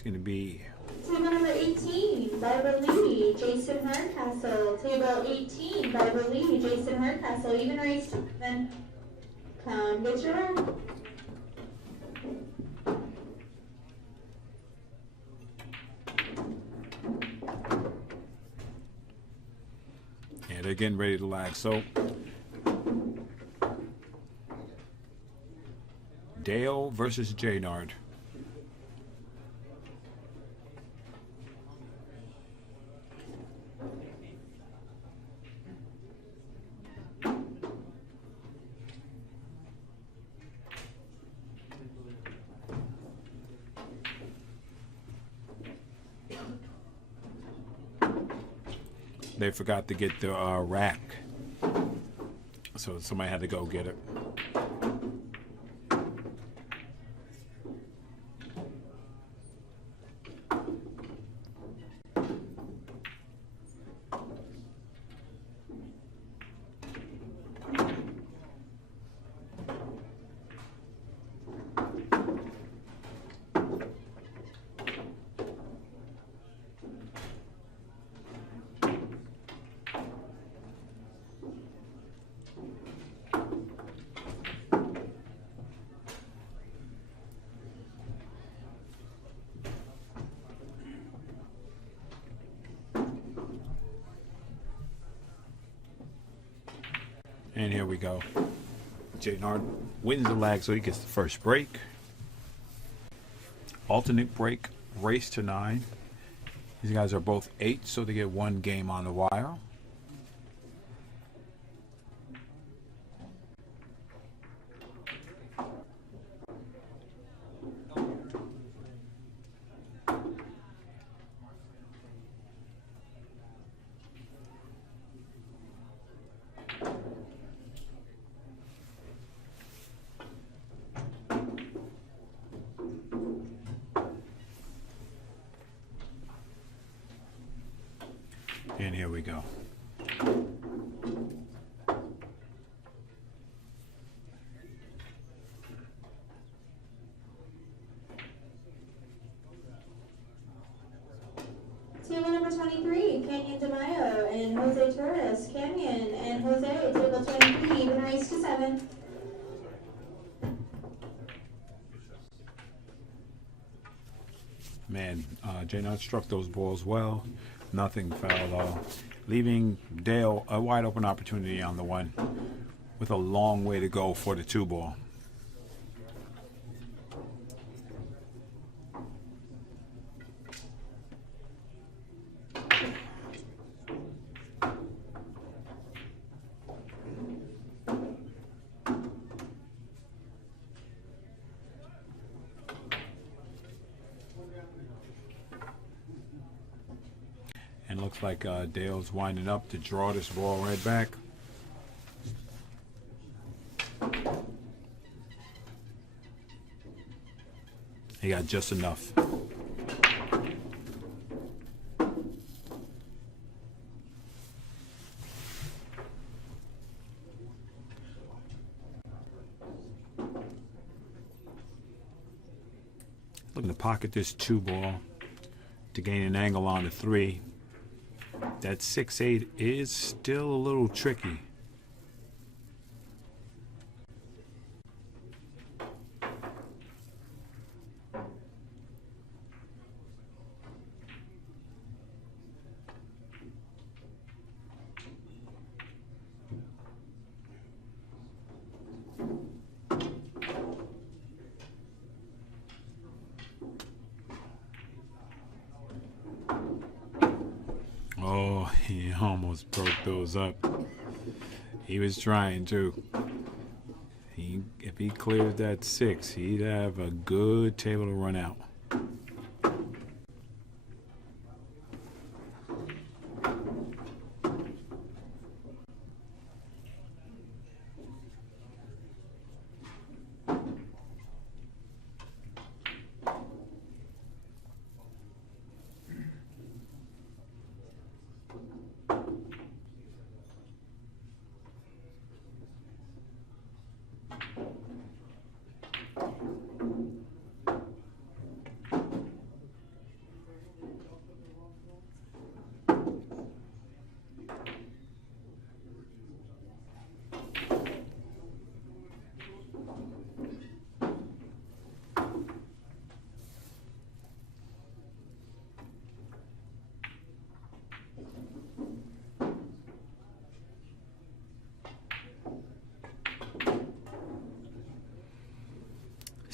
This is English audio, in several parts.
It's going to be Table number 18, Barbara Lee, Jason Hardcastle. Table 18, Barbara Lee, Jason Hardcastle. Even race, then come get your mark. yeah, they're getting ready to lag. So Dale versus Jaynard. They forgot to get the rack, so somebody had to go get it. And here we go. Jaynard wins the lag, so he gets the first break. Alternate break, race to 9. These guys are both 8, so they get 1 game on the wire. And here we go. Table number 23, Canyon DeMayo and Jose Torres. Canyon and Jose, table 23, even race to 7. Man, Jaynard struck those balls well. Nothing foul, leaving Dale a wide open opportunity on the 1 with a long way to go for the 2 ball. And looks like Dale's winding up to draw this ball right back. He got just enough. Looking to pocket this 2 ball to gain an angle on the 3. That 6-8 is still a little tricky. Oh, he almost broke those up. He was trying to. If he cleared that 6, he'd have a good table to run out.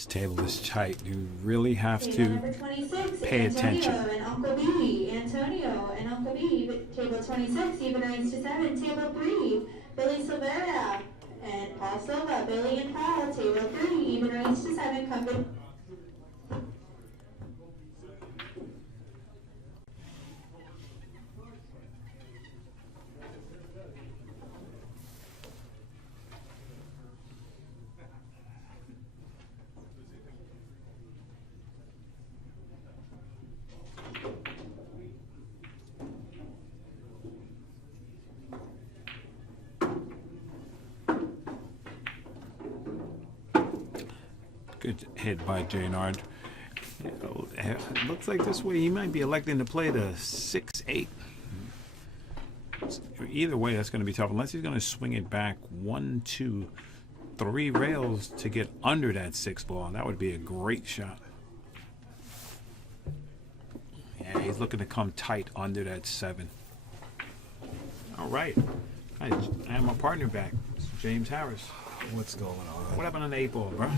This table is tight. You really have Table to number 26, pay Antonio attention. and Uncle B. Antonio and Uncle B. Table 26, even range to 7. Table 3, Billy Silvera and Paul Silva. Billy and Paul. Table 3, even range to 7. Come to Good hit by Jaynard. It looks like this way he might be electing to play the 6-8. Either way, that's going to be tough. Unless he's going to swing it back 1, 2, 3 rails to get under that 6 ball. That would be a great shot. Yeah, he's looking to come tight under that 7. All right. I have my partner back, James Harris. What's going on? What happened on the 8 ball, bro?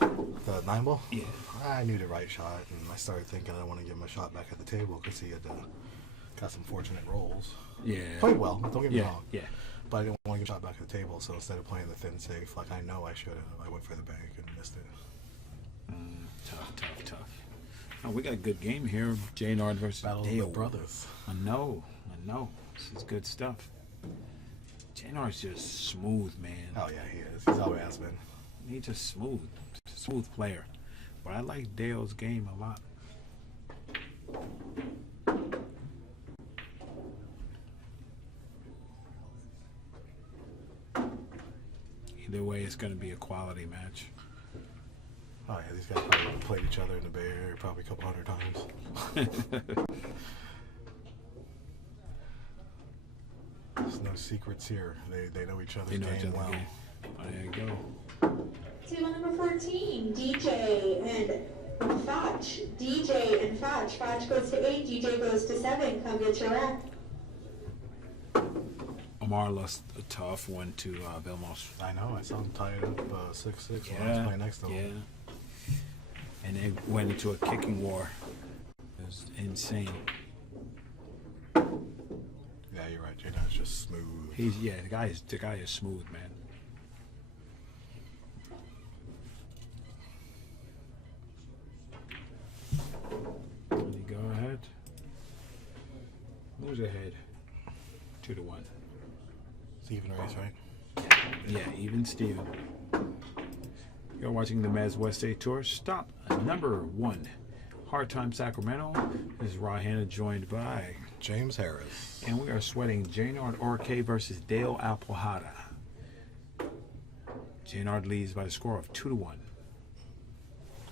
The 9 ball? Yeah. I knew the right shot, and I started thinking I want to give him a shot back at the table because he had got some fortunate rolls. Yeah. Played well, don't get me wrong. Yeah. But I didn't want to give a shot back at the table, so instead of playing the thin safe, like I know I should have, I went for the bank and missed it. Tough. Oh, we got a good game here. Jaynard versus Battle Dale. of the Brothers. I know. This is good stuff. Jaynard's just smooth, man. Oh, yeah, he is. He's always has been. He's just smooth player. But I like Dale's game a lot. Either way, it's going to be a quality match. Oh, yeah, these guys probably played each other in the Bay Area probably a couple hundred times. There's no secrets here. They know each other's game well. Game. Oh, there you go. table number 14, DJ and Foch. DJ and Foch. Foch goes to 8, DJ goes to 7. Come get your rack. Omar lost a tough one to Belmos. I know. I saw him tied up 6-6 when I was playing next to him. Yeah. And they went into a kicking war. It was insane. Yeah, you're right. Jaynard's just smooth. The guy is smooth, man. You go ahead. Who's ahead? 2-1. It's even race, right? Yeah, even Steven. You're watching the Mezz West State Tour. Stop number 1. Hard Time Sacramento. This is Raw-handed, joined by James Harris. And we are sweating Jaynard Orque versus Dale Alpojara. Jaynard leads by the score of 2-1.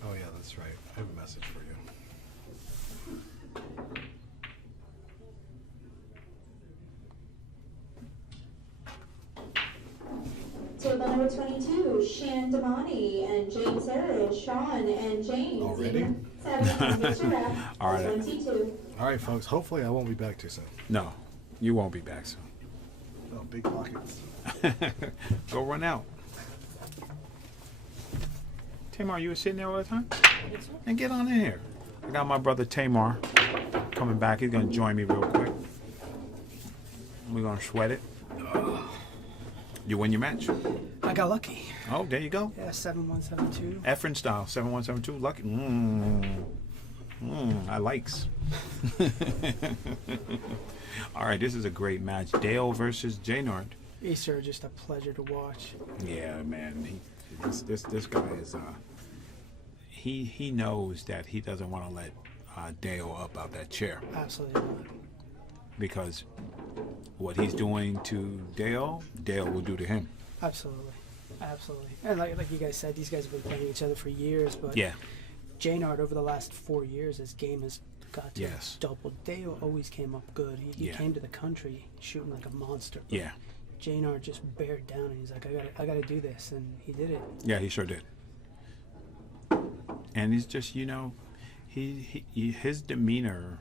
Oh, yeah, that's right. I have a message for you. Table number 22, Shan Damani and James Harris. Sean and James. Already? 7, come get your rack. All right. 22. All right, folks. Hopefully I won't be back too soon. No, you won't be back soon. Oh, big pockets. Go run out. Tamar, you were sitting there all the time? And get on in here. I got my brother Tamar coming back. He's going to join me real quick. We're going to sweat it. You win your match. I got lucky. Oh, there you go. Yeah, 7-1, 7-2. Efren style, 7-1, 7-2. Lucky. I likes. All right, this is a great match. Dale versus Jaynard. Hey, sir, just a pleasure to watch. Yeah, man. This guy is he knows that he doesn't want to let Dale up out that chair. Absolutely not. Because what he's doing to Dale will do to him. Absolutely. And like you guys said, these guys have been playing each other for years, but Yeah. Jaynard, over the last 4 years, his game has got to Yes. double. Dale always came up good. He Yeah. came to the country shooting like a monster. But Yeah. Jaynard just bared down and he's like, I gotta do this, and he did it. Yeah, he sure did. And he's just, his demeanor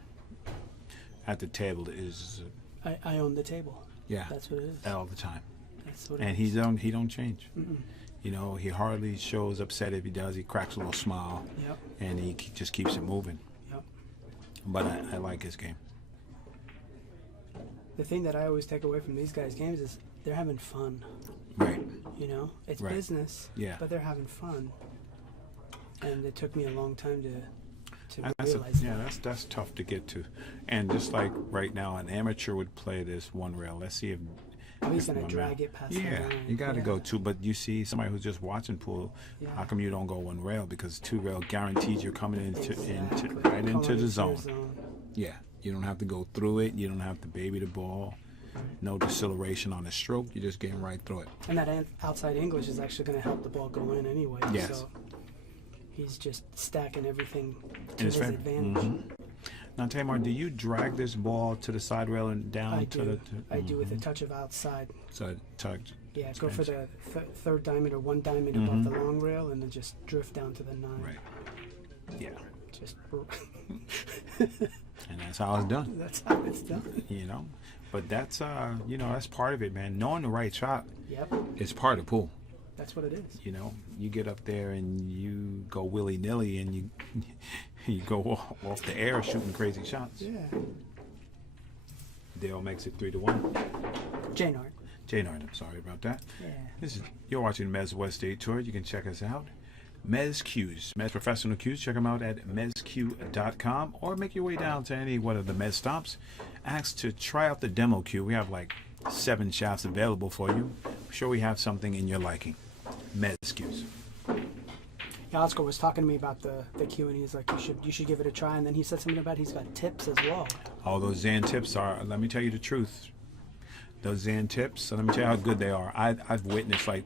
at the table is I own the table. yeah, That's what it is. all the time. That's what And it he is. don't change. You know, he hardly shows upset. If he does, he cracks a little smile, Yep. and he just keeps it moving. Yep. But I like his game. The thing that I always take away from these guys' games is they're having fun. Right. You know, it's Right. business, Yeah. but they're having fun. And it took me a long time to That's realize yeah, that. that's tough to get to. And just like right now, an amateur would play this one rail. Let's see if He's if going my to drag man- it past the Yeah, line. you got to Yeah. go two. But you see somebody who's just watching pool. Yeah. How come you don't go one rail? Because two rail guarantees you're coming Exactly. right into Coming the zone. your Yeah, you don't have to go through it. You don't have to baby the ball. No deceleration on the stroke. You're just getting right through it. And that outside English is actually going to help the ball go in anyway. Yes. So he's just stacking everything to In his his favor. advantage. Mhm. Now, Tamar, do you drag this ball to the side rail and down I to do. the? I do with a touch of outside. So touch. Yeah, go for the third diamond or one diamond above the long rail, and then just drift down to the 9. Right. Yeah. Just And that's how it's done. that's how it's done. You know, but that's that's part of it, man. Knowing the right shot Yep, is part of pool. that's what it is. You know, you get up there and you go willy nilly and you you go off the air shooting crazy shots. Yeah. Dale makes it 3-1. Jaynard. Jaynard, I'm sorry about that. Yeah. You're watching Mezz West State Tour. You can check us out. Mezz Qs, Mezz Professional Qs. Check them out at mezzq.com or make your way down to any one of the Mezz stops. Ask to try out the demo Q. We have like 7 shafts available for you. I'm sure we have something in your liking. Mezz Qs. Yeah, Oscar was talking to me about the Q, and he's like, you should give it a try. And then he said something about he's got tips as well. All those Zan tips are, let me tell you the truth. Those Zan tips, let me tell you how good they are. I've witnessed like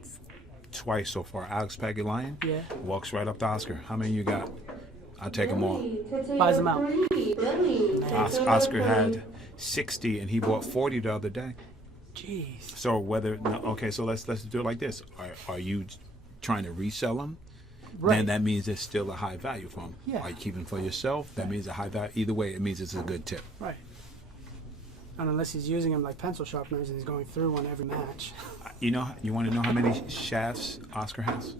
twice so far. Alex Pagulayan Yeah. walks right up to Oscar. How many you got? I'll take them all. Buys them out. Oscar had 60 and he bought 40 the other day. Jeez. So so let's do it like this. Are you trying to resell them? Right. Then that means it's still a high value for them. Yeah. Are you keeping them for yourself? That means a high value. Either way, it means it's a good tip. Right. And unless he's using them like pencil sharpeners and he's going through one every match. You want to know how many shafts Oscar has?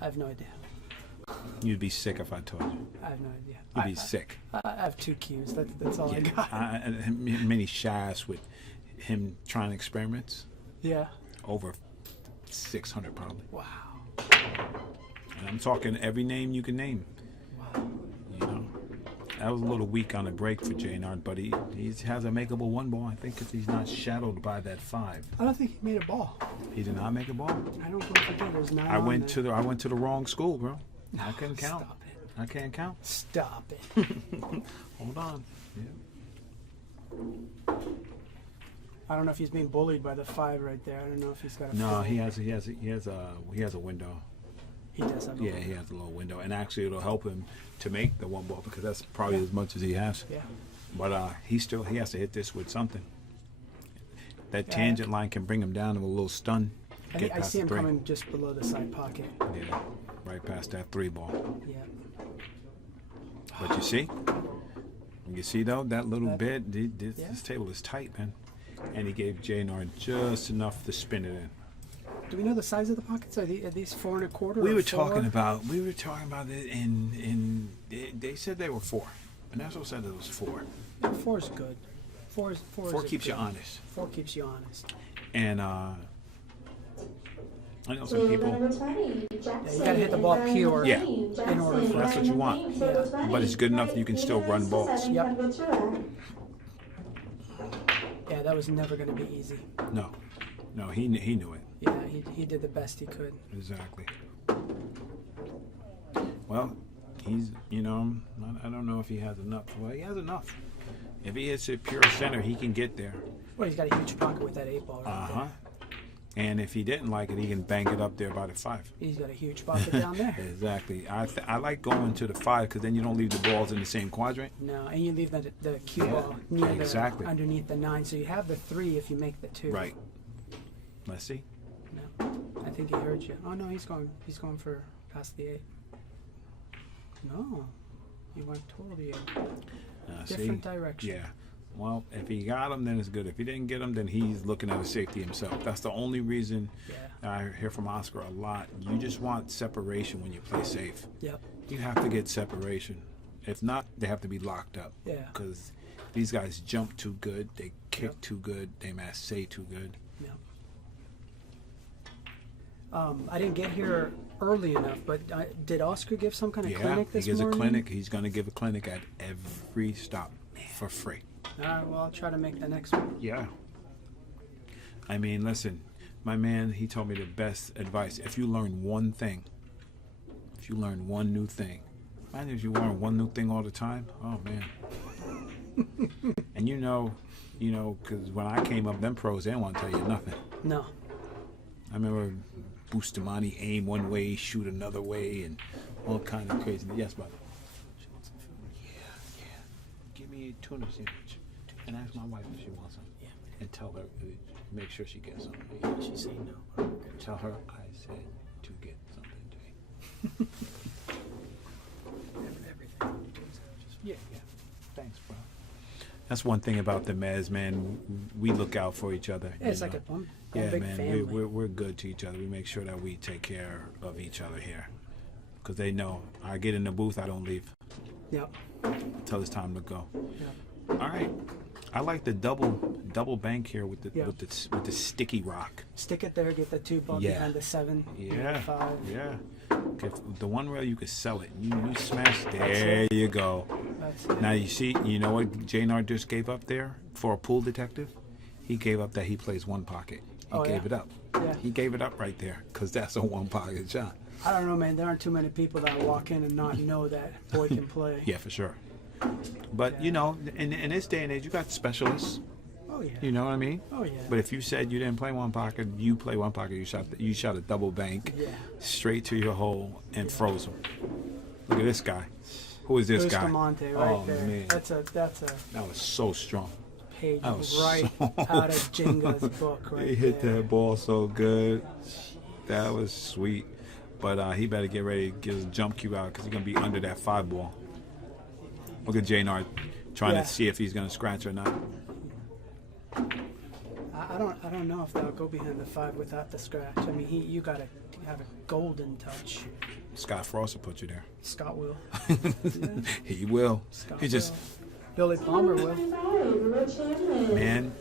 I have no idea. You'd be sick if I told you. I have no idea. You'd be sick. I have 2 Qs. That's all I got. Many shafts with him trying experiments. Yeah. Over 600 probably. Wow. And I'm talking every name you can name. Wow. You know, that was a little weak on the break for Jaynard, but he has a makeable 1 ball. I think if he's not shadowed by that 5. I don't think he made a ball. He did not make a ball. I don't believe he did. There's 9 I on went there. to the wrong school, bro. I couldn't count. Stop it. I can't count. Stop it. Hold on. Yeah. I don't know if he's being bullied by the 5 right there. I don't know if he's got a No, 5. he has a window. He does have a Yeah, he has a little window, and actually it'll help him to make the 1 ball because that's probably as much as he has. Yeah. But he has to hit this with something. That Yeah. tangent line can bring him down to a little stun. I see him coming just below the side pocket. Yeah, right past that 3 ball. Yeah. But you see though that little bit. Yeah. This table is tight, man. And he gave Jaynard just enough to spin it in. Do we know the size of the pockets? Are these 4 1/4? We or were 4? talking about it, and they said they were 4. Vanessa said it was 4. 4 is good. 4 keeps you honest. 4 keeps you honest. And I know some people. You gotta hit the ball pure. Yeah. In order for That's what you want. Yeah. But it's good enough you can still run balls. Yep. Yeah, that was never going to be easy. No, he knew it. Yeah, he did the best he could. Exactly. Well, he's, I don't know if he has enough. Well, he has enough. If he hits it pure center, he can get there. Well, he's got a huge pocket with that 8 ball right there. And if he didn't like it, he can bang it up there by the 5. He's got a huge pocket down there. Exactly. I like going to the 5 because then you don't leave the balls in the same quadrant. No, and you leave the cue ball near exactly. underneath the 9, so you have the 3 if you make the 2. Right. Let's see. No, I think he heard you. Oh no, he's going for past the 8. No, he went totally different direction. Yeah. Well, if he got him, then it's good. If he didn't get him, then he's looking at his safety himself. That's the only reason I hear from Oscar a lot. You just want separation when you play safe. Yep. You have to get separation. If not, they have to be locked up. Yeah. Because these guys jump too good, they kick too good, they masse too good. Yeah. I didn't get here early enough, but did Oscar give some kind of clinic this morning? Yeah, he gives a clinic. He's going to give a clinic at every stop for free. All right, well, I'll try to make the next one. Yeah. I mean, listen, my man, he told me the best advice. If you learn one thing, if you learn one new thing, imagine if you learn one new thing all the time. Oh, man. And you know, because when I came up, them pros, they didn't want to tell you nothing. No. I remember Bustamante aim one way, shoot another way, and all kind of crazy. Yes, brother. She wants some food. Yeah. Give me a tuna sandwich. And ask my wife if she wants some. Yeah. And tell her, make sure she gets some. Yeah, she's saying no. Tell her I said to get something today. Everything. Yeah. Thanks, bro. That's one thing about the Mezz, man. We look out for each other. Yeah, it's like a big man, family. we're good to each other. We make sure that we take care of each other here, because they know I get in the booth, I don't leave. Yep. Until it's time to go. Yep. All right. I like the double bank here with the sticky rock. Stick it there, get the 2 ball behind the 7. Yeah. 5. Yeah. Okay, the one rail you could sell it. You smash. There you go. Now you see. You know what Jaynard just gave up there for a pool detective? He gave up that he plays one pocket. He gave it up. Yeah. He gave it up right there because that's a one pocket shot. I don't know, man. There aren't too many people that walk in and not know that boy can play. Yeah, for sure. But you know, in this day and age, you got specialists. Oh yeah. You know what I mean? Oh yeah. But if you said you didn't play one pocket, you play one pocket. You shot a double bank, straight to your hole and froze him. Look at this guy. Who is this guy? Bustamante right there. Man. That's a That was so strong. page right out of Jenga's book right He hit there. that ball so good. That was sweet. But he better get ready to get his jump cue out because he's gonna be under that 5 ball. Look at Jaynard trying to see if he's gonna scratch or not. I don't know if they'll go behind the 5 without the scratch. I mean, you gotta have a golden touch. Scott Frost will put you there. Scott will. He will. Scott He just will. Billy Palmer will. man.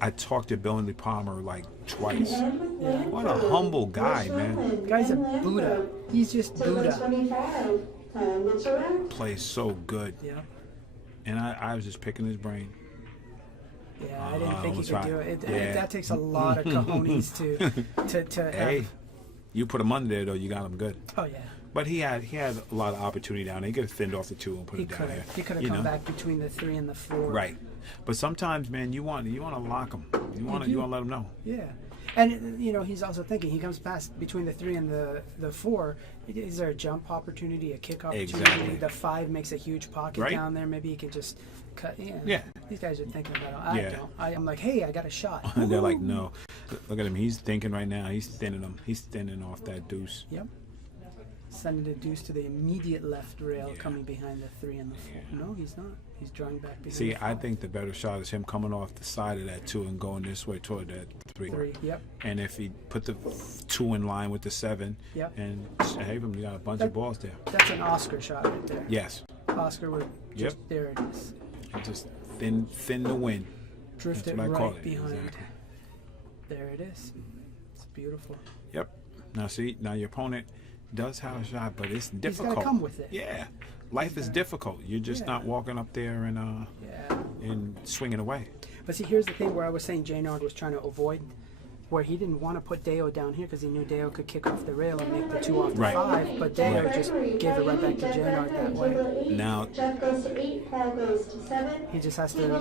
I talked to Billy Palmer like twice. What a humble guy, man. The guy's a Buddha. He's just Buddha. Plays so good. Yeah. And I was just picking his brain. Yeah, I didn't think he was could right. do it. Yeah. That takes a lot of cojones to have. Hey, you put him under there though, you got him good. Oh yeah. But he had a lot of opportunity down there. He could have thinned off the 2 and put it down there. He could have come back between the 3 and the 4. Right. But sometimes, man, you want to lock him. You want to let him know. Yeah. And he's also thinking he comes past between the 3 and the 4. Is there a jump opportunity, a kick opportunity? Exactly. The 5 makes a huge pocket down there. Maybe he could just cut. Yeah. These guys are thinking about it. I'm like, hey, I got a shot. They're like, no. Look at him. He's thinking right now. He's thinning him. He's thinning off that deuce. Yep. Sending the deuce to the immediate left rail, coming behind the 3 and the 4. No, he's not. He's drawing back behind. See, the 5. I think the better shot is him coming off the side of that 2 and going this way toward that 3. 3. Yep. And if he put the 2 in line with the 7, and hey, you got a bunch of balls there. That's an Oscar shot right there. Yes. Oscar would just there it is. And just thin the wind. Drift That's it what I right call it. behind. Exactly. There it is. It's beautiful. Yep. Now see, your opponent does have a shot, but it's difficult. He's gotta come with it. Yeah. Life is difficult. You're just not walking up there and swinging away. But see, here's the thing where I was saying Jaynard was trying to avoid, where he didn't want to put Deo down here because he knew Deo could kick off the rail and make the 2 off the 5, but Deo just gave it right back to Jaynard that way. Now, Jeff goes to 8, Paul goes to 7. He just has to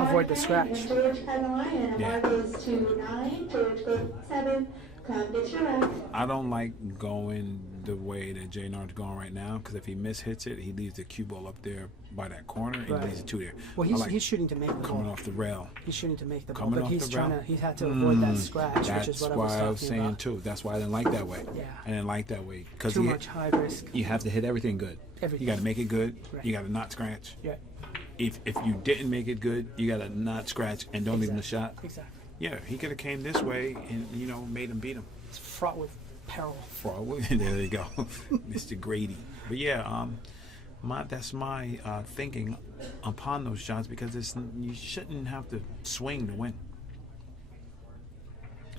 avoid the scratch. George had a line, and Amar goes to 9, George goes to 7. Come get your rack. I don't like going the way that Jaynard's going right now because if he mishits it, he leaves the cue ball up there by that corner and leaves the 2 there. Well, he's shooting to make the ball. Coming off the rail. He's shooting to make the ball, Coming but off he's the rail. he had to avoid that scratch, which is what I was talking about. That's why I was saying too. That's why I didn't like that way. Yeah. I didn't like that way because Too much high risk. You have to hit everything good. Everything. You got to make it good. Right. You got to not scratch. Yeah. if you didn't make it good, you gotta not scratch and don't leave him a shot. Exactly. Yeah, he could have came this way and made him beat him. It's fraught with peril. There you go, Mr. Grady. But yeah, that's my thinking upon those shots, because you shouldn't have to swing to win.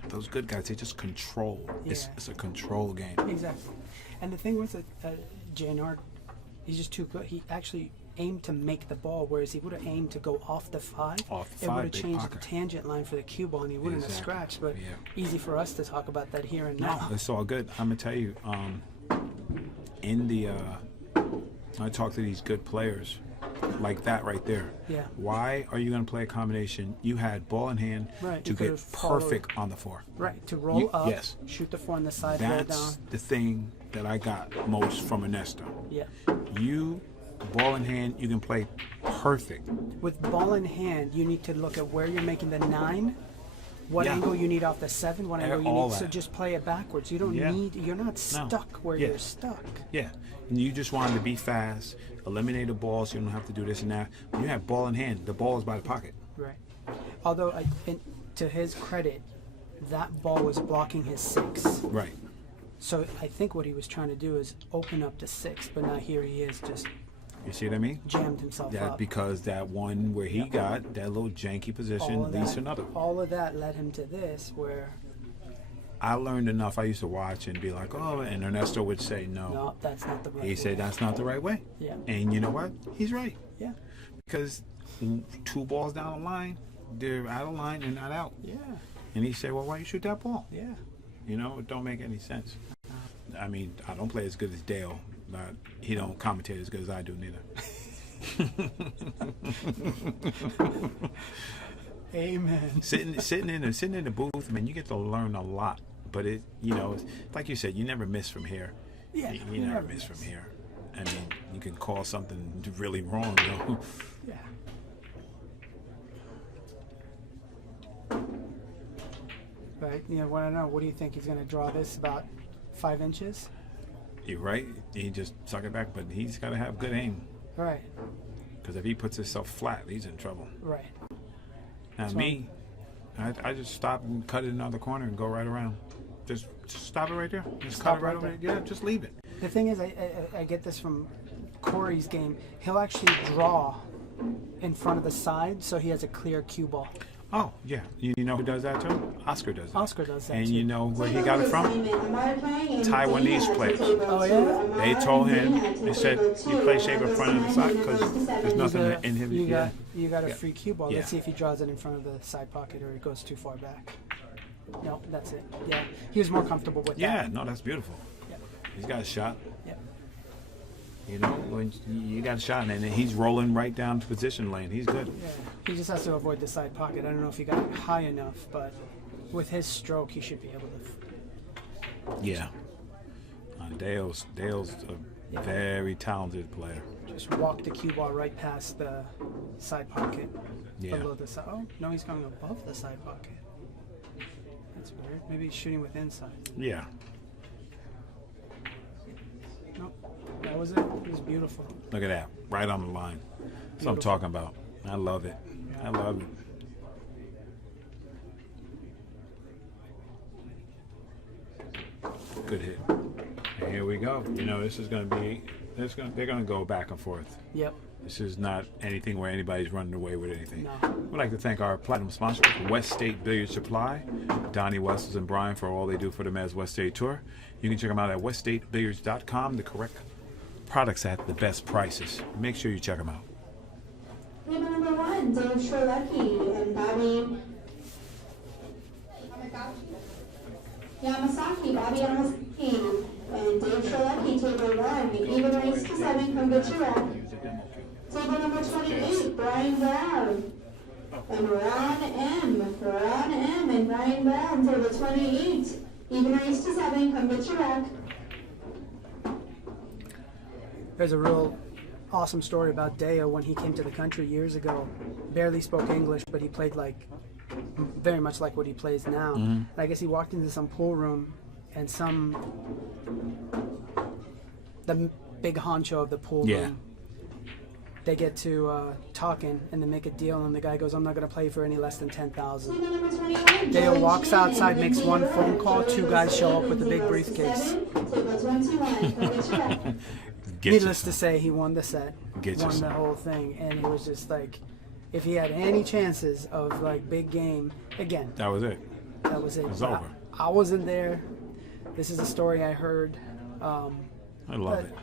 Those good guys, they just control. Yeah. It's a control game. Exactly. And the thing with Jaynard, he's just too good. He actually aimed to make the ball, whereas he would have aimed to go off the 5. Off the it 5, would have big changed pocket. the tangent line for the cue ball, and he wouldn't have scratched. But easy for us to talk about that here and now. No, it's all good. I'm gonna tell you, I talk to these good players like that right there. Yeah. Why are you gonna play a combination? You had ball in hand Right, to you get could've followed. perfect on the 4. Right, to roll up, yes. shoot the 4 on the side, roll That's down. the thing that I got most from Ernesto. Yeah. You, ball in hand, you can play perfect. With ball in hand, you need to look at where you're making the 9, what Yeah. angle you need off the 7, what angle you all need. So that. just play it backwards. You don't Yeah. you're not stuck where Yeah. you're stuck. Yeah, and you just wanted to be fast, eliminate the ball, so you don't have to do this and that. When you have ball in hand, the ball is by the pocket. Right. Although, to his credit, that ball was blocking his 6. Right. So I think what he was trying to do is open up to 6, but now here he is just You see what I mean? jammed himself That up. because that one where he got that little janky position leads to another. All of that led him to this, where I learned enough. I used to watch and be like, oh, and Ernesto would say no. no, that's not the right He way. said that's not the right way. Yeah. And you know what? He's right. Yeah. Because 2 balls down the line, they're out of line and not out. Yeah. And he said, well, why you shoot that ball? Yeah. It don't make any sense. I mean, I don't play as good as Dale, but he don't commentate as good as I do neither. Amen. sitting in the booth, man, you get to learn a lot. But it's like you said, you never miss from here. Yeah. You never miss from here. I mean, you can call something really wrong, though. Yeah. But want to know, what do you think he's going to draw this about 5 inches? You're right. He just suck it back, but he's got to have good aim. Right. Because if he puts himself flat, he's in trouble. Right. Now I just stop and cut it in another corner and go right around. Just stop it right there. Just Stop cut it right right over there. there. Yeah, just leave it. The thing is, I get this from Corey's game. He'll actually draw in front of the side, so he has a clear cue ball. Oh, yeah. You know who does that too? Oscar does it. Oscar does that And too. you know where he got it from? Taiwanese players. Oh, yeah? They told him, they said, you play shape in front of the side because there's nothing in him. You Yeah. got a Yeah. free cue ball. Yeah. Let's see if he draws it in front of the side pocket or it goes too far back. No, that's it. Yeah, he was more comfortable with Yeah, that. no, that's beautiful. Yeah. He's got a shot. Yeah. When you got a shot, and then he's rolling right down to position lane. He's good. Yeah, he just has to avoid the side pocket. I don't know if he got it high enough, but with his stroke, he should be able to. Yeah. Dale's a very talented player. Just walk the cue ball right past the side pocket. Yeah. Below the side. Oh, no, he's going above the side pocket. That's weird. Maybe he's shooting with inside. Yeah. Nope. That was it. It was beautiful. Look at that. Right on the line. That's what I'm talking about. I love it. I love it. Good hit. And here we go. This is going to be, they're going to go back and forth. Yep. This is not anything where anybody's running away with anything. No. We'd like to thank our platinum sponsors, West State Billiard Supply, Donnie Wessels and Brian, for all they do for the Mezz West State Tour. You can check them out at weststatebilliards.com. The correct products at the best prices. Make sure you check them out. Table number 1, Dave Shirlecki and Bobby Yamasaki, and Dave Shirlecki, table 1, even race to 7, come get your rack. Table number 28, Brian Brown and Ron M. And Brian Brown, table 28, even race to 7, come get your rack. There's a real awesome story about Deo when he came to the country years ago. Barely spoke English, but he played very much like what he plays now. Mm-hmm. And I guess he walked into some pool room and the big honcho of the pool Yeah. room they get to talking and they make a deal, and the guy goes, "I'm not going to play for any less than 10,000." Table number 21, Dale walks outside, Joey makes one phone call, 2 guys show up with a big 07, briefcase. Table 21, come get your rep. Needless to say, he won the set, Get won yourself. the whole thing, and it was just like, if he had any chances of like big game, again, That was it. that was it. It's But over. I wasn't there. This is a story I heard. I love it.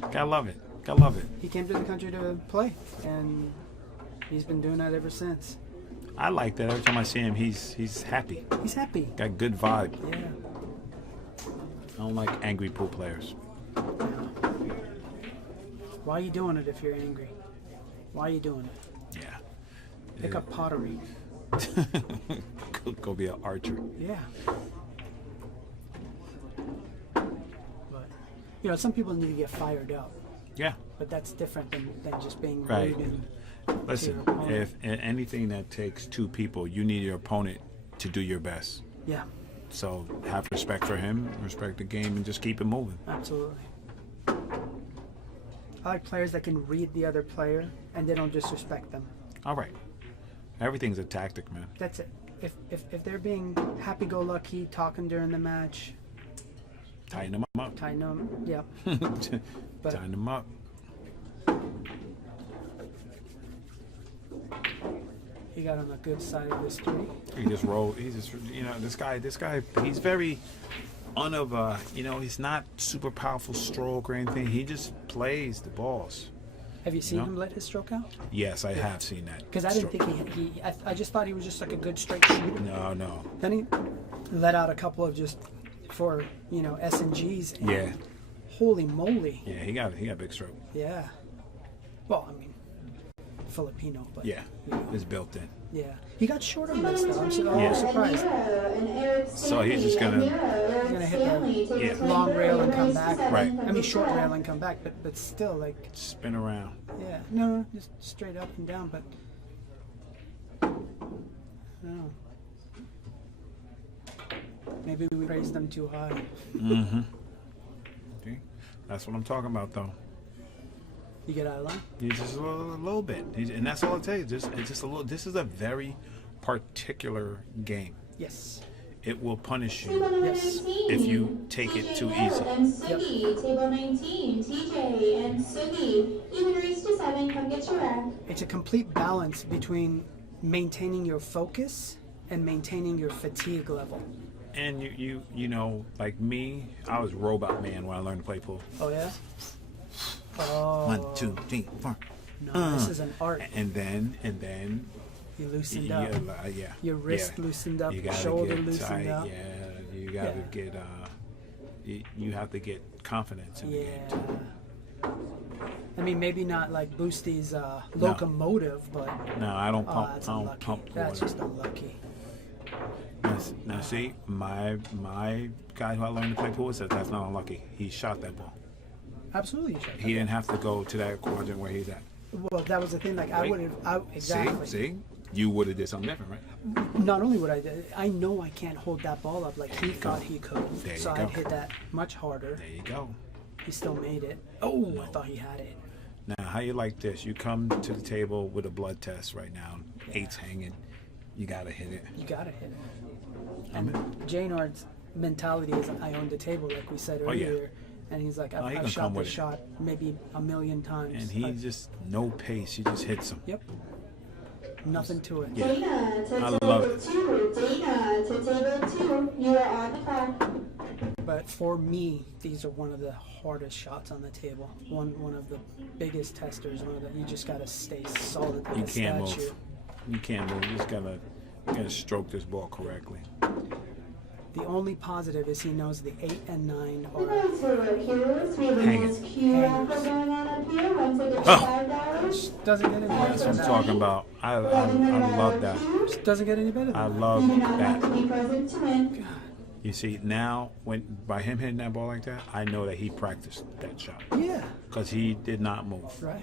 Gotta love it. Gotta love it. He came to the country to play, and he's been doing that ever since. I like that. Every time I see him, he's happy. He's happy. Got good vibe. Yeah. I don't like angry pool players. Why are you doing it if you're angry? Why are you doing it? Yeah. Pick up pottery. Go be an archer. Yeah. But, you know, some people need to get fired up, Yeah. but that's different than just being Right. rude and Listen, your opponent. if anything that takes 2 people, you need your opponent to do your best. yeah, So have respect for him, respect the game, and just keep it moving. absolutely. I like players that can read the other player and they don't disrespect them. All right. Everything's a tactic, man. That's it. If they're being happy-go-lucky, talking during the match, Tighten them up. tighten them. Yeah. But- Tighten them up. He got on the good side of the street. He just rolled. He's just, this guy, he's very he's not super powerful stroke or anything. He just plays the balls. Have you seen No. him let his stroke out? Yes, I have seen that. Because I didn't think I just thought he was just like a good straight shooter. No. Then he let out a couple of just for S and G's. And Yeah. Holy moly! Yeah, he got big stroke. Yeah. Well, I mean, Filipino, but Yeah, it's built in. yeah. He got short on this though. I'm Yeah. surprised. So he's just gonna hit the Yeah. long rail and come back. Right. I mean, short rail and come back, but still, like, Spin around. yeah. No, just straight up and down, but no. Maybe we raised them too high. Mm-hmm. See? That's what I'm talking about, though. You get out of line? He's just a little bit, and that's all it takes. It's just a little. This is a very particular game. Yes. It will punish Table you. number Yes. 19, If you take it TJ too Moore easy. And Sugi. Table 19, TJ and Sugi. Even raised to 7, come get your rep. It's a complete balance between maintaining your focus and maintaining your fatigue level. And you know, like me, I was robot man when I learned to play pool. Oh yeah. Oh. 1, 2, 3, 4. No, this is an art. And then You loosened up. yeah. Your wrist yeah. loosened up. You gotta Shoulder get loosened tight. up. Yeah, you gotta Yeah. get. You have to get confidence in the game Yeah. too. I mean, maybe not like Boostie's locomotive, but No, I don't pump. that's I don't unlucky. pump That's water. just unlucky. Now see, my guy who I learned to play pool with said that's not unlucky. He shot that ball. Absolutely, you should. He didn't have to go to that quadrant where he's at. Well, that was the thing. Like, I Right. would have. Exactly. See, you would have did something different, right? Not only would I know I can't hold that ball up like he thought he could. There you So go. I'd hit that much harder. There you go. He still made it. Oh, I thought he had it. Now, how you like this? You come to the table with a blood test right now. 8's hanging. You gotta hit it. You gotta hit it. And Jaynard's mentality is, I own the table, like we said Oh, yeah. earlier. And he's like, he I've gonna shot come this with it. shot maybe a million times. And he just no pace. He just hits them. Yep. Nothing to it. Yeah. Dana to I table love it. 2. Dana to table 2. You are on the clock. But for me, these are one of the hardest shots on the table. One of the biggest testers. You just gotta stay solid like You a can't statue. move. You can't move. You just gotta stroke this ball correctly. The only positive is he knows the 8 and 9 are. Tonight's Road Heroes. We have a Hang nice it. Q offer going on up here. One ticket for Oh. $5. Doesn't get any better That's than what I'm that. talking about. I love that. Just doesn't get any better than I that. love You do not have to that. be present to win. You see, now by him hitting that ball like that, I know that he practiced that shot Yeah, because he did not move right.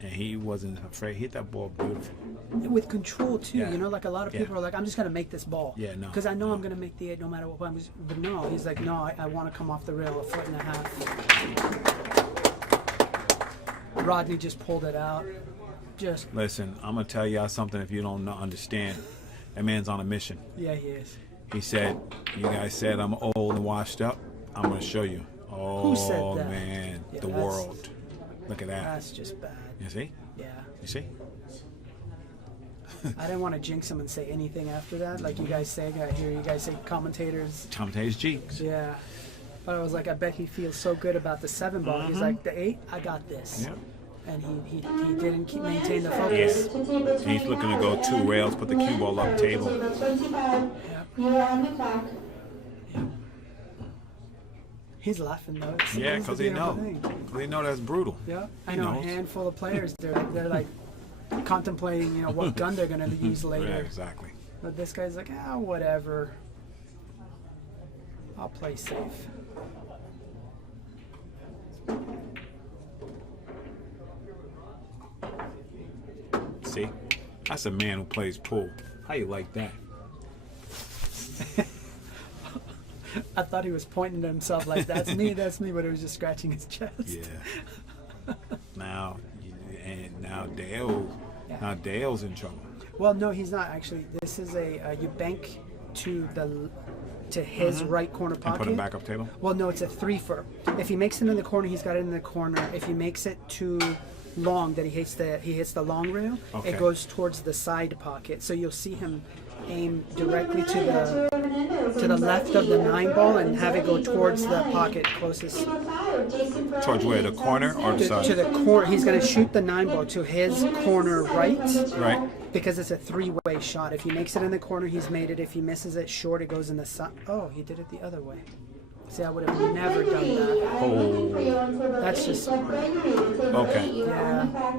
and he wasn't afraid. He hit that ball beautiful. With control too, Yeah. like a lot of Yeah. people are like, I'm just gonna make this ball. Yeah, no, Because I know no. I'm gonna make the 8 no matter what. But no, he's like, no, I want to come off the rail 1.5 feet. Rodney just pulled it out. Just Listen, I'm gonna tell y'all something. If you don't understand, that man's on a mission. yeah, he is. He said, "You guys said I'm old and washed up. I'm gonna show you." Oh Who said that? man, Yeah, the that's- world. Look at that. That's just bad. You see? Yeah. You see? I didn't want to jinx him and say anything after that. Like you guys say, I hear you guys say commentators. Tom's cheeks. Yeah. But I was like, I bet he feels so good about the 7 ball. He's like, the 8, I got this. Yep. And he didn't maintain the Yeah. focus. He's looking to go 2 rails, put the cue ball up table. Table 25. Yep. You are on the clock. He's laughing though. It Yeah, seems to because be they a know. good thing. They know that's brutal. Yeah, I He know knows. a handful of players. They're like contemplating, what gun they're gonna use later. Yeah, exactly. But this guy's like, whatever. I'll play safe. See? That's a man who plays pool. How you like that? I thought he was pointing to himself like, that's me, but he was just scratching his chest. Yeah. Now Dale. Yeah. Now Dale's in trouble. Well, no, he's not actually. This is you bank to his right corner And pocket. put him back up table. Well, no, it's a 3-fer. If he makes it in the corner, he's got it in the corner. If he makes it too long, that he hits the long rail, Okay. it goes towards the side pocket. So you'll see him aim directly to the left of the 9 ball and have it go towards the pocket closest Table 5, Jason Perez. Towards where? The corner or the side? to the corner. He's going to shoot the 9 ball to his corner right. Right. Because it's a 3-way shot. If he makes it in the corner, he's made it. If he misses it short, it goes in the side. Oh, he did it the other way. See, I would have never done that. Oh. That's just smart. Okay. Yeah.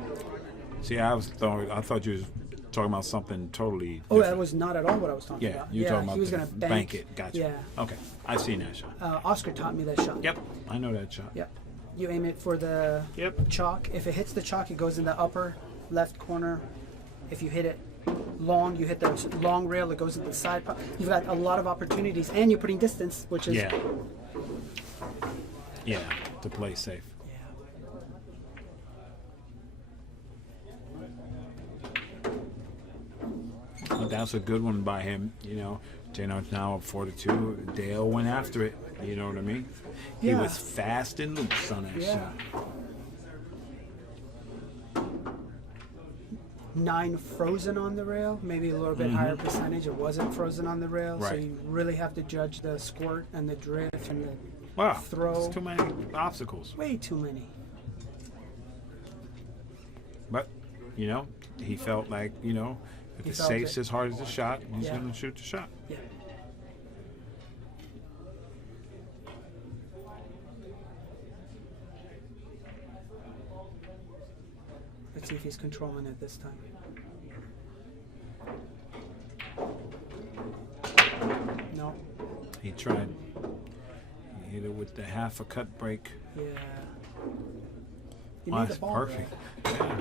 See, I thought you was talking about something totally Oh, that different. was not at all what I was talking Yeah, about. you're talking about he was the going to bank it. Gotcha. Yeah. Okay. I've seen that shot. Oscar taught me that shot. Yep. I know that shot. Yep. You aim it for the Yep. chalk. If it hits the chalk, it goes in the upper left corner. If you hit it long, you hit the long rail, it goes in the side. You've got a lot of opportunities, and you're putting distance, which is Yeah. Yeah. To play safe. Well, that's a good one by him. Jaynard's now up 4-2. Dale went after it. You know what I mean? He Yeah. was fast and loose on that Yeah. shot. 9 frozen on the rail, maybe a little bit higher percentage. It wasn't frozen on the rail, so Right. you really have to judge the squirt and the drift and the Wow. throw. There's too many obstacles. Way too many. But, he felt like, if He the felt safe's it. as hard as the shot, he's Yeah. going to shoot the shot. Yeah. Let's see if he's controlling it this time. No. He tried. He hit it with the half a cut break. Yeah. You Oh, need that's the ball perfect. Yeah.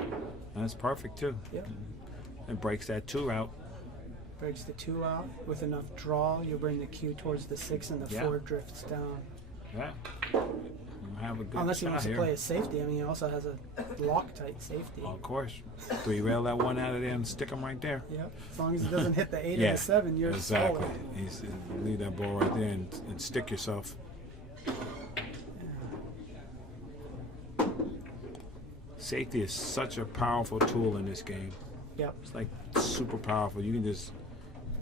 That's perfect, too. Yep. It breaks that 2 out. Breaks the 2 out with enough draw. You'll bring the cue towards the 6 and the Yeah. 4 drifts down. Yeah. You'll have a good Unless he shot wants to here. play a safety. I mean, he also has a Loctite safety. Of course. 3 rail that one out of there and stick him right there. Yep. As long as he doesn't hit the 8 Yeah, and the 7, you're exactly. solid. Leave that ball right there and stick yourself. Safety is such a powerful tool in this game. Yep. It's like super powerful. You can just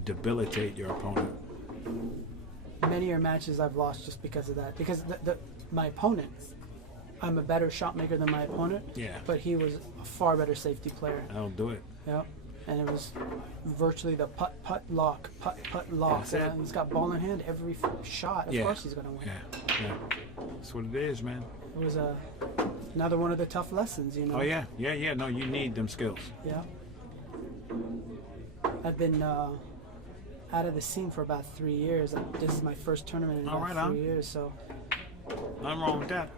debilitate your opponent. Many are matches I've lost just because of that. Because my opponent, I'm a better shot maker than my opponent. Yeah. But he was a far better safety player. That'll do it. Yep. And it was virtually the putt lock. That's it. And he's got ball in hand every shot. Of Yeah. course he's gonna win. Yeah. That's what it is, man. It was another one of the tough lessons, Oh, yeah. Yeah. No, you need them skills. Yeah. I've been out of the scene for about 3 years. This is my first tournament in All about right, 3 years. So Nothing wrong with that.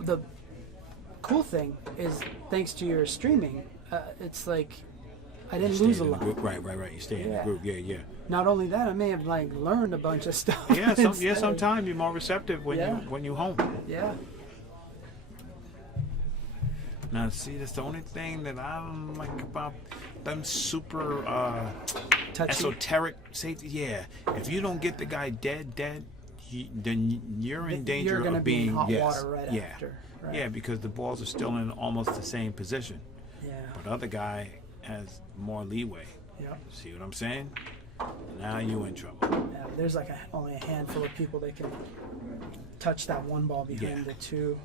the cool thing is, thanks to your streaming, it's like I didn't Stay lose a in the lot. group. Right. You stay in the Yeah. group. Yeah. Not only that, I may have learned a bunch of stuff. Yeah, instead. sometimes you're more receptive when Yeah. you home. Yeah. Now, see, that's the only thing that I don't like about them super Touchy. esoteric safety. Yeah, if you don't get the guy dead, then you're in danger You're gonna of be being in hot yes, water right yeah, after. Right? yeah, because the balls are still in almost the same position. Yeah. But the other guy has more leeway. Yep. See what I'm saying? Now you in trouble. Yeah, there's like only a handful of people that can touch that one ball behind the two.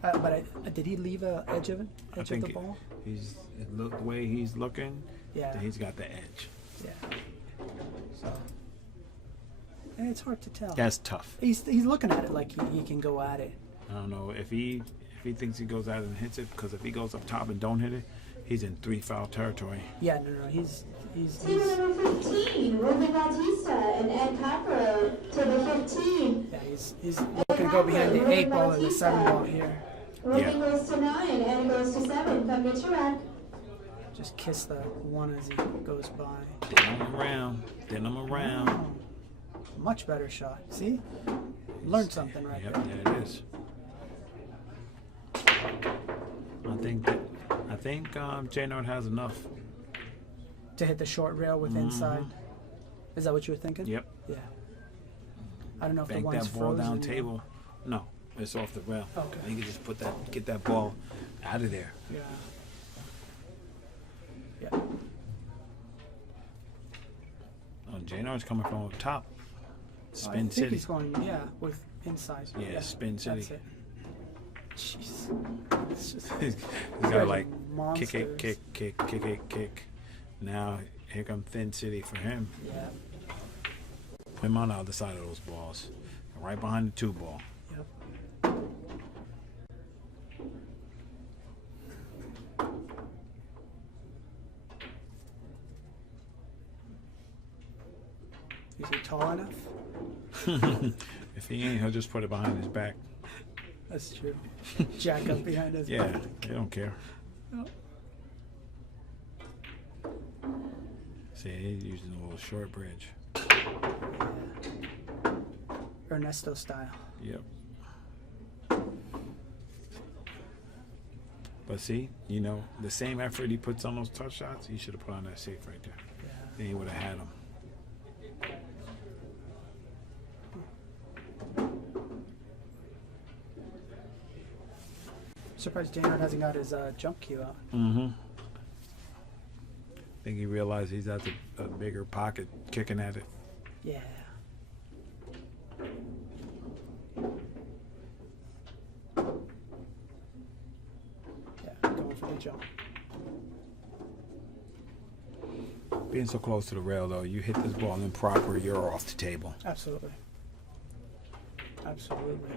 But did he leave a edge of it? I Edge of think the ball? the way he's looking, Yeah. he's got the edge. Yeah. So. And it's hard to tell. That's tough. He's looking at it like he can go at it. I don't know if he thinks he goes out and hits it, because if he goes up top and don't hit it, he's in 3-foul territory. Yeah, no, he's Table number 15, Ruben Bautista and Ed Cockrell. Table 15. yeah, he's looking to go behind the 8 ball and the 7 ball here. Ruben goes to 9, Ed goes to 7. Come get your rack. Just kiss the 1 as he goes by. Then I'm around. Oh, much better shot. See? Learned something right Yep, there. there it is. I think Jaynard has enough. To hit the short rail with inside. Is that what you were thinking? Yep. Yeah. I don't know if Bank the one's that ball frozen. down table. No, it's off the rail. Okay. You can just get that ball out of there. Yeah. Yeah. Oh, Jaynard's coming from up top. I Spin think City. he's going, with inside. Yeah, Spin City. That's it. Jeez. It's just, He's guys got are like monsters. kick. Now here come Thin City for him. Yeah. Put him on the other side of those balls, right behind the 2 ball. Yep. Is he tall enough? If he ain't, he'll just put it behind his back. That's true. Jack up behind us. Yeah, they don't care. Oh. See, he's using a little short bridge. Ernesto style. Yep. But see, the same effort he puts on those tough shots, he should have put on that safe right there. Yeah. Then he would have had him. Surprised Jaynard hasn't got his jump cue out. Mm-hmm. I think he realized he's at a bigger pocket kicking at it. Yeah. Yeah, going for the jump. Being so close to the rail, though, you hit this ball improper, you're off the table. Absolutely. Absolutely.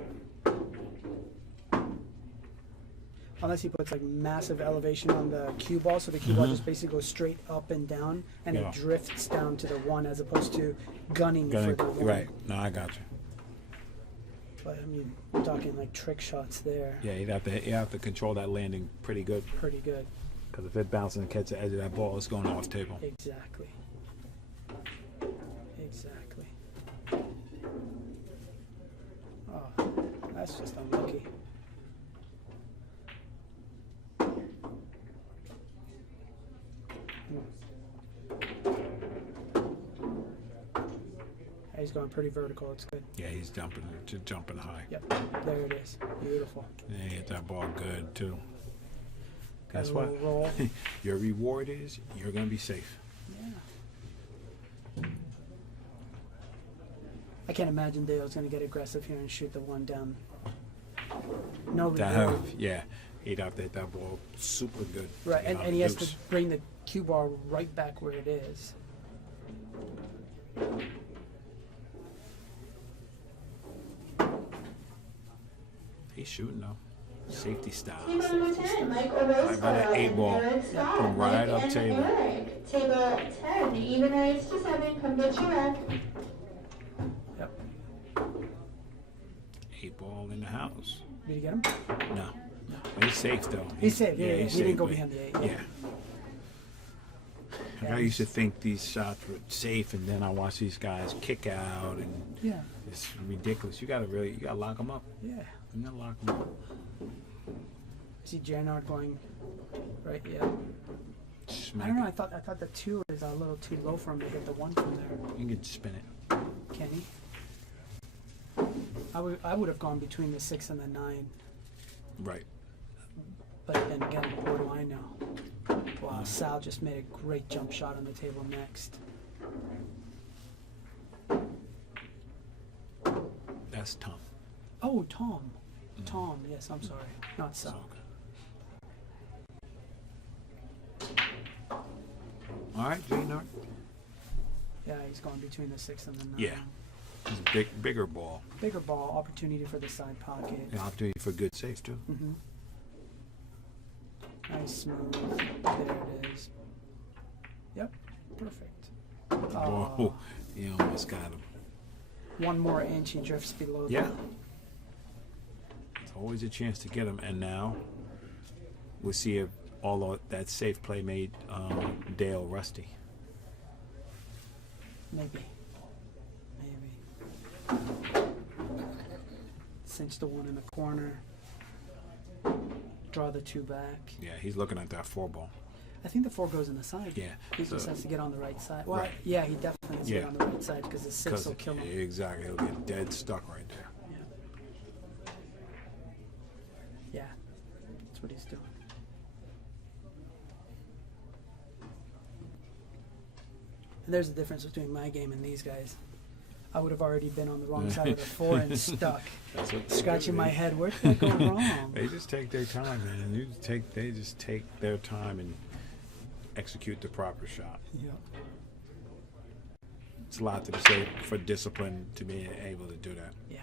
Unless he puts like massive elevation on the cue ball, so the cue ball just basically goes straight up and down, and Yeah. it drifts down to the 1 as opposed to gunning for the 1. Right. No, I got you. But I mean, we're talking like trick shots there. Yeah, you have to control that landing pretty good. Pretty good. Because if it bounces and catches the edge of that ball, it's going off table. Exactly. Exactly. Oh, that's just unlucky. He's going pretty vertical. It's good. Yeah, he's jumping high. Yep. There it is. Beautiful. Yeah, he hit that ball good too. Got Guess a what? little roll. Your reward is you're gonna be safe. Yeah. I can't imagine Dale's going to get aggressive here and shoot the 1 down. No reward. Yeah, he'd have to hit that ball super good. to Right, get out and he the has deuce. to bring the cue ball right back where it is. He's shooting though. Safety style. Table number 10, Mike Orozco Right by that 8 and ball. Eric Scott. Come right Mike up and table. Eric. Table 10, even raise to 7. Come get your rack. Yep. 8 ball in the house. Did you get him? No. He's safe though. He's safe, yeah, he's he didn't safe, go but- behind the 8. Yeah. Like I used to think these shots were safe, and then I watch these guys kick out, and Yeah. it's ridiculous. You gotta lock them up. Yeah. You gotta lock them up. See Jaynard going right. Yeah. Smack I don't know. it. I thought the 2 is a little too low for him to hit the 1 from there. You can spin it. Can he? I would have gone between the 6 and the 9, Right. but then again, what do I know? Wow, Sal just made a great jump shot on the table next. That's Tom. Oh, Tom. Tom, yes, I'm sorry. Not So Sal. good. All right, Jaynard. Yeah, he's going between the 6 and the 9. Yeah. It's a bigger ball. Bigger ball, opportunity for the side pocket. An opportunity for good safe too. Mm-hmm. Nice smooth. There it is. Yep, perfect. Whoa, you almost got him. 1 more inch, he drifts below Yeah. that. It's always a chance to get him. And now we'll see if all of that safe play made Dale rusty. Maybe. Cinch the 1 in the corner. Draw the 2 back. Yeah, he's looking at that 4 ball. I think the 4 goes in the side. Yeah. He so- just has to get on the right side. Well, Right. yeah, he definitely has to Yeah. get on the right side because the 6 will kill him. Exactly. He'll get dead stuck right there. Yeah. Yeah. That's what he's doing. And there's the difference between my game and these guys. I would have already been on the wrong side of the 4 and stuck. That's what Scratching my head. Where did I go wrong? They just take their time, man. They just take their time and execute the proper shot. Yeah. It's a lot to say for discipline to be able to do that. Yeah.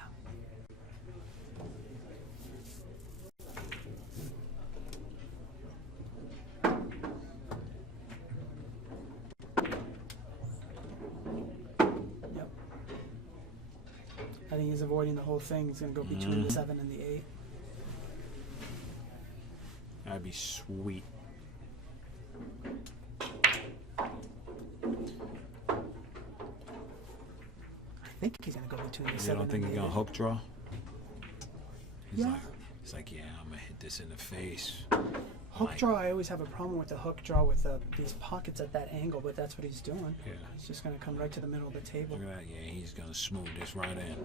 Yep. I think he's avoiding the whole thing. He's going to go between the 7 and the 8. That'd be sweet. I think he's going to go between the You 7 don't and think the he's gonna 8. hook draw? Yeah. He's like, yeah, I'm gonna hit this in the face. Hook Like, draw, I always have a problem with the hook draw with these pockets at that angle, but that's what he's doing. Yeah. He's just going to come right to the middle of the table. Look at that. Yeah, he's gonna smooth this right in.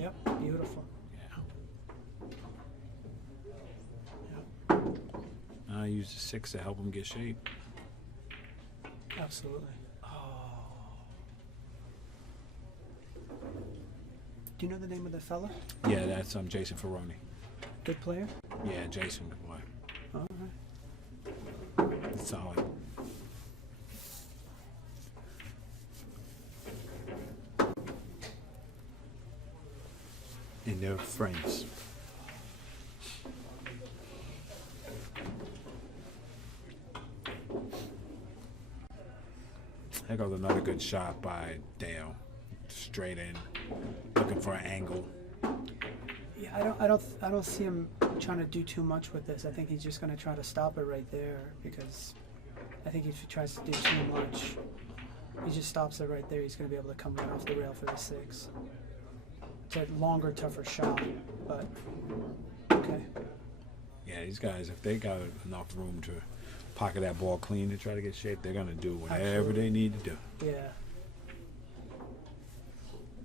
Yep, beautiful. Yeah. I use the 6 to help him get shape. Absolutely. Oh. Do you know the name of the fella? Yeah, that's Jason Ferroni. Good player? Yeah, Jason. Boy, All right. solid. And they're friends. There goes another good shot by Dale. Straight in, looking for an angle. Yeah, I don't see him trying to do too much with this. I think he's just going to try to stop it right there because I think if he tries to do too much, he just stops it right there. He's going to be able to come right off the rail for the 6. It's a longer, tougher shot, but okay. Yeah, these guys, if they got enough room to pocket that ball clean to try to get shape, they're gonna do whatever Absolutely. they need to do. Yeah.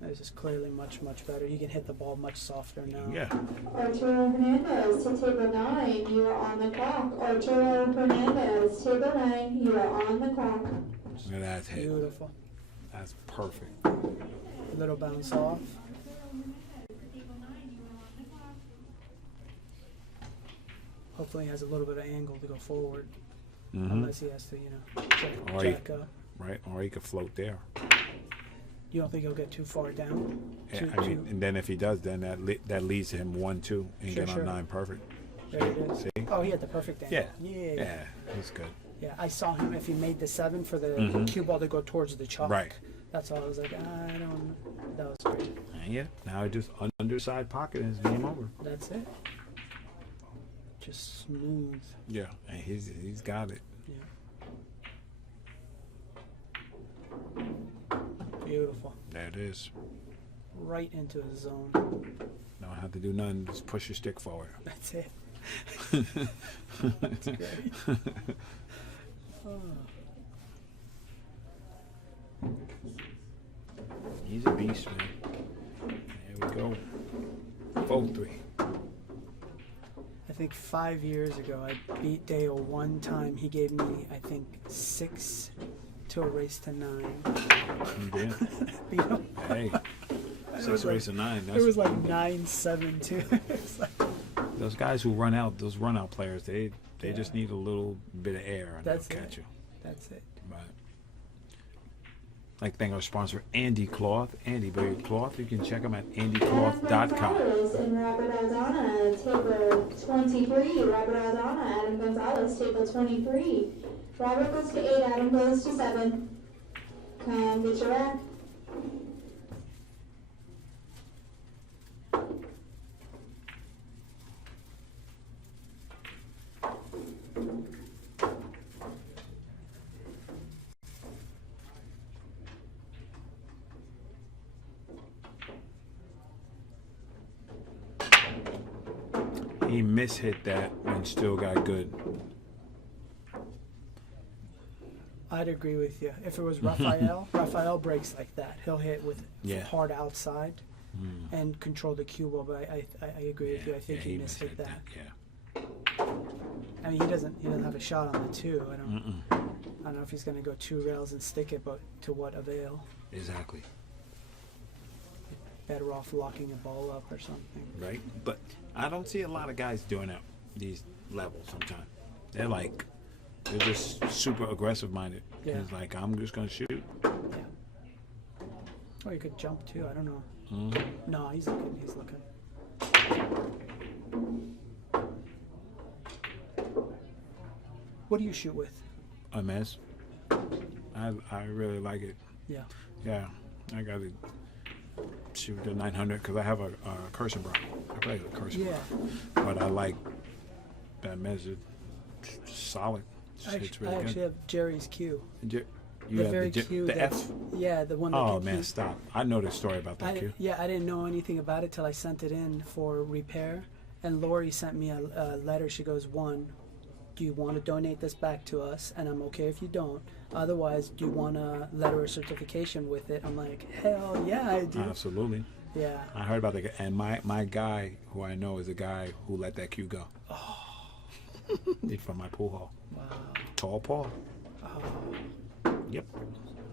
This is clearly much, much better. You can hit the ball much softer now. Yeah. Arturo Hernandez to table 9, you are on the clock. Arturo Hernandez, table 9, you are on the clock. Look at that hit. Beautiful. That's perfect. Little bounce off. Hopefully he has a little bit of angle to go forward. Unless he has to, Or he- jack up. Right? Or he could float there. You don't think he'll get too far down? Yeah, Too- I mean, too- and then if he does, then that leads to him 1-2 and Sure, get on sure. 9 perfect. there it is. See? Oh, he had the perfect angle. Yeah. Yeah. Yeah, that's good. Yeah, I saw him if he made the 7 for the cue ball to go towards the chalk. Right. That's all. I was like, I don't. That was great. And yeah, now I just underside pocket and it's game over. That's it. Just smooth. Yeah, and he's got it. Yeah. Beautiful. There it is. Right into his zone. Don't have to do nothing. Just push your stick forward. That's it. That's great. Oh. He's a beast, man. There we go. 4-3. I think 5 years ago, I beat Dale one time. He gave me, I think, 6 to a race to 9. You did? Beat him. Hey. 6 race to 9. It was like 9-7 too. Those guys who run out, those run out players, they just need a little bit of air and That's they'll catch you. That's it. But like to thank our sponsor, Andy Cloth, Andy Billiard Cloth. You can check them at andycloth.com. Gonzalez and Robert Aldana, table 23. Robert Aldana, Adam Gonzalez, table 23. Robert goes to 8, Adam goes to 7. Come get your rack. He mishit that and still got good. I'd agree with you. If it was Raphael, Raphael breaks like that. He'll hit with Yeah. hard outside and control the cue ball. But I agree with you. I think he mishit that. Yeah. I mean, he doesn't have a shot on the 2. I don't know if he's going to go 2 rails and stick it, but to what avail? Exactly. Better off locking the ball up or something. Right? But I don't see a lot of guys doing that these levels sometimes. They're just super aggressive minded. Yeah. It's like, I'm just gonna shoot. Yeah. Or you could jump too. I don't know. No, he's looking. He's looking. What do you shoot with? A Mezz. I really like it. Yeah. Yeah. I got to shoot the 900 because I have a Curson Bro. I play with Curson Yeah. Bro. But I like that Mezz. It's solid. It's really I actually good. have Jerry's cue. You The have very the cue. the that- F. Yeah, the one that Oh can man, keep- stop! I know the story about that cue. I didn't know anything about it till I sent it in for repair. And Lori sent me a letter. She goes, 1, do you want to donate this back to us? And I'm okay if you don't. Otherwise, do you want a letter of certification with it? I'm like, hell yeah, I do. Absolutely. Yeah. I heard about that, and my guy who I know is a guy who let that cue go. Oh. He's from my pool hall. Wow. Tall Paul. Oh, Yep.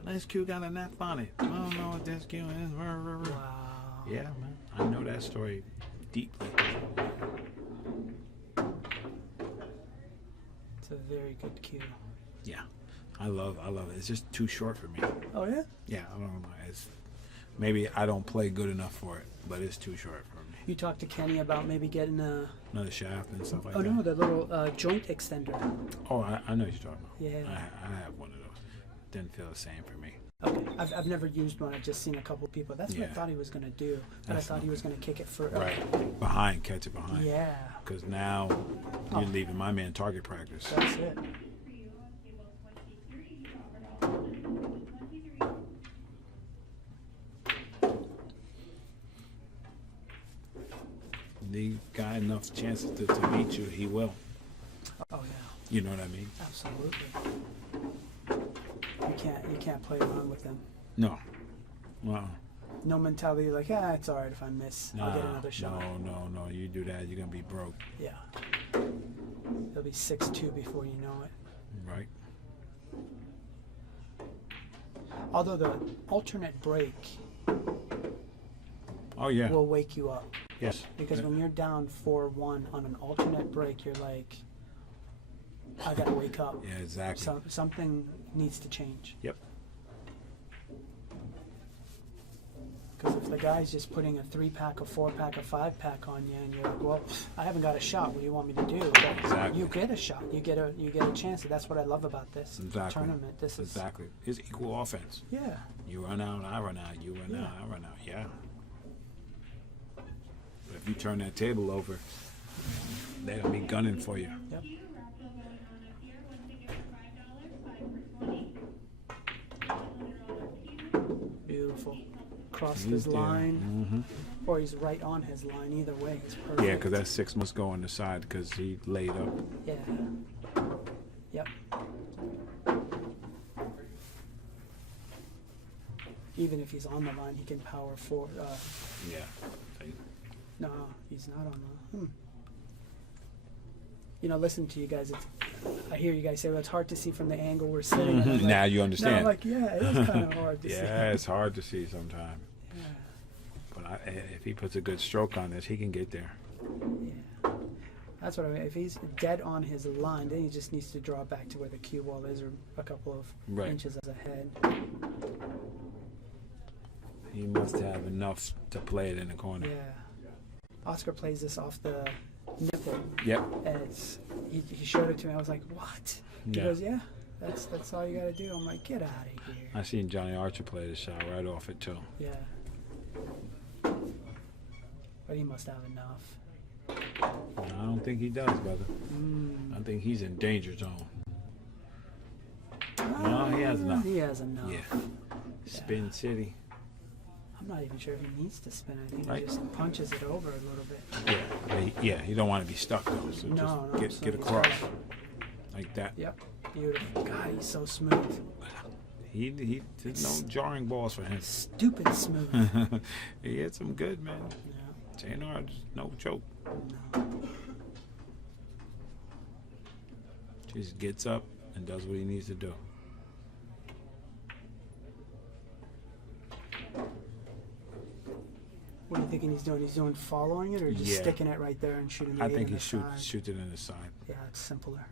This cue got a nap on it. I don't know what this cue is. wow. Yeah, man. I know that story deeply. It's a very good cue. Yeah. I love it. It's just too short for me. Oh, yeah? Yeah, I don't know. Maybe I don't play good enough for it, but it's too short for me. You talked to Kenny about maybe getting a... Another shaft and stuff like Oh, that. no, the little joint extender. Oh, I know what you're talking about. Yeah. I have one of those. Didn't feel the same for me. Okay. I've never used one. I've just seen a couple people. That's what I Yeah. thought he was going to do. But That's I thought he was going to kick it for... Right. Behind, catch it behind. Yeah. Because now Oh. you're leaving my man target practice. That's it. The guy enough chances to meet you, he will. Oh, yeah. You know what I mean? Absolutely. You can't play around with them. No. Well, No mentality like, it's all right if I miss. I'll get another shot. No. You do that, you're gonna be broke. Yeah. It'll be 6-2 before you know it. Right? Although the alternate break Oh yeah. will wake you up. Yes. Because when you're down 4-1 on an alternate break, you're like, I gotta wake up. Yeah, exactly. Something needs to change. Yep. Because if the guy's just putting a 3-pack, a 4-pack, a 5-pack on you, and you're like, well, I haven't got a shot. What do you want me to do? But Exactly. you get a shot. You get a chance. That's what I love about this tournament. This is Exactly. It's equal offense. yeah. You run out, I run out. You run out, I run out. Yeah. But if you turn that table over, they're gonna be gunning for you. Yep. Beautiful. crossed He's his there. line, or he's right on his line. Either way, it's perfect. Yeah, because that 6 must go on the side because he laid up. Yeah. Yep. Even if he's on the line, he can power forward. Yeah. No, he's not on the. You know, listen to you guys. I hear you guys say, well, it's hard to see from the angle we're sitting. And I'm like, Now you understand. No, I'm like, yeah, it is kind of hard to see. Yeah, it's hard to see sometimes. Yeah. But if he puts a good stroke on this, he can get there. Yeah. That's what I mean. If he's dead on his line, then he just needs to draw back to where the cue ball is, or a couple of inches ahead. He must have enough to play it in the corner. Yeah. Oscar plays this off the nipple. Yep. And he showed it to me. I was like, what? He goes, yeah, that's all you got to do. I'm like, get out of here. I seen Johnny Archer play the shot right off it too. Yeah. But he must have enough. I don't think he does, brother. I think he's in danger zone. No, he has enough. He has enough. Yeah. Spin City. I'm not even sure if he needs to spin. I think he just punches it over a little bit. Yeah, you don't want to be stuck though. So just get across like that. Yep, beautiful. God, he's so smooth. He did no jarring balls for him. Stupid smooth. He had some good, man. Yeah. Jaynard, no joke. No. Just gets up and does what he needs to do. What are you thinking he's doing? He's doing following it, or just sticking it right there and shooting the I eight think in he the side? shoots it in the side. Yeah, it's simpler.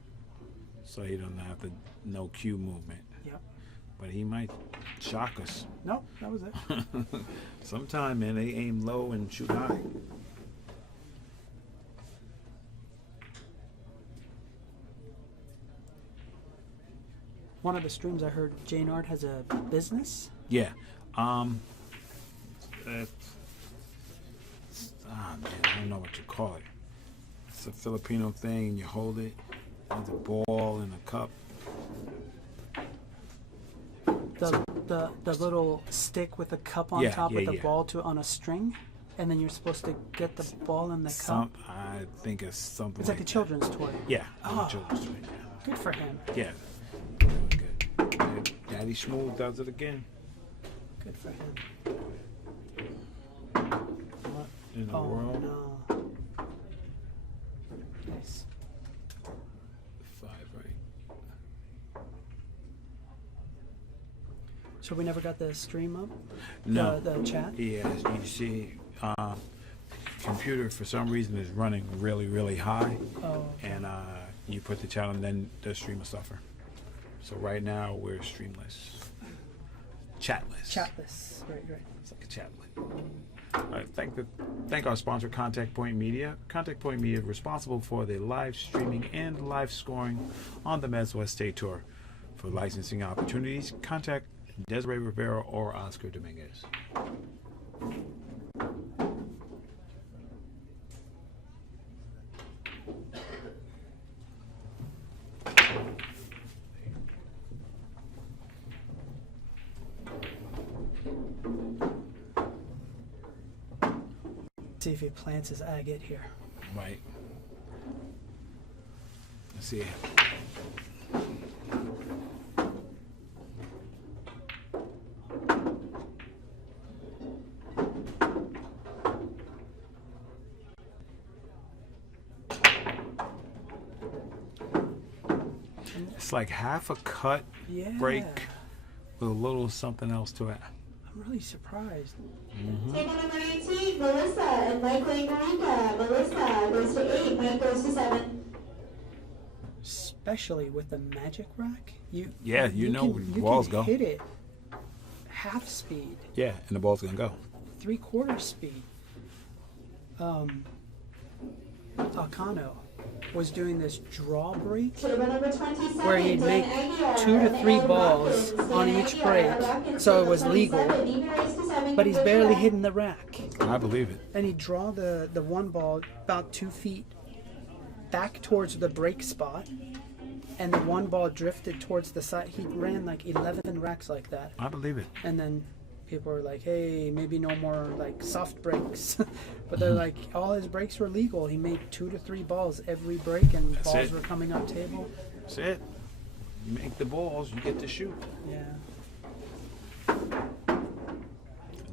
So he doesn't have to no cue movement. Yep. But he might shock us. Nope, that was it. Sometime, man, they aim low and shoot high. One of the streams I heard Jaynard has a business. Yeah. Man, I don't know what you call it. It's a Filipino thing. You hold it. There's a ball in a cup. The little stick with the cup on top with the ball on a string, and then you're supposed to get the ball in the cup. I think it's something. It's like a children's toy. Yeah, a children's toy. Good for him. Yeah. Good. Daddy Smooth does it again. Good for him. What in the world? No. Nice. 5, right? So we never got the stream up? No. The chat? Yeah, you see, computer for some reason is running really, really high. Oh. And you put the chat on, then the stream will suffer. So right now we're streamless. Chatless. Chatless. Right. It's like a chatlet. All right, thank our sponsor, Contact Point Media. Contact Point Media is responsible for the live streaming and live scoring on the Mezz West State Tour. For licensing opportunities, contact Desiree Rivera or Oscar Dominguez. See if he plants his agate here. Right. Let's see. It's like half a cut break with a little something else to it. I'm really surprised. Table number 18, Melissa and Mike Langarica. Melissa goes to 8, Mike goes to 7. Especially with the magic rack. You balls can go. Hit it half speed. Yeah, and the ball's gonna go. 3/4 speed. Alcano was doing this draw break Table number 27, where he'd Dan make Aguiar 2 to and 3 Ed balls Watkins. on Dan each Aguiar, break, Watkins, so it table was legal. 27, even raised to 7, But he's goes barely back. hitting the rack. I believe it. And he'd draw the one ball about 2 feet back towards the break spot, and the one ball drifted towards the side. He ran like 11 racks like that, I believe it. and then people are like, hey, maybe no more like soft breaks. But they're like, all his breaks were legal. He made 2 to 3 balls every break, and That's balls it. were coming up table. That's it. You make the balls, you get to shoot. Yeah.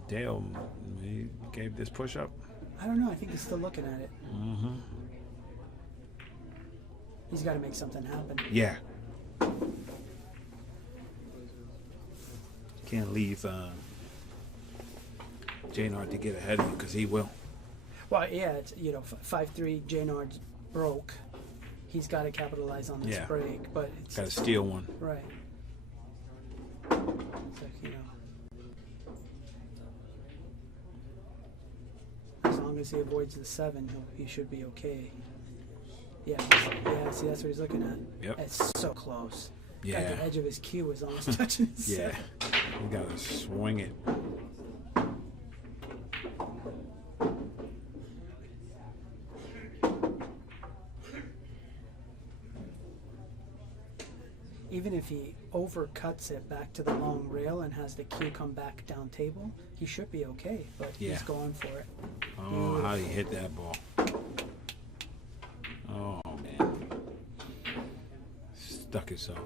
Dale, he gave this push up. I don't know. I think he's still looking at it. Mm-hmm. He's got to make something happen. Yeah. Can't leave Jaynard to get ahead of you, because he will. Well, yeah, it's, 5-3, Jaynard broke. He's got to capitalize on this Yeah. break, but it's Got to steal one. right. It's like, as long as he avoids the 7, he should be okay. Yeah, see, that's what he's looking at. Yep. It's so close. Yeah. God, the edge of his cue was almost touching his Yeah. 7. You got to swing it. Even if he overcuts it back to the long rail and has the cue come back down table, he should be okay, but Yeah. he's going for it. Oh, how he hit that ball. Oh, man. Stuck himself.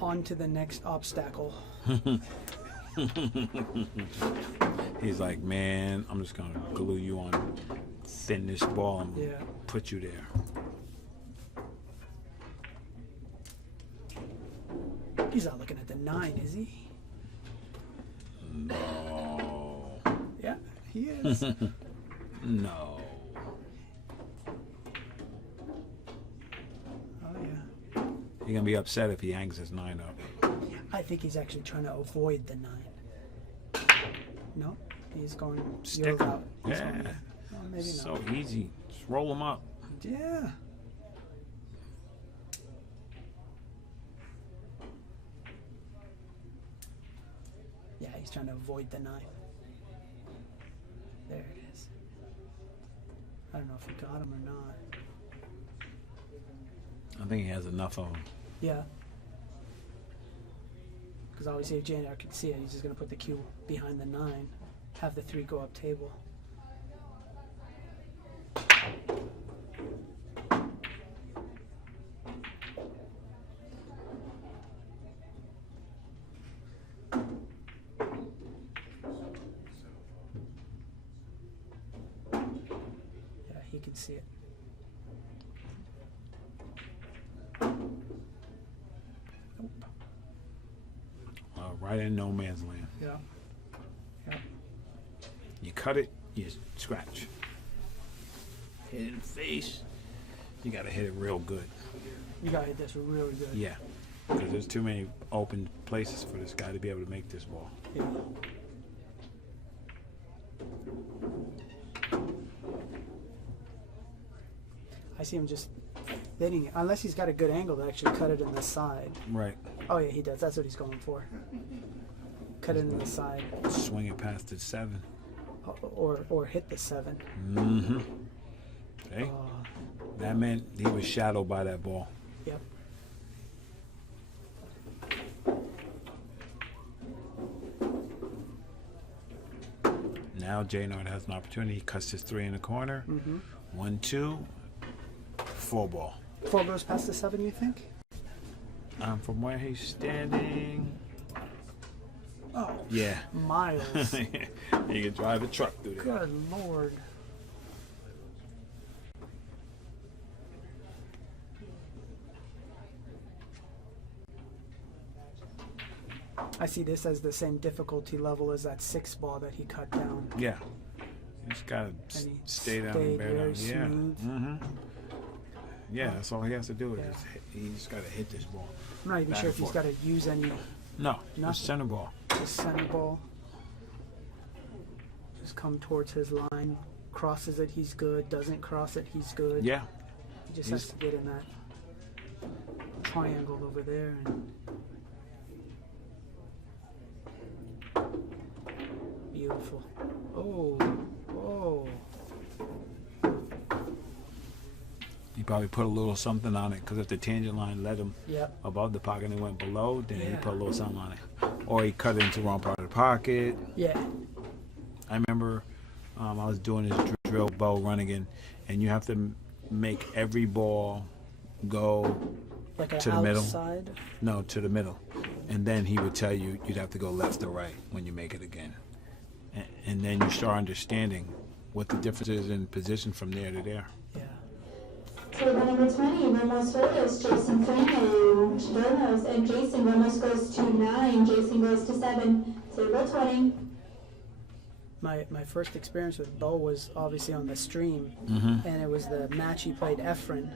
On to the next obstacle. He's like, man, I'm just going to glue you on, thin this ball and Yeah. put you there. He's not looking at the 9, is he? No. Yeah, he is. No. Oh, yeah. He's going to be upset if he hangs his 9 up. I think he's actually trying to avoid the 9. No, he's going Stick your 'em. route. He's Yeah. going- well, maybe So not. easy. Just roll him up. Yeah. Yeah, he's trying to avoid the 9. There it is. I don't know if he got him or not. I think he has enough of them. Yeah. Because obviously if Jaynard can see it, he's just going to put the cue behind the 9, have the 3 go up table. Yeah, he can see it. Nope. Right in no man's land. Yeah. Yeah. You cut it, you scratch. Hit it in the face. You got to hit it real good. You gotta hit this really good. Yeah. Because there's too many open places for this guy to be able to make this ball. Yeah. I see him just hitting it, unless he's got a good angle to actually cut it in the side. Right. Oh yeah, he does. That's what he's going for. Cut it in the side, Swing it past the 7. or hit the 7. Mm-hmm. Hey, Oh, that meant he was shadowed by that ball. yep. Now Jaynard has an opportunity. He cuts his 3 in the corner. 1, 2, 4 ball. 4 goes past the 7, you think? From where he's standing. Oh, Yeah. miles. You can drive a truck through there. Good lord. I see this as the same difficulty level as that 6 ball that he cut down. Yeah. You just gotta And he stay down stayed and bear very down. Yeah. smooth. Mm-hmm. Yeah, that's all he has to do. Yeah. He's got to hit this ball. I'm not even Back sure and if he's forth. got to use any No, Nothing. the center ball. the center ball. Just come towards his line, crosses it, he's good. Doesn't cross it, he's good. Yeah. He just he's- has to get in that triangle over there. And beautiful. Oh, oh. He probably put a little something on it, because if the tangent line led him Yep. above the pocket and it went below, then he Yeah. put a little something on it. Or he cut it into the wrong part of the pocket. Yeah. I remember I was doing this drill bow running, and you have to make every ball go Like to an the middle. outside. No, to the middle. And then he would tell you you'd have to go left or right when you make it again. And then you start understanding what the difference is in position from there to there. Yeah. Table number 20, Ramos Verdes, Jason Freeman, Ramos, and Jason. Ramos goes to 9, Jason goes to 7. Table 20. My first experience with Bo was obviously on the stream, Mm-hmm. and it was the match he played Efren,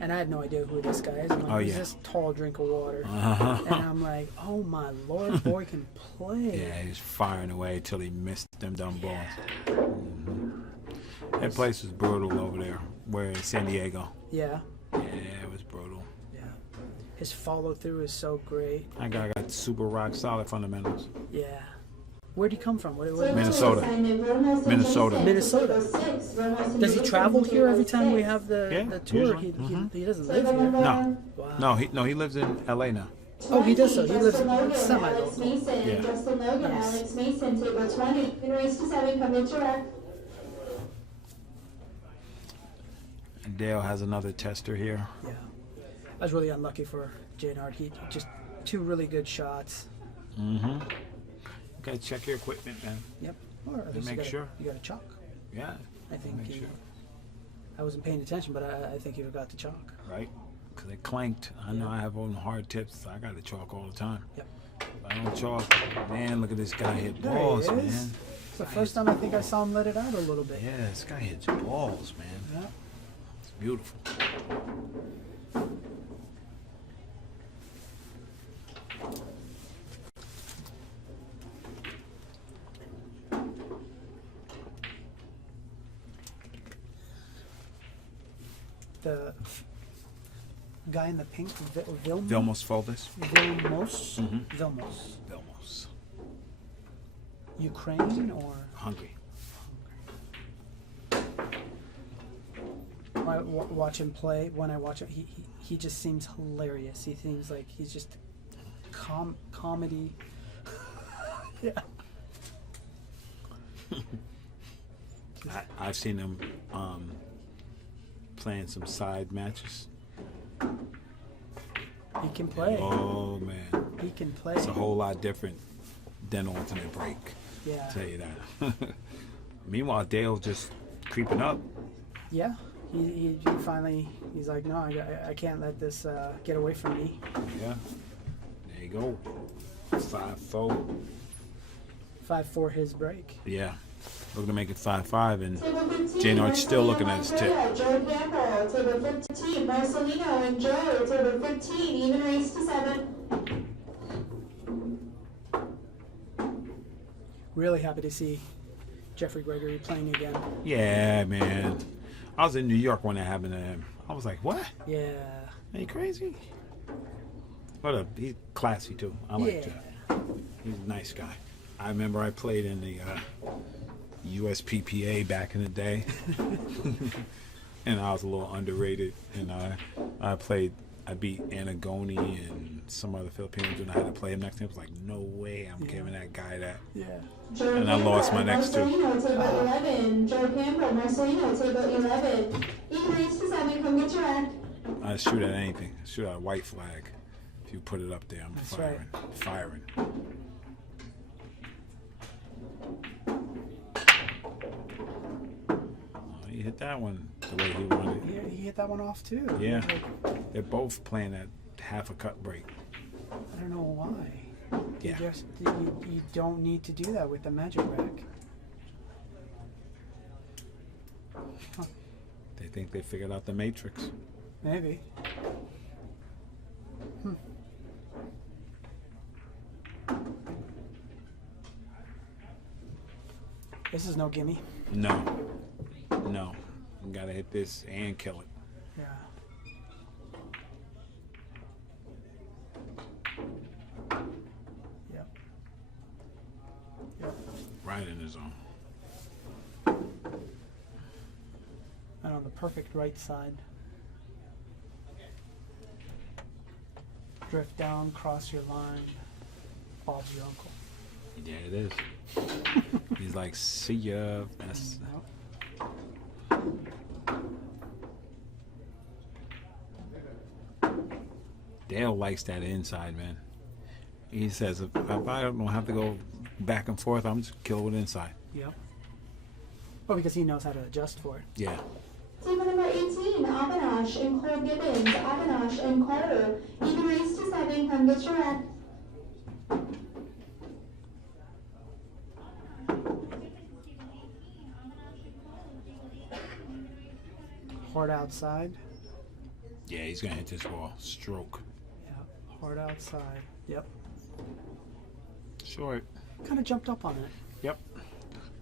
and I had no idea who this guy is. I'm like, Oh, who's yeah. this tall drink of water? Uh-huh. And I'm like, oh my lord, boy can play. Yeah, he was firing away till he missed them dumb balls. Mm-hmm. That place was brutal over there, where in San Diego. Yeah. Yeah, it was brutal. Yeah. His follow through is so great. That guy got super rock solid fundamentals. Yeah. Where'd he come from? What, Minnesota. Minnesota. Minnesota. Does he travel here every time we have Yeah, the tour? usually. He doesn't live here. No. Wow. No, he lives in LA now. Oh, he does so. He lives Alex semi-local. Mason, Yeah. Justin Logan, Nice. Alex Mason, table 20. In race to 7, come to track. And Dale has another tester here. Yeah. I was really unlucky for Jaynard. He just 2 really good shots. Mm-hmm. Okay, check your equipment, man. Yep. Or at least make sure. You got a chalk. Yeah. I think Make sure. I wasn't paying attention, but I think you got the chalk. Right? Because it clanked. I know I have on hard tips. I got to chalk all the time. Yep. If I don't chalk, man, look at this guy hit There balls, he is. man. It's the first time I think I saw him let it out a little bit. Yeah, this guy hits balls, man. Yeah. It's beautiful. The guy in the pink, Vilmos. Vilmos Folders. Vilmos. Mhm. Vilmos. Vilmos. Ukraine or Hungry. I watch him play. When I watch him, he just seems hilarious. He seems like he's just comedy. Yeah. I've seen him playing some side matches. He can play. Oh, man. He can play. It's a whole lot different than alternate break. Yeah. I'll tell you that. Meanwhile, Dale's just creeping up. Yeah. He finally, he's like, no, I can't let this get away from me. Yeah. There you go. 5-4. 5-4 his break. Yeah. Looking to make it 5-5, and Table 15, Jaynard's still looking at his tip. Joe Campbell, table 15, Marcelino and Joe, table 15, even race to 7. Really happy to see Jeffrey Gregory playing again. Yeah, man. I was in New York when that happened to him. I was like, what? Yeah. Are you crazy? He's classy, too. I like Yeah. Jeff. He's a nice guy. I remember I played in the USPPA back in the day. And I was a little underrated. And I beat Anagoni and some other Filipinos, and I had to play him next to him. I was like, no way I'm giving that guy that. Yeah. Joe And I lost my Campbell, next two. Marcelino, table 11, Joe Campbell, Marcelino, table 11, even race to 7, come get your act. I shoot at anything. Shoot at a white flag. If you put it up there, I'm That's firing. Firing. He hit that one the way he wanted. Yeah, he hit that one off too. Yeah. Like, They're both playing at half a cut break. I don't know why. Yeah. You don't need to do that with the magic rack. They think they figured out the matrix. Maybe. This is no gimme. No. No. You gotta hit this and kill it. Yeah. Yep. Yep. Right in the zone. And on the perfect right side. drift down, cross your line. Bob's your uncle. There it is. He's like, see ya. That's Dale likes that inside, man. He says, if I don't have to go back and forth, I'm just kill it inside. Yep. Well, because he knows how to adjust for it. Yeah. Table number 18, Avinash and Cole Gibbons. Avinash and Carter. Even race to 7. Come get your red. Hard outside. Yeah, he's going to hit this ball. Stroke. Yeah. Hard outside. Yep. Short. Kind of jumped up on it. Yep.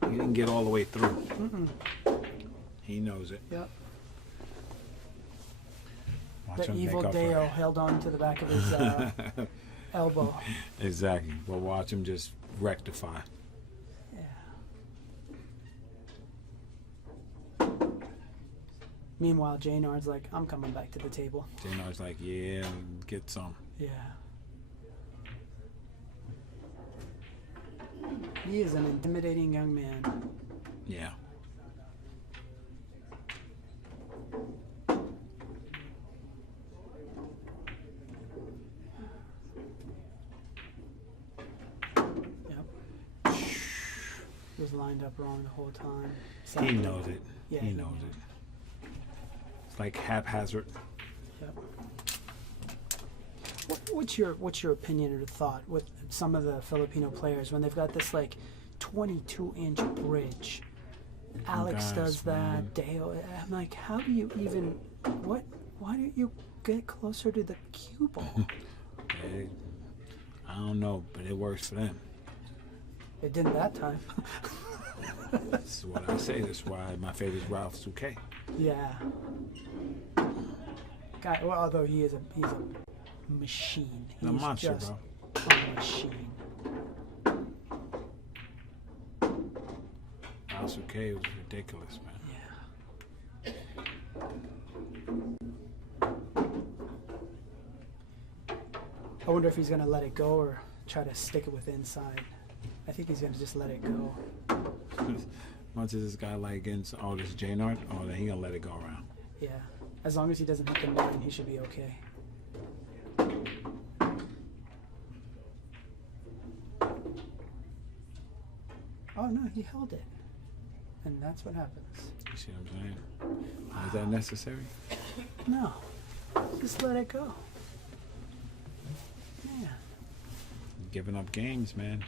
He didn't get all the way through. Mm-mm. He knows it. Yep. Watch The him evil make up for Dale it. held on to the back of his elbow. Exactly. But watch him just rectify. Yeah. Meanwhile, Jaynard's like, I'm coming back to the table. Jaynard's like, yeah, get some. Yeah. He is an intimidating young man. Yeah. Yep. He was lined up wrong the whole time. He knows it. Yeah, he knows it. It's like haphazard. Yep. What's your opinion or thought with some of the Filipino players when they've got this like 22-inch bridge? Alex Guys, does that. man. Dale. I'm like, how do you even? What? Why don't you get closer to the cue ball? I don't know, but it works for them. It didn't that time. This is what I say. That's why my favorite is Ralph Souquet. Yeah. Guy. Well, although he's a machine. The He's monster, just bro. a machine. Ralph Souquet was ridiculous, man. Yeah. I wonder if he's gonna let it go or try to stick it with inside. I think he's gonna just let it go. Much as this guy like against all this Jaynard, then he gonna let it go around. Yeah. As long as he doesn't hit the 9, he should be okay. Oh no, he held it. And that's what happens. You see what I'm saying? Is that necessary? No. Just let it go. Yeah. Giving up games, man.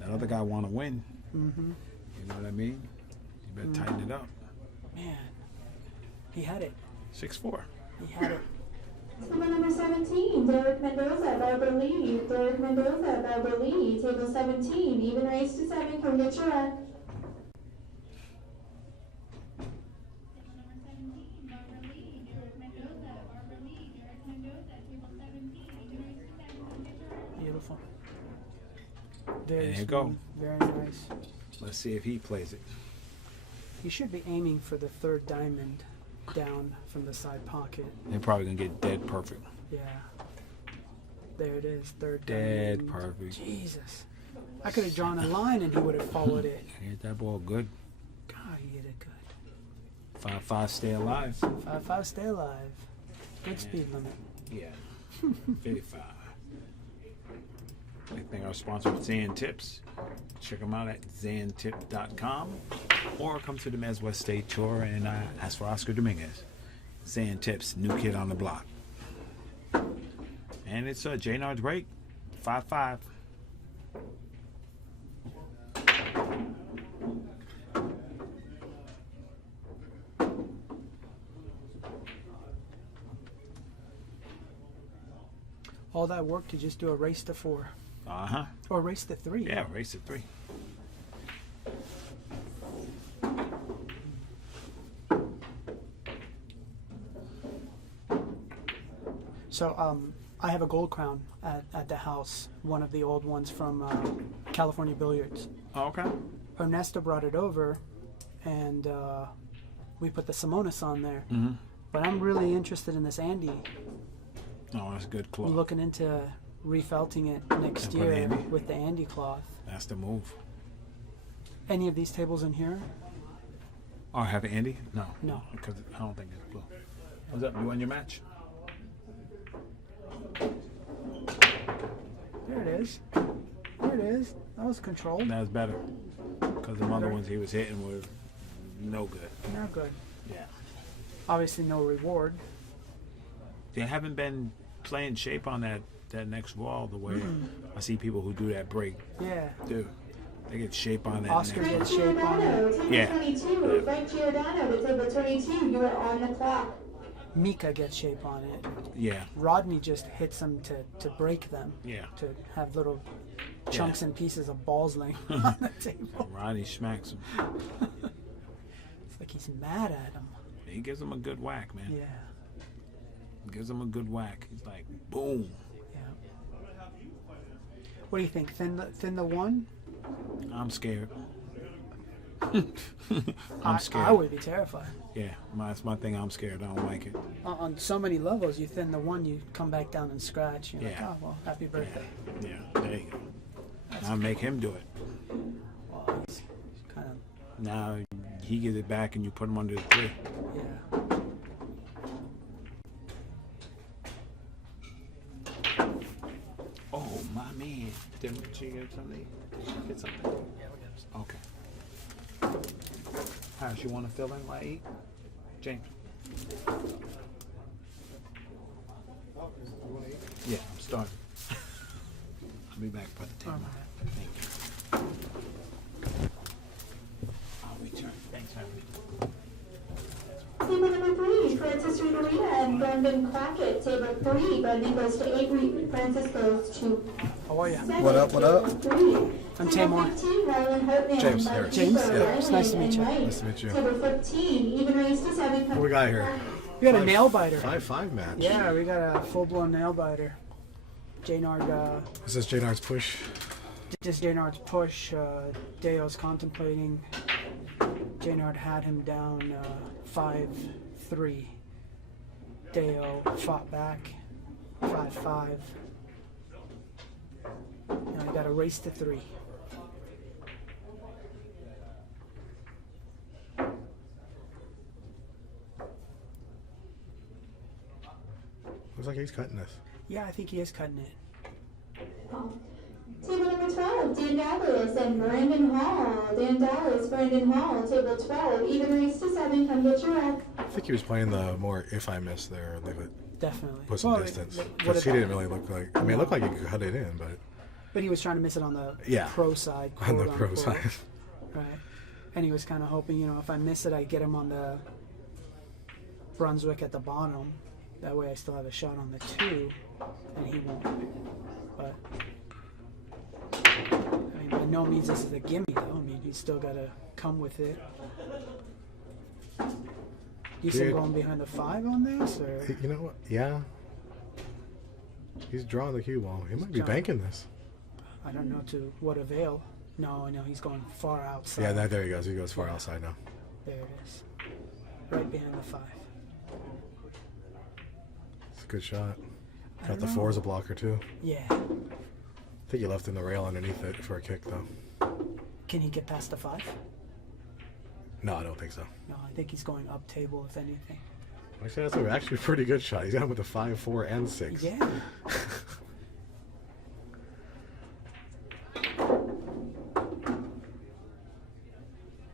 That other guy want to win. Mm-hmm. You know what I mean? You better tighten it up. Man. He had it. 6'4". He had it. Table number 17, Derek Mendoza, Barbara Lee. Derek Mendoza, Barbara Lee. Table 17, even race to 7. Come get your red. Beautiful. Very There you smooth. go. Very nice. Let's see if he plays it. He should be aiming for the 3rd diamond down from the side pocket. They're probably gonna get dead perfect. Yeah. There it is. 3rd Dead diamond. perfect. Jesus. I could have drawn a line and he would have followed it. Hit that ball good. God, he hit it good. 5-5, stay alive. 5-5, stay alive. Good speed limit. Yeah. 55. I think our sponsor is Zan Tips. Check them out at zantip.com or come to the Mezz West State Tour and ask for Oscar Dominguez. Zan Tips, new kid on the block. And it's Jaynard's break, 5-5. All that work to just do a race to 4. Uh-huh. Or race to 3. Yeah, race at 3. So I have a gold crown at the house, one of the old ones from California Billiards. Oh, okay. Ernesto brought it over, and we put the Simonis on there. Mm-hmm. But I'm really interested in this Andy Oh, that's good I'm cloth. looking into refelting it next And put year Andy? with the Andy cloth. That's the move. Any of these tables in here? Oh, have Andy? No. No. Because I don't think it's blue. What's up? You won your match? There it is. There it is. That was controlled. That's better. Because the other ones he was hitting were no good. Not good. Yeah. Obviously, no reward. They haven't been playing shape on that next wall the way I see people who do that break Yeah. do. They get shape on that Oscar next gets wall. shape on it. Table Yeah. 22. Frank Giordano to table 22. You are on the clock. Mika gets shape on it. Yeah. Rodney just hits them to break them. Yeah. To have little chunks and pieces of balls laying on the table. Rodney smacks him. It's like he's mad at him. He gives him a good whack, man. Yeah. Gives him a good whack. He's like, boom. Yeah. What do you think? Thin the one? I'm scared. I scared. would be terrified. Yeah, that's my thing. I'm scared. I don't like it. On so many levels, you thin the one, you come back down and scratch. You're like, Yeah. oh, well, happy birthday. Yeah, there you go. I'll make him do it. Well, he's kind of, Now he gives it back and you put him under the 3. yeah. Oh, my man. Didn't she get something? Did she get something? Yeah, we got some. Okay. How does she want to fill in while I eat? James? Yeah, I'm starting. I'll be back by the table. Thank you. I'll return. Thanks, Harvey. Table number 3, Francis Riverina and Brendan Clackett. Table 3, Brendan goes to 8, Francis goes to How are you? 7. What up, what up? Table I'm Table Tamar. 15, Rylan Hartman. James, Mike Eric. James? Cooper, Yeah. It's nice to meet you. Ryan Nice to meet you. Table 15, even raised to 7. What we got here? We got a nail biter. 5-5 match. Yeah, we got a full-blown nail biter. Jaynard, This is Jaynard's push. this is Jaynard's push. Deo's contemplating. Jaynard had him down 5-3. Deo fought back 5-5. Now he got a race to 3. Looks like he's cutting this. Yeah, I think he is cutting it. Table number 12, Dan Dallas and Brandon Hall. Dan Dallas, Brandon Hall. Table 12, even race to 7. Come get your rack. I think he was playing the more if I miss there, leave it, Definitely. put some Well, distance. what Because he about- didn't really look like, I mean, it looked like he could cut it in, but But he was trying to miss it on the Yeah. pro side. on the quote, pro unquote. side. Right. And he was kind of hoping, if I miss it, I get him on the Brunswick at the bottom. That way I still have a shot on the 2, and he won't. But, I mean, by no means this is a gimme, though. I mean, you still got to come with it. You said Dude. going behind the 5 on this, or? You know what? Yeah. He's drawing the cue ball. He might be drawing. banking this. I don't know to what avail. No, I know he's going far outside. Yeah, there he goes. He goes far outside now. There it is. Right behind the 5. It's a good shot. I Got the don't 4 as a know. blocker, too. Yeah. I think he left in the rail underneath it for a kick, though. Can he get past the 5? No, I don't think so. No, I think he's going up table, if anything. Actually, that's actually a pretty good shot. He's got him with a 5, 4, and 6. Yeah.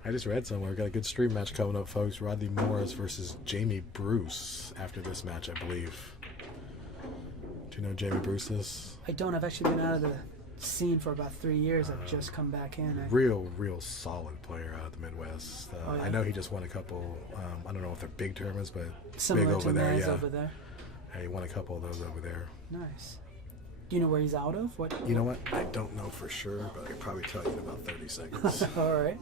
I just read somewhere. We got a good stream match coming up, folks. Rodney Morris versus Jamie Bruce after this match, I believe. Do you know who Jamie Bruce is? I don't. I've actually been out of the scene for about 3 years. I've just come back in. Real solid player out of the Midwest. Oh, yeah. I know he just won a couple, I don't know if they're big tournaments, but Similar big over to there. Mezz Yeah. over there. Yeah, he won a couple of those over there. Nice. Do you know where he's out of? What? You know what? I don't know for sure, but I could probably tell you in about 30 seconds. All right.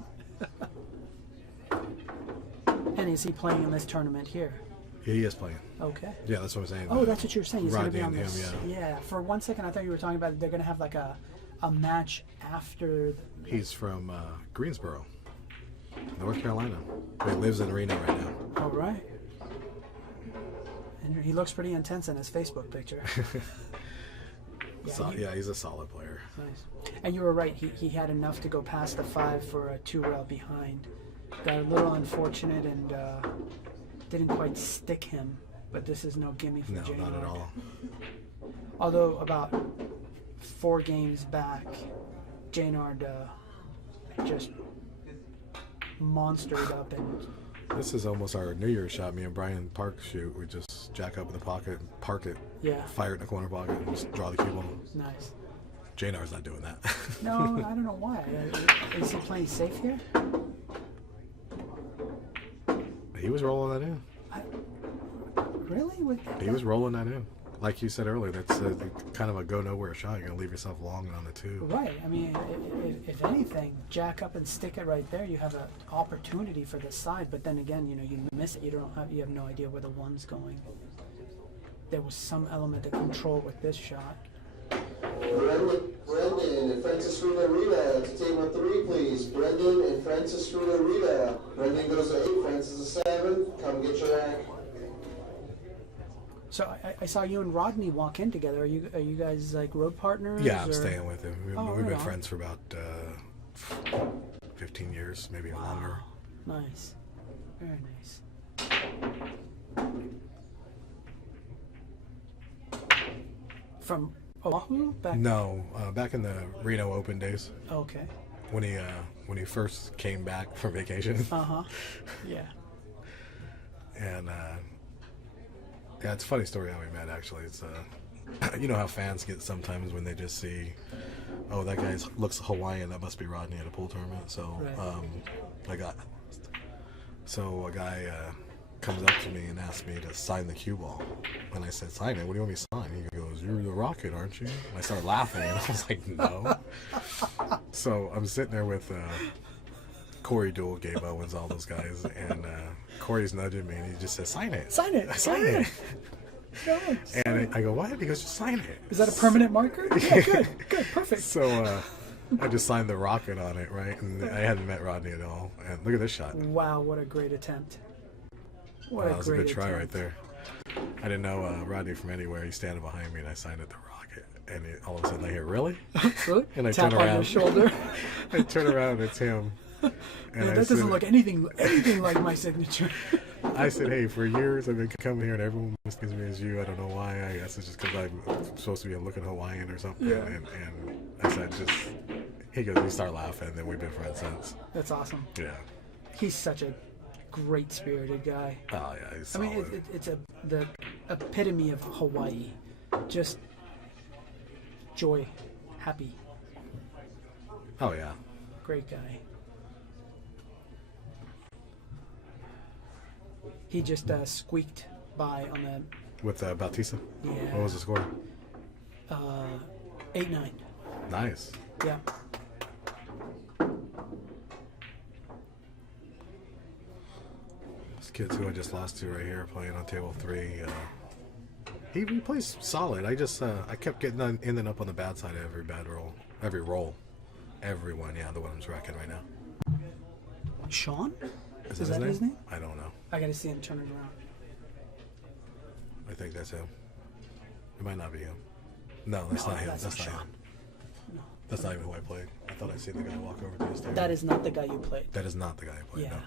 And is he playing in this tournament here? He is playing. Okay. Yeah, that's what I'm saying. Oh, that's what you're saying. He's going to be Rodney on and this. him, Yeah. For one second, I thought you were talking about they're going to have like a match after. He's from Greensboro, North Carolina. He lives in Reno right now. All right. And he looks pretty intense in his Facebook picture. Yeah, he's a solid player. Nice. And you were right. He had enough to go past the 5 for a 2-rail behind. Got a little unfortunate and didn't quite stick him. But this is no gimme for Jaynard. No, not at all. Although about 4 games back, Jaynard just monstered up and. This is almost our New Year's shot. Me and Brian Park shoot. We just jack up in the pocket, park it, fire it in the corner pocket, and just draw the cue ball. Nice. Jaynard's not doing that. No, I don't know why. Is he playing safe here? He was rolling that in. Really? He was rolling that in. Like you said earlier, that's kind of a go nowhere shot. You're gonna leave yourself long on the 2. Right. I mean, if anything, jack up and stick it right there. You have an opportunity for the side, but then again, you miss it. You have no idea where the 1's going. There was some element of control with this shot. Brendan and Francis Rita to table 3, please. Brendan and Francis Rita. Brendan goes to 8, Francis to 7. Come get your rack. So I saw you and Rodney walk in together. Are you guys like road partners? Yeah, I'm staying with him. We've been on. friends for about 15 years, maybe longer. Nice. Very nice. From Oahu? Back in the Reno Open days. Okay. When he first came back from vacation. Yeah. And yeah, it's a funny story how we met. Actually, it's you know how fans get sometimes when they just see, oh, that guy looks Hawaiian. That must be Rodney at a pool tournament. So right. a guy comes up to me and asks me to sign the cue ball. And I said, sign it? What do you want me to sign? He goes, you're the Rocket, aren't you? And I started laughing, and I was like, no. So I'm sitting there with Corey Deuel, Gabe Owens, all those guys, and Corey's nudging me, and he just says, sign it. Sign it. Sign it. No, And I go, what? He goes, just sign it. Is that a permanent marker? Yeah, good, perfect. So I just signed the Rocket on it, right? And I hadn't met Rodney at all. And look at this shot. Wow, what a great attempt. That was a good try right there. I didn't know Rodney from anywhere. He's standing behind me, and I signed it the Rocket. And all of a sudden I hear, really? Really? And I Tap turn around. on your shoulder. I turn around, and it's him. And that doesn't look anything like my signature. I said, hey, for years I've been coming here and everyone mistakes me as you. I don't know why. I guess it's just because I'm supposed to be looking Hawaiian or something. Yeah. And I said, he goes, we start laughing, and then we've been friends since. That's awesome. Yeah. He's such a great-spirited guy. Oh, yeah, he's I solid. mean, it's the epitome of Hawaii. Just joy, happy. Oh, yeah. Great guy. He just squeaked by on the... With Bautista? Yeah. What was the score? 8-9. Nice. Yeah. This kid who I just lost to right here playing on table 3. He plays solid. I kept getting in and up on the bad side of every bad roll. Every roll. Everyone, yeah, the one I'm racking right now. Sean? Is that his name? I don't know. I gotta see him turn it around. I think that's him. It might not be him. No, that's not him. That's not Sean. him. No. That's not even who I played. I thought I seen the guy walk over to his table. That is not the guy you played. That is not the guy I played. Yeah. No.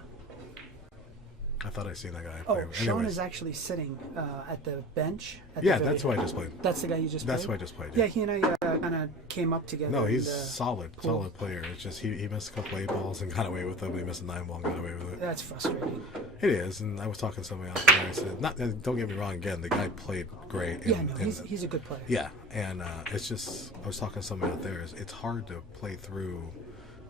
I thought I seen that guy I Oh, played. Sean Anyways. is actually sitting at the bench. Yeah, that's who I just played. That's the guy you just played? That's who I just played. Yeah, he and I kind of came up together. No, he's and, solid player. It's just he missed a couple 8 balls and got away with them. He missed a 9 ball and got away with it. That's frustrating. It is, and I was talking to somebody out there. I said, don't get me wrong. Again, the guy played great. Yeah, no, he's a good player. Yeah, and it's just I was talking to somebody out there. It's hard to play through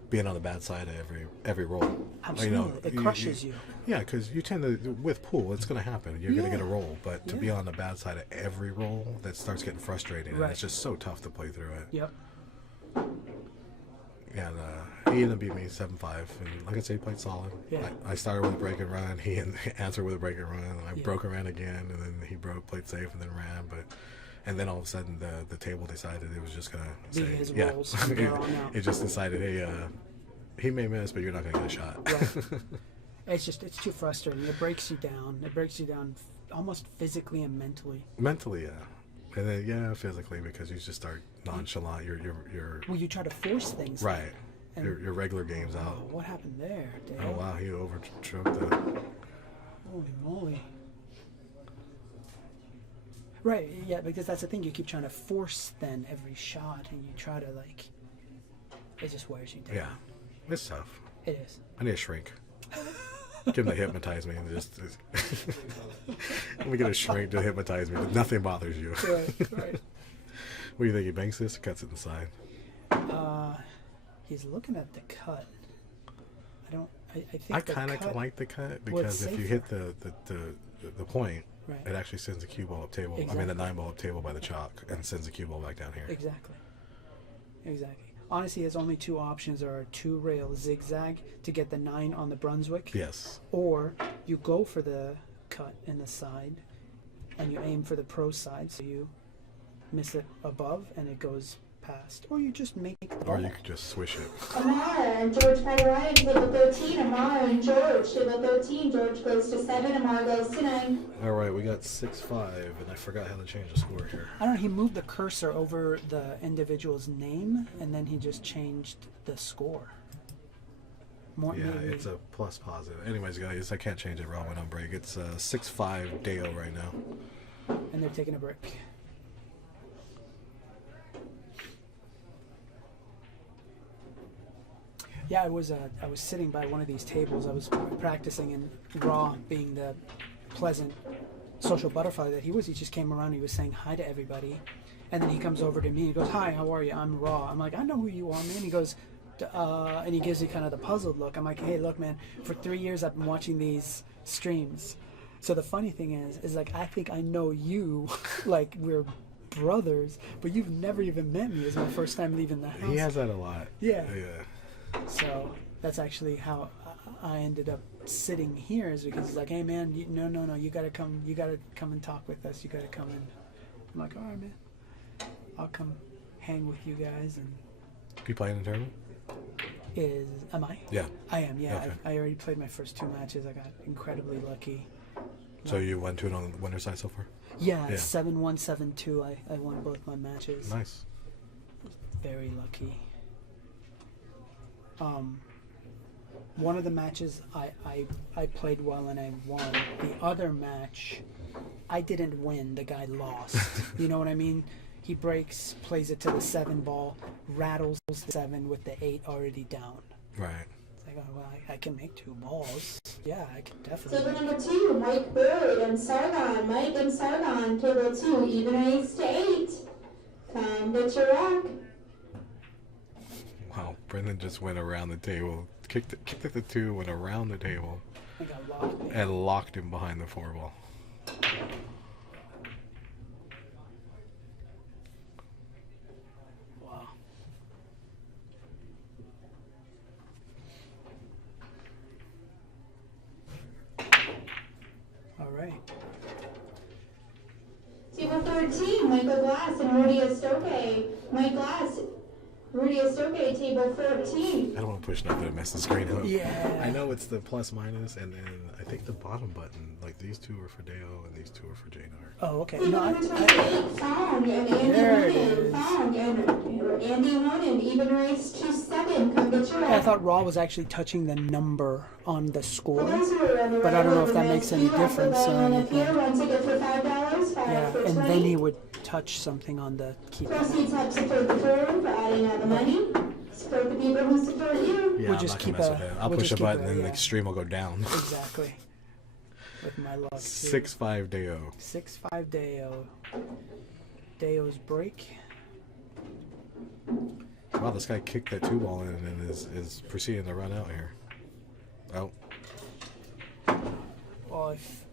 being on the bad side of every roll. Absolutely, it crushes you. Yeah, because you tend to with pool, it's going to happen. You're going to get a roll, but to be on the bad side of every roll, that starts getting frustrating, and it's just so tough to play through it. Yep. And he ended up beating me 7-5, and like I said, he played solid. Yeah. I started with a break and run. He answered with a break and run. I broke and ran again, and then he played safe, and then ran. And then all of a sudden, the table decided it was just gonna say, his rolls from there on out. It just decided, hey, he may miss, but you're not gonna get a shot. Right. It's too frustrating. It breaks you down. It breaks you down almost physically and mentally. Mentally, yeah. And then, yeah, physically, because you just start nonchalant. You're Well, you try to force things. right. And- Your regular game's Oh, out. what happened there, Dale? Oh, wow, he overchoked the... Holy moly. Right, yeah, because that's the thing. You keep trying to force then every shot, and you try to, like, it just wears you down. Yeah. It's tough. It is. I need a shrink. Get him to hypnotize me and just... Let me get a shrink to hypnotize me. Nothing bothers you. Right, right. What do you think? He banks this or cuts it inside? He's looking at the cut. I think I the kind of cut- like the cut Well, it's because if you safer. hit the point, Right. it actually sends the cue ball up table. I mean, Exactly. the 9-ball up table by the chalk and sends the cue ball back down here. Exactly. Exactly. Honestly, there's only two options. There are two rail zigzag to get the 9 on the Brunswick. Yes. Or you go for the cut in the side and you aim for the pro side, so you miss it above and it goes past. Or you just make the ball. Or you could just swish it. Amar and George Ryan, table 13. Amar and George, table 13. George goes to 7. Amar goes to 9. All right, we got 6-5, and I forgot how to change the score here. I don't know, he moved the cursor over the individual's name and then he just changed the score. More, Yeah, maybe- it's a plus positive. Anyways, guys, I can't change it wrong when I'm break. It's 6-5 Dale right now. and they're taking a break. Yeah, I was sitting by one of these tables. I was practicing, and Raw, being the pleasant social butterfly that he was, he just came around. He was saying hi to everybody, and then he comes over to me. He goes, "Hi, how are you? I'm Raw." I'm like, "I know who you are, man." He goes, and he gives me kind of the puzzled look. I'm like, "Hey, look, man. For 3 years, I've been watching these streams." So the funny thing is like I think I know you, like we're brothers, but you've never even met me. It's my first time leaving the house. He has that a lot. Yeah. Yeah. So that's actually how I ended up sitting here, is because he's like, "Hey man, no, you gotta come and talk with us. You gotta come in." I'm like, "All right, man, I'll come hang with you guys." And You playing in the tournament? am I? Yeah. I am. Yeah, Okay. I already played my first 2 matches. I got incredibly lucky. So you went to it on the winner side so far? Yeah, Yeah. 7-1, 7-2. I won both my matches. Nice. Very lucky. One of the matches I played well and I won. The other match, I didn't win. The guy lost. You know what I mean? He breaks, plays it to the 7 ball, rattles the 7 with the 8 already down. Right. It's like, oh, well, I can make 2 balls. Yeah, I can definitely. Table number 2, Mike Bird and Sargon. Mike and Sargon, table 2, even raised to 8. Come get your rock. Wow, Brendan just went around the table, kicked it the 2, went around the table, I got locked. and locked him behind the 4 ball. Wow. All right. Table 13, Michael Glass and Rudy Estoque. Mike Glass, Rudy Estoque, table 14. I don't want to push nothing to mess the screen up. Yeah. I know it's the plus minus, and then I think the bottom button, like these 2 are for Dale, and these 2 are for Jaynard. Oh, okay. Table No, number 28, Fong and Andy There it Honan. is. Fong and Andy Honan, even raised to 7. Come get your I rock. thought Raw was actually touching the number on the For score. those who are on the But I don't know if that Mezz makes any queue, after difference or going up here, anything. 1 ticket for $5, 5 Yeah, for and 20. then he would touch something on the keypad. Proceeds help support the firm for adding all the money. Support the people who support you. Yeah, We'll I'm just not keep gonna mess a- with that. I'll we'll push just a keep button, a- and yeah. the stream will go down. Exactly. With my luck. 6-5 Dale. 6-5 Deo. Deo's break. Wow, this guy kicked that 2 ball in and is proceeding to run out here. Oh, Well, if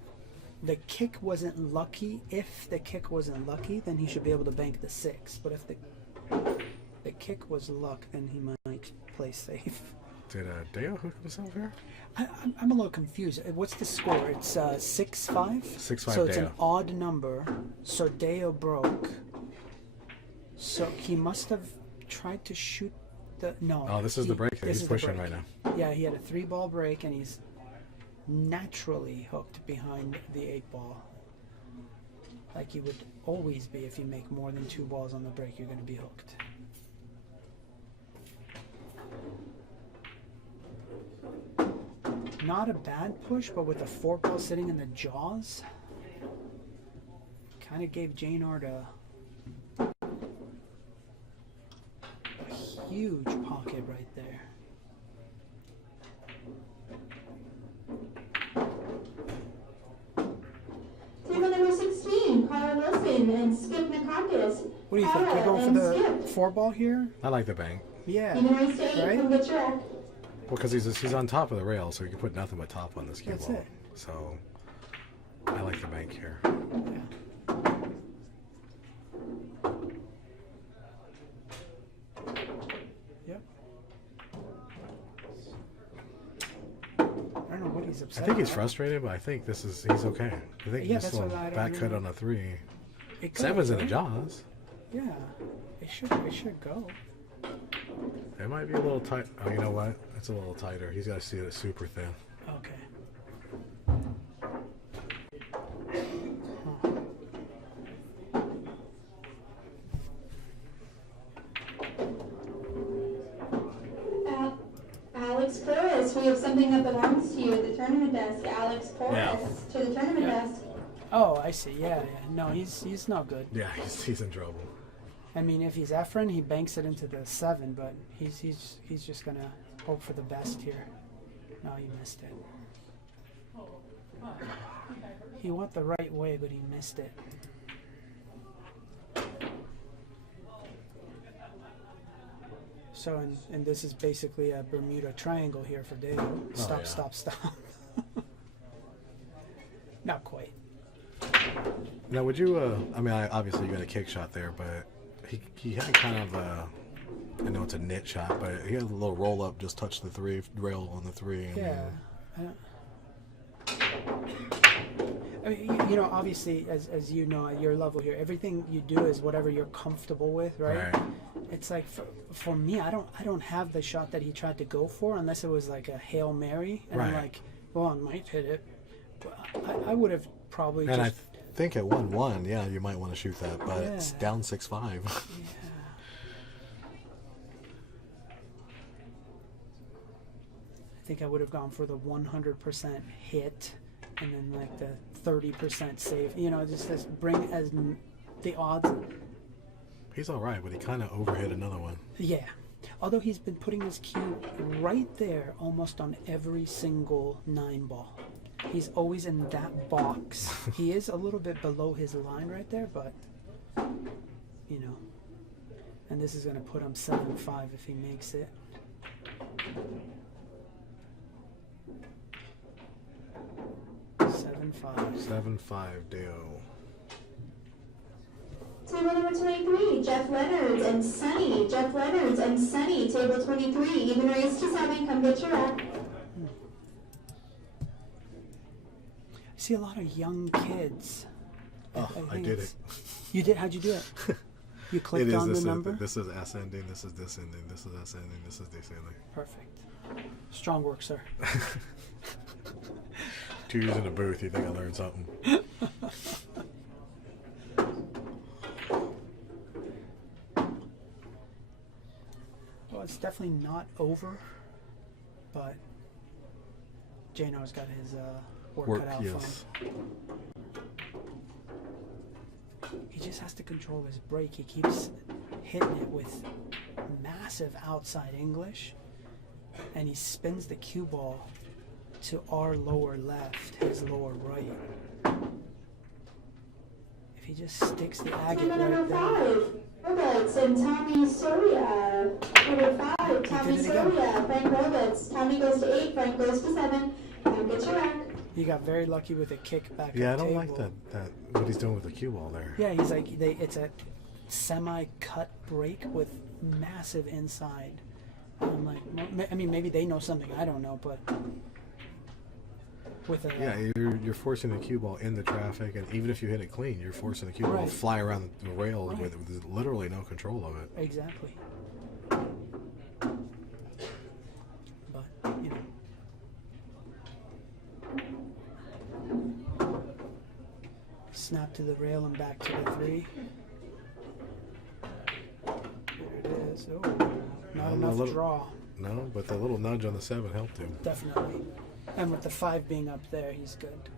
the kick wasn't lucky, then he should be able to bank the 6. But if the kick was luck, then he might play safe. did Dale hook himself here? I'm a little confused. What's the score? It's 6-5? 6-5 So it's an Deo. odd number. So Deo broke. So he must have tried to shoot the... No. Oh, this is the break that this he's is the pushing break. right now. Yeah, he had a 3-ball break, and he's naturally hooked behind the 8 ball. like you would always be if you make more than 2 balls on the break, you're going to be hooked. Not a bad push, but with the 4-ball sitting in the jaws, kind of gave Jaynard a huge pocket right there. Table number 16, Carl Wilson and Skip Nikakis. What do you think? You're going for the 4-ball here? I like the bank. Yeah. Even raise to 8, Right? come get your rack. Well, because he's on top of the rail, so you can put nothing but top on this cue That's ball. it. So I like the bank here. Yeah. Yep. I don't know what he's I upset think he's about. frustrated, but I think he's okay. I think Yeah, this that's what little I don't back cut know. on a 3. It goes, 7's in the right? jaws. Yeah. It should go. It might be a little tight. Oh, you know what? It's a little tighter. He's got to see it super thin. Okay. Huh. Alex Porras, we have something that belongs to you at the tournament desk. Alex Porras Yeah. to the tournament Yeah. desk. Oh, I see. Yeah, yeah. No, he's not good. Yeah, he's in trouble. I mean, if he's Efren, he banks it into the 7, but he's just gonna hope for the best here. No, he missed it. He went the right way, but he missed it. So, and this is basically a Bermuda Triangle here for Dale. Stop, yeah. stop, stop. Not quite. Now, would you? I mean, obviously you got a kick shot there, but he had kind of I know it's a knit shot, but he had a little roll up, just touch the 3 rail on the 3. And, Yeah. I mean, you know, obviously, as you know, at your level here, everything you do is whatever you're comfortable with, right? Right. It's like for me, I don't have the shot that he tried to go for unless it was like a Hail Mary, and I'm Right. like, well, I might hit it. But I would have probably And just. I think at 1-1, yeah, you might want to shoot that, but it's Yeah. down 6-5. Yeah. I think I would have gone for the 100% hit, and then like the 30% save. You know, just bring as the odds. He's all right, but he kind of overhit another one. Yeah. Although he's been putting his cue right there almost on every single 9-ball. He's always in that box. He is a little bit below his line right there, but, you know. And this is going to put him 7-5 if he makes it. Seven five. 7-5 Deo. Table number 23, Jeff Leonards and Sunny. Jeff Leonards and Sunny, table 23, even raise to 7, come get your rack. I see a lot of young kids. Oh, I think did it's- it. You did? How'd you do it? You clicked It is. on the This number? is this is ascending. This is descending. This is ascending. This is descending. Perfect. Strong work, sir. 2 years in the booth, you think I learned something? Well, it's definitely not over, but Jaynard's got his work cut out yes. for him. He just has to control his break. He keeps hitting it with massive outside English, and he spins the cue ball to our lower left, his lower right. If he just sticks the agate Table number right there. 5, Roberts and Tommy Soria. Number 5, Tommy did it again. Soria, Frank Roberts. Tommy goes to 8, Frank goes to 7, come get your rack. He got very lucky with a kick back. Yeah, I at don't table. like that what he's doing with the cue ball there. Yeah, he's like it's a semi-cut break with massive inside. I'm like, I mean, maybe they know something I don't know, but with a Yeah, you're forcing the cue ball in the traffic, and even if you hit it clean, you're forcing the cue ball Right. to fly around the rail Right. with literally no control of it. exactly. But you know, snap to the rail and back to the 3. There it is. Oh, not enough draw. No, but the little nudge on the 7 helped him. Definitely. And with the 5 being up there, he's good.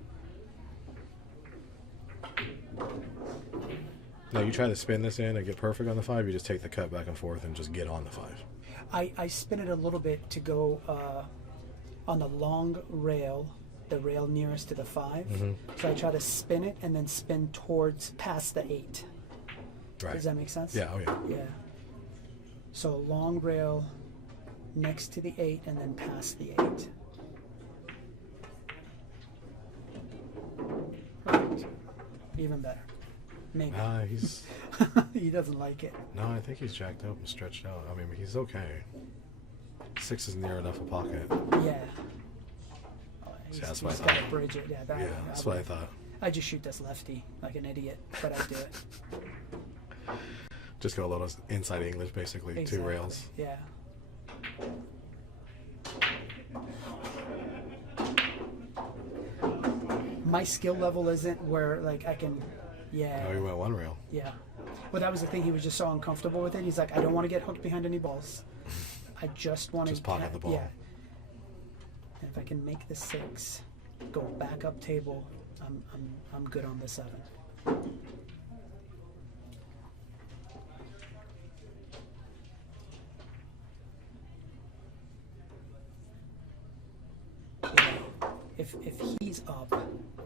Now you try to spin this in and get perfect on the 5, you just take the cut back and forth and just get on the 5. I spin it a little bit to go on the long rail, the rail nearest to the 5. So I try to spin it and then spin towards past the 8. Right. Does that make sense? Yeah, oh yeah. Yeah. So long rail next to the 8 and then past the 8. Perfect. Even better. Maybe. He's... He doesn't like it. No, I think he's jacked up and stretched out. I mean, he's okay. 6 is near enough a pocket. Yeah. See, that's what I He's got to thought. bridge it. Yeah, That's what I thought. I just shoot this lefty like an idiot, but I do it. Just go a little inside English, basically. Exactly. 2 rails. Yeah. My skill level isn't where like I can. Yeah. Oh, he went 1 rail. Yeah. Well, that was the thing. He was just so uncomfortable with it. He's like, I don't want to get hooked behind any balls. I just want to Just pocket the ball. Yeah. And if I can make the 6 go back up table, I'm good on the 7. Yeah. If he's up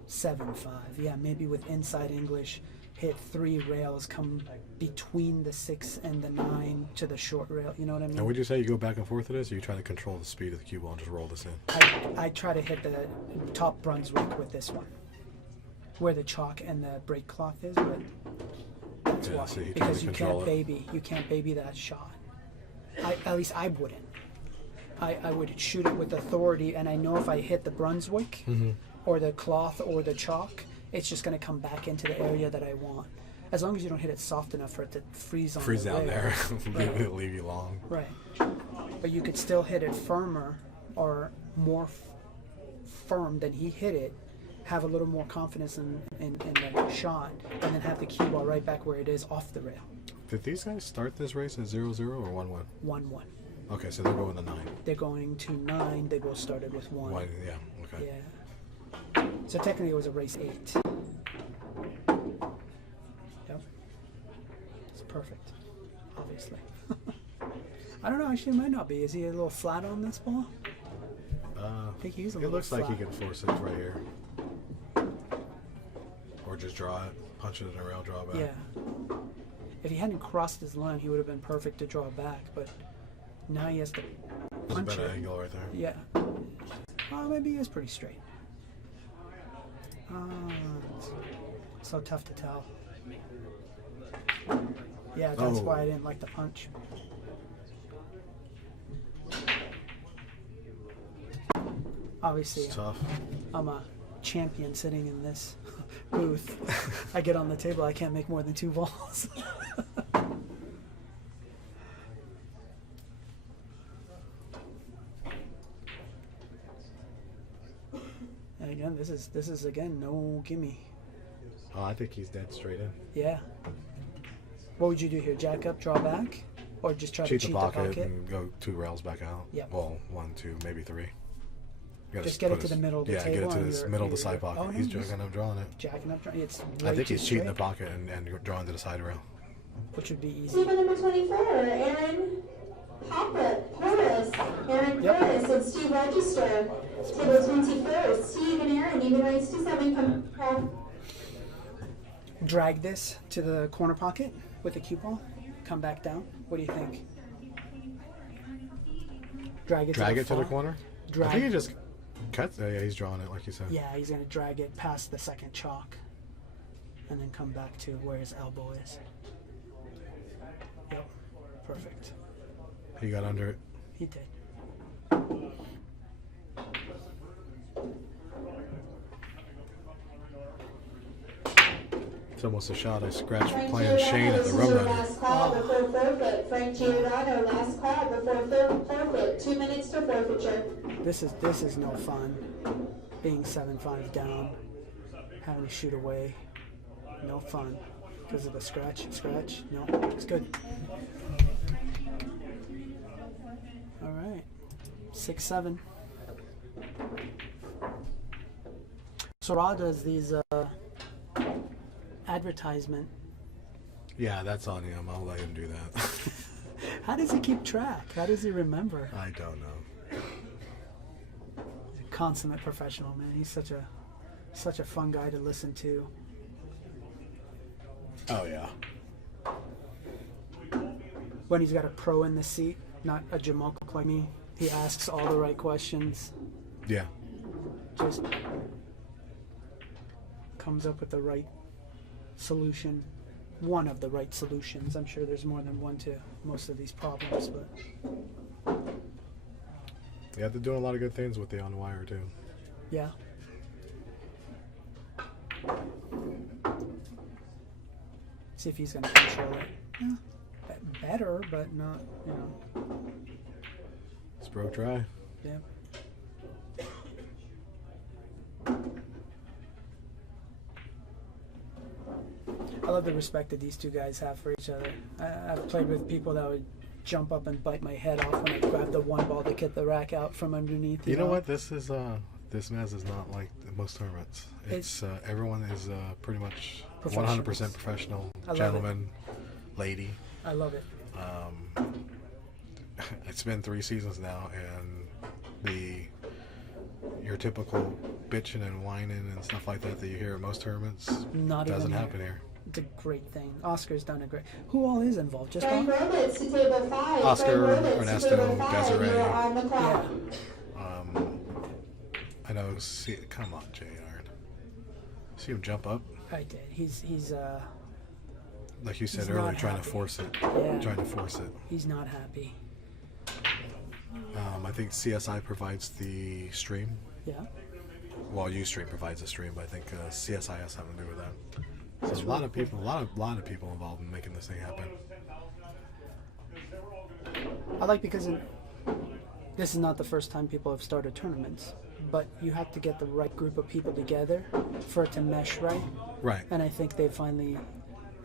7-5, yeah, maybe with inside English, hit 3 rails, come between the 6 and the 9 to the short rail. You know what I mean? And would you say you go back and forth with this, or you try to control the speed of the cue ball and just roll this in? I try to hit the top Brunswick with this one, where the chalk and the brake cloth is. But that's Yeah, why, so you try because to you control can't it. you can't baby that shot. At least I wouldn't. I would shoot it with authority, and I know if I hit the Brunswick or the cloth or the chalk, it's just going to come back into the area that I want. As long as you don't hit it soft enough for it to freeze on Freeze the down rail. there. leave you long. Right. But you could still hit it firmer or more firm than he hit it, have a little more confidence in the shot, and then have the cue ball right back where it is off the rail. Did these guys start this race at 0-0 or 1-1? 1-1. Okay, so they're going to 9. They're going to 9. They both started with 1. Yeah, okay. Yeah. So technically it was a race 8. Yep. It's perfect, obviously. I don't know, actually it might not be. Is he a little flat on this ball? I think he's a It little looks flat. like he can force it right here. Or just draw it, punch it in a rail, draw back. Yeah. If he hadn't crossed his line, he would have been perfect to draw back, but now he has to There's a punch better it. angle right there. Yeah. Oh, maybe he is pretty straight. It's so tough to tell. Yeah, that's Oh. why I didn't like the punch. Obviously, It's tough. I'm a champion sitting in this booth. I get on the table, I can't make more than 2 balls. And again, this is again no gimme. Oh, I think he's dead straight in. Yeah. What would you do here? Jack up, draw back, or just try Cheat to the cheat pocket and go 2 rails back out. Yep. Well, 1, 2, maybe 3. You gotta Just get it put to the middle of the yeah, table. get it to and the you're- middle of the you're- side pocket. oh, no, He's he's jacking up, drawing it. jacking up. It's I way think too he's cheating the straight, pocket and drawing to the side rail. which would be easy. Table number 24, Aaron Porras. Aaron Yep. Porras and Steve Register. Table 24, Steve and Aaron, even race to 7. Drag this to the corner pocket with the cue ball. Come back down. What do you think? Drag it Drag it to the far. corner? Drag. I think he just cuts. Yeah, he's drawing it like you said. Yeah, he's gonna drag it past the second chalk, and then come back to where his elbow is. Yep, perfect. He got under it. He did. It's almost a shot I scratched Frank playing Shane at Giordano, the this is rum your runner. last call before forfeit. Frank Giordano, last call before forfeit. 2 minutes to forfeiture. This is no fun. Being 7-5 down, having to shoot away. No fun. Because of the scratch. No, it's good. All right. 6-7. So Ra does these advertisement. Yeah, that's on him. I'll let him do that. How does he keep track? How does he remember? I don't know. He's a consummate professional, man. He's such a fun guy to listen to. Oh yeah. When he's got a pro in the seat, not a Jamal Cook like me, he asks all the right questions. Yeah. Just comes up with the right solution. One of the right solutions. I'm sure there's more than one to most of these problems, but Yeah, they're doing a lot of good things with the on wire too. yeah. See if he's going to control it. Yeah. Better, but not, you know. Stroke try. Yeah. I love the respect that these two guys have for each other. I've played with people that would jump up and bite my head off when I grab the one ball to get the rack out from underneath. You know what? This is this Mezz is not like most tournaments. It's everyone is pretty much 100% professional, gentleman, lady. I love it. It's been 3 seasons now, and your typical bitching and whining and stuff like that you hear at most tournaments doesn't happen here. It's a great thing. Oscar's done a great. Who all is involved? Just Frank Oscar? Roberts to table 5. Oscar, Frank Roberts to Ernesto, table 5. Desiree. You are on the clock. I know. Come on, Jaynard. See him jump up, I did. He's like you said He's earlier, not trying to happy. force it. Yeah. Trying to force it. He's not happy. I think CSI provides the stream. Yeah. Well, Ustream provides the stream, but I think CSI has something to do with that. So a lot of people involved in making this thing happen. I like because this is not the first time people have started tournaments, but you have to get the right group of people together for it to mesh right. Right. And I think they finally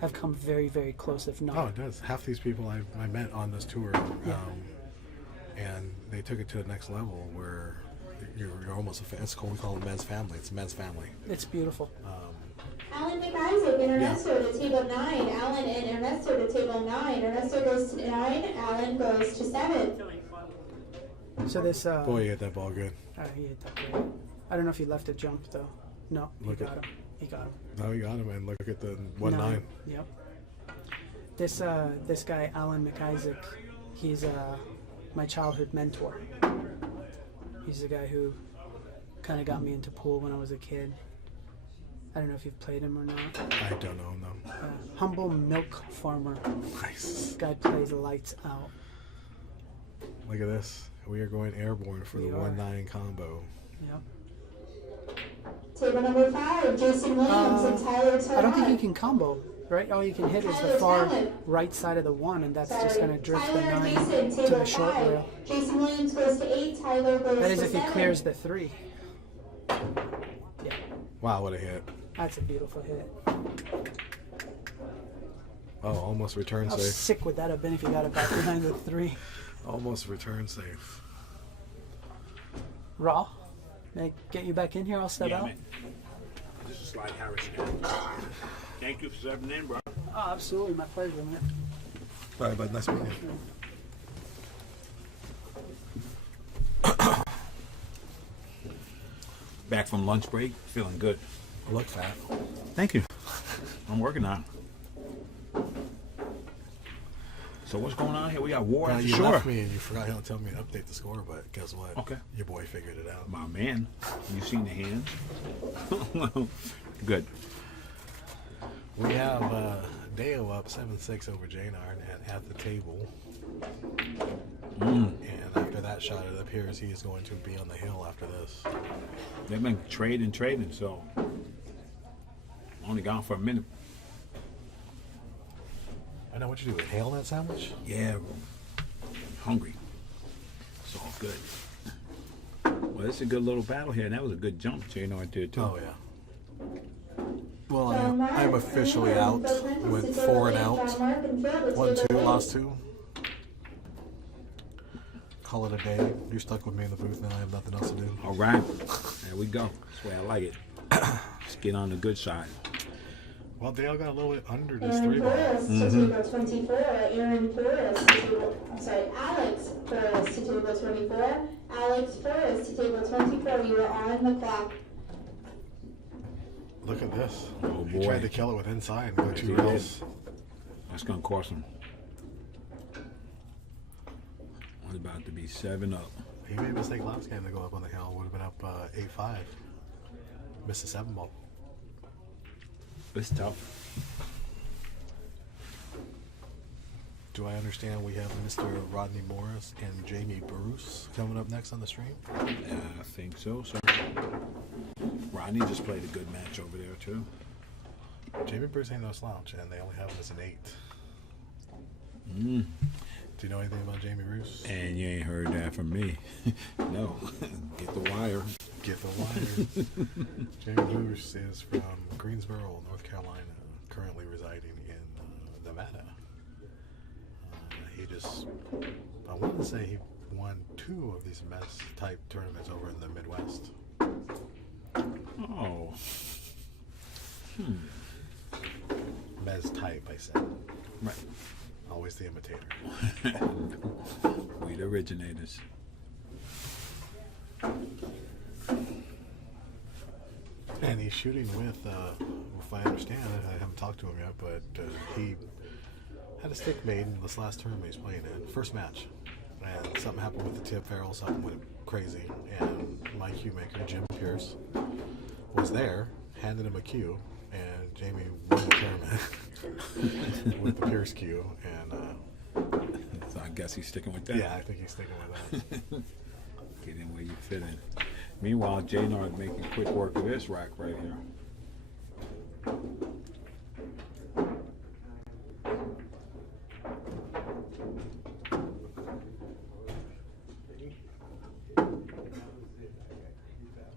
have come very, very close, if not. Oh, it does. Half these people I met on this tour, and they took it to the next level where you're almost a fan. It's called, we call it Mezz family. It's Mezz family. It's beautiful. Alan McIsaac and Ernesto to table 9. Alan and Ernesto to table 9. Ernesto goes to 9. Alan goes to 7. So this. Boy, you hit that ball good. He hit that great. I don't know if he left a jump though. No, he Look got at- him. He got him. No, you got him, and look at the 1-9. Yep. This guy Alan McIsaac, he's my childhood mentor. He's the guy who kind of got me into pool when I was a kid. I don't know if you've played him or not. I don't know him though. Humble milk farmer. Nice. Guy plays lights out. Look at this. We are going airborne for the We are. 1-9 combo. Yep. Table number 5. Jason Williams and Tyler Terrell. I don't think you can combo, right? All you can hit is the far right side of the 1, and that's just going to drift the Tyler 9 Jason, to table the short 5. rail. Jason Williams goes to 8. Tyler goes That is to if 7. he clears the 3. Yeah, Wow, what a hit. that's a beautiful hit. Oh, almost return How safe. sick would that have been if he got it back behind the 3? Almost return safe. Raw, may I get you back in here? I'll step out. man. This is Slide Harris again. Thank you for stepping in, bro. Oh, absolutely, my pleasure, man. All right, bud. Nice meeting you. Back from lunch break, feeling good. I look fat. Thank you. I'm working on it. So what's going on here? We got war at the You shore. left me and you forgot to tell me to update the score, but guess what? Okay. Your boy figured it out. My man, you seen the hands? Good. We have Dale up 7-6 over Jaynard at the table. And after that shot, it appears he is going to be on the hill after this. They've been trading, so only gone for a minute. I know what you do. Inhale that sandwich? Yeah, hungry. It's all good. Well, it's a good little battle here. And that was a good jump Jaynard did too. Oh, yeah. Well, I'm officially out. Went 4 and out. 1-2, lost 2. Call it a day. You're stuck with me in the booth now. I have nothing else to do. All right. There we go. That's the way I like it. Let's get on the good side. Well, Dale got a little bit under this Aaron 3-ball. Torres to table 24. Aaron Torres to table, Alex Torres to table 24. Alex Torres to table 24. You are on the clock. Look at this. Oh, He boy. tried to kill it with inside and go Yes, 2 he rails. That's going to cost him. It's about to be 7 up. He made a mistake last game to go up on the hill. Would have been up 8-5. Missed a 7-ball. It's tough. Do I understand we have Mr. Rodney Morris and Jamie Bruce coming up next on the stream? Yeah, I think so, sir. Rodney just played a good match over there, too. Jamie Bruce ain't no slouch, and they only have him as an 8. Mm. Do you know anything about Jamie Bruce? And you ain't heard that from me. No. Get the wire. Get the wire. Jamie Bruce is from Greensboro, North Carolina, currently residing in Nevada. He just, I want to say he won 2 of these Mezz type tournaments over in the Midwest. Oh. Mezz type, I said. Right. Always the imitator. We the originators. And he's shooting with, if I understand it, I haven't talked to him yet, but he had a stick made in this last tournament he's playing in. First match. And something happened with the tip ferrule, something went crazy. And my cue maker, Jim Pierce, was there, handed him a cue, and Jamie won the tournament with the Pierce cue. And So I guess he's sticking with that. yeah, I think he's sticking with that. Get in where you fit in. Meanwhile, Jaynard making quick work of this rack right here.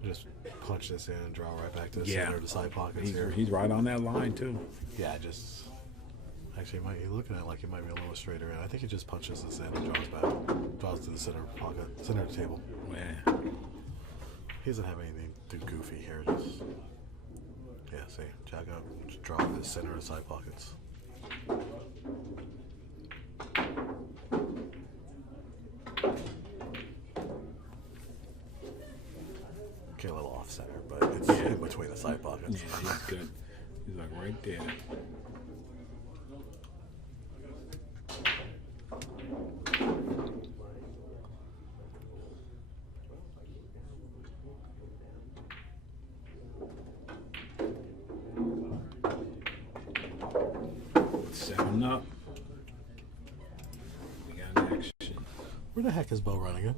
Just punch this in and draw right back to the Yeah. center of the side pockets here. He's right on that line, too. Yeah, just actually, you're looking at it like it might be a little straighter in. I think he just punches this in and draws back, draws to the center pocket, center of the table. Yeah. He doesn't have anything too goofy here. Just yeah, see, jack up, just draw to the center of the side pockets. Okay, a little off center, but it's in between the side pockets. Yeah, he's good. He's like right there. Seven up. We got action. Where the heck is Bo Runnigan?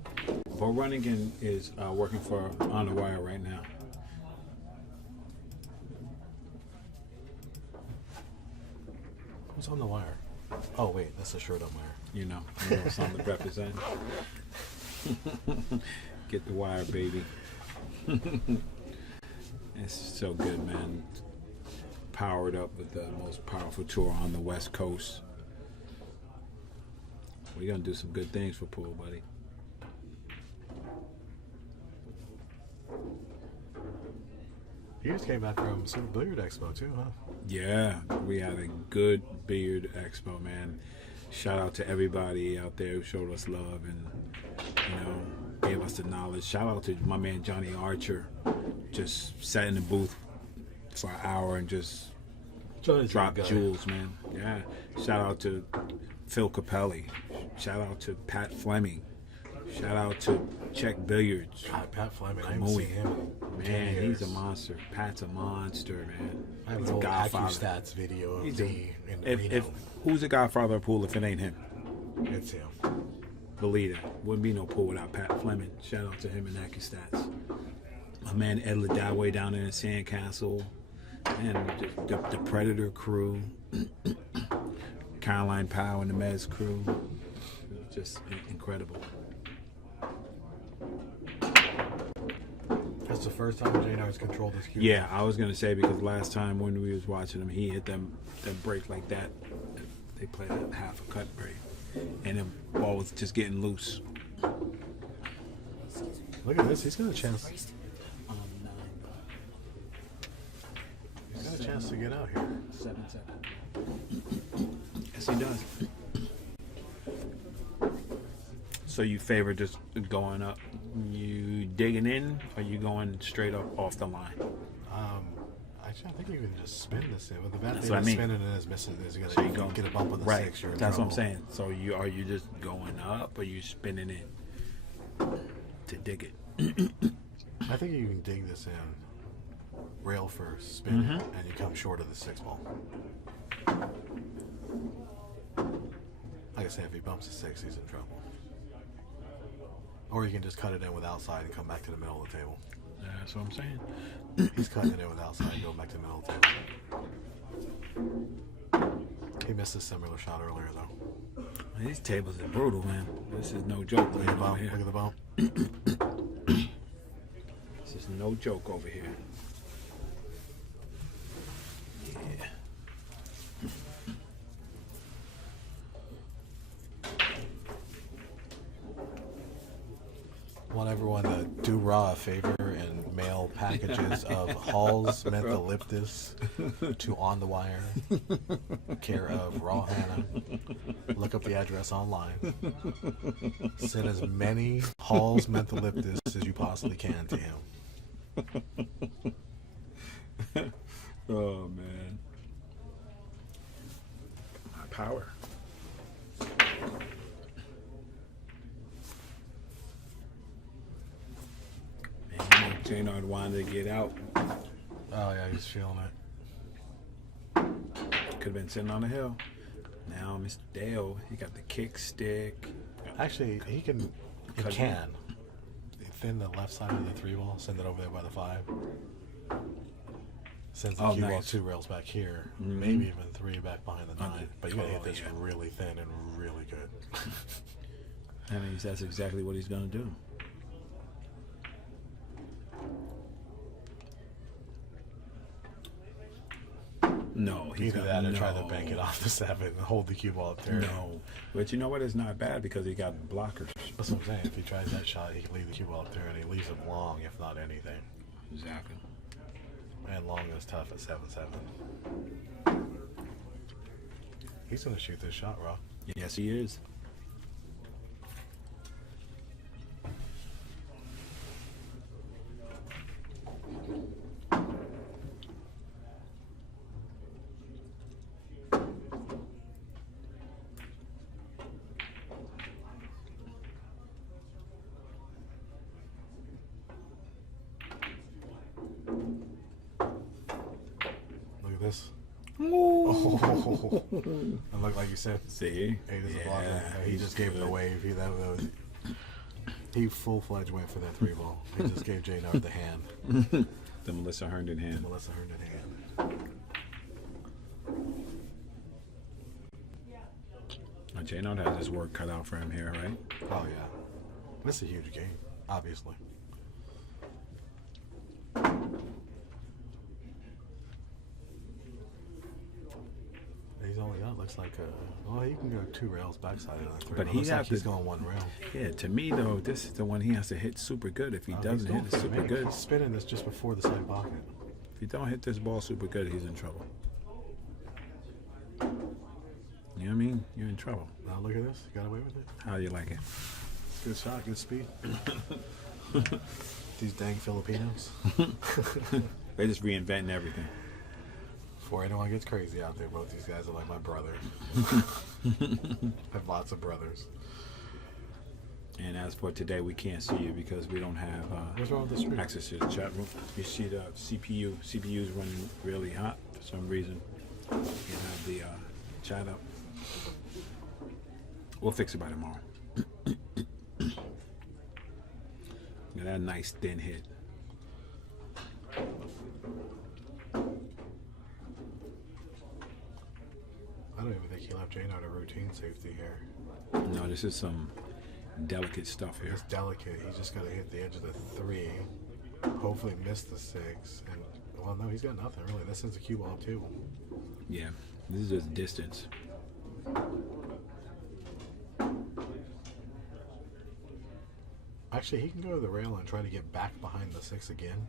Bo Runnigan is working for On the Wire right now. Who's on the wire? Oh wait, that's the shirt on wire. You know something to represent. Get the wire, baby. It's so good, man. Powered up with the most powerful tour on the West Coast. We're gonna do some good things for pool, buddy. You just came back from Super Billiard Expo too, huh? Yeah, we had a good billiard expo, man. Shout out to everybody out there who showed us love and gave us the knowledge. Shout out to my man Johnny Archer, just sat in the booth for an hour and just dropped jewels, man. Yeah. Shout out to Phil Capelli. Shout out to Pat Fleming. Shout out to Czech Billiards. God, Pat Fleming, I haven't seen him in 10 Man, years. he's a monster. Pat's a monster, man. I have He's an a old godfather. AccuStats video of He's me in If Reno. who's the godfather of pool if it ain't him? It's him. Believe that. Wouldn't be no pool without Pat Fleming. Shout out to him and AccuStats. My man Ed Ladaway down there in Sandcastle. And the Predator crew. Caroline Powell and the Mezz crew. Just incredible. That's the first time Jaynard's controlled this cue. Yeah, I was gonna say because last time when we was watching him, he hit them break like that. They played a half a cut break, and the ball was just getting loose. Look at this. He's got a chance. He's got a chance to get out here. 7-7. Yes, he does. So you favor just going up? You digging in, or you going straight up off the line? Actually, I think you can just spin this in. But the bad That's thing what I is mean. spinning it is missing. Is you So you gotta go get a bump with the right. 6. You're in That's what I'm trouble. saying. So are you just going up, or you spinning in to dig it? I think you can dig this in, rail first, spin it, and you come short of the 6 ball. Like I said, if he bumps the 6, he's in trouble. Or you can just cut it in with outside and come back to the middle of the table. That's what I'm saying. He's cutting it in with outside and going back to the middle of the table. He missed a similar shot earlier, though. Man, these tables are brutal, man. This is no joke. Look at the bump. Over here. Look at the bump. This is no joke over here. Yeah. Want everyone to do Raw a favor and mail packages of Hall's Mentholyptus to On the Wire, care of Raw Hannah. Look up the address online. Send as many Hall's Mentholyptus as you possibly can to him. Oh man, my power. Man, Jaynard wanted to get out. Oh yeah, he's feeling it. Could have been sitting on the hill. Now Mr. Dale, he got the kick stick. Actually, he can. He can. Thin the left side of the 3 ball. Send it over there by the 5. Sends the cue ball nice. 2 rails back here. Maybe even 3 back behind the 9. But you gotta hit this really thin and really good. I mean, that's exactly what he's gonna do. No, he's Either that or try to bank it off the 7 and hold the cue ball up there. No, but you know what? It's not bad because he got blockers. That's what I'm saying. If he tries that shot, he can leave the cue ball up there, and he leaves it long, if not anything. Exactly. And long is tough at 7-7. He's gonna shoot this shot, Rock. Yes, he is. Look at this. Oh. And look, like you said, See? hey, this is a blocker. He just gave it a wave. He full-fledged went for that 3 ball. He just gave Jaynard the hand. The Melissa Herndon hand. Melissa Herndon hand. Jaynard has his work cut out for him here, right? Oh yeah, this is a huge game, obviously. He's only got looks like well, he can go 2 rails backside of that 3. But he's he's going 1 rail. Yeah, to me though, this is the one he has to hit super good. If he doesn't hit it super good, He's spinning this just before the side pocket. if you don't hit this ball super good, he's in trouble. You know what I mean? You're in trouble. Now look at this. You got away with it. How do you like it? Good shot, good speed. These dang Filipinos. They're just reinventing everything. Before anyone gets crazy out there, both these guys are like my brother. I have lots of brothers. And as for today, we can't see you because we don't have What's wrong with the screen? access to the chat room. You see the CPU is running really hot for some reason. You have the chat up. We'll fix it by tomorrow. Got that nice thin hit. I don't even think he left Jaynard a routine safety here. No, this is some delicate stuff here. It's delicate. He's just got to hit the edge of the 3 hopefully miss the 6. And well, no, he's got nothing really. This is a cue ball too. Yeah, this is just distance. Actually, he can go to the rail and try to get back behind the 6 again.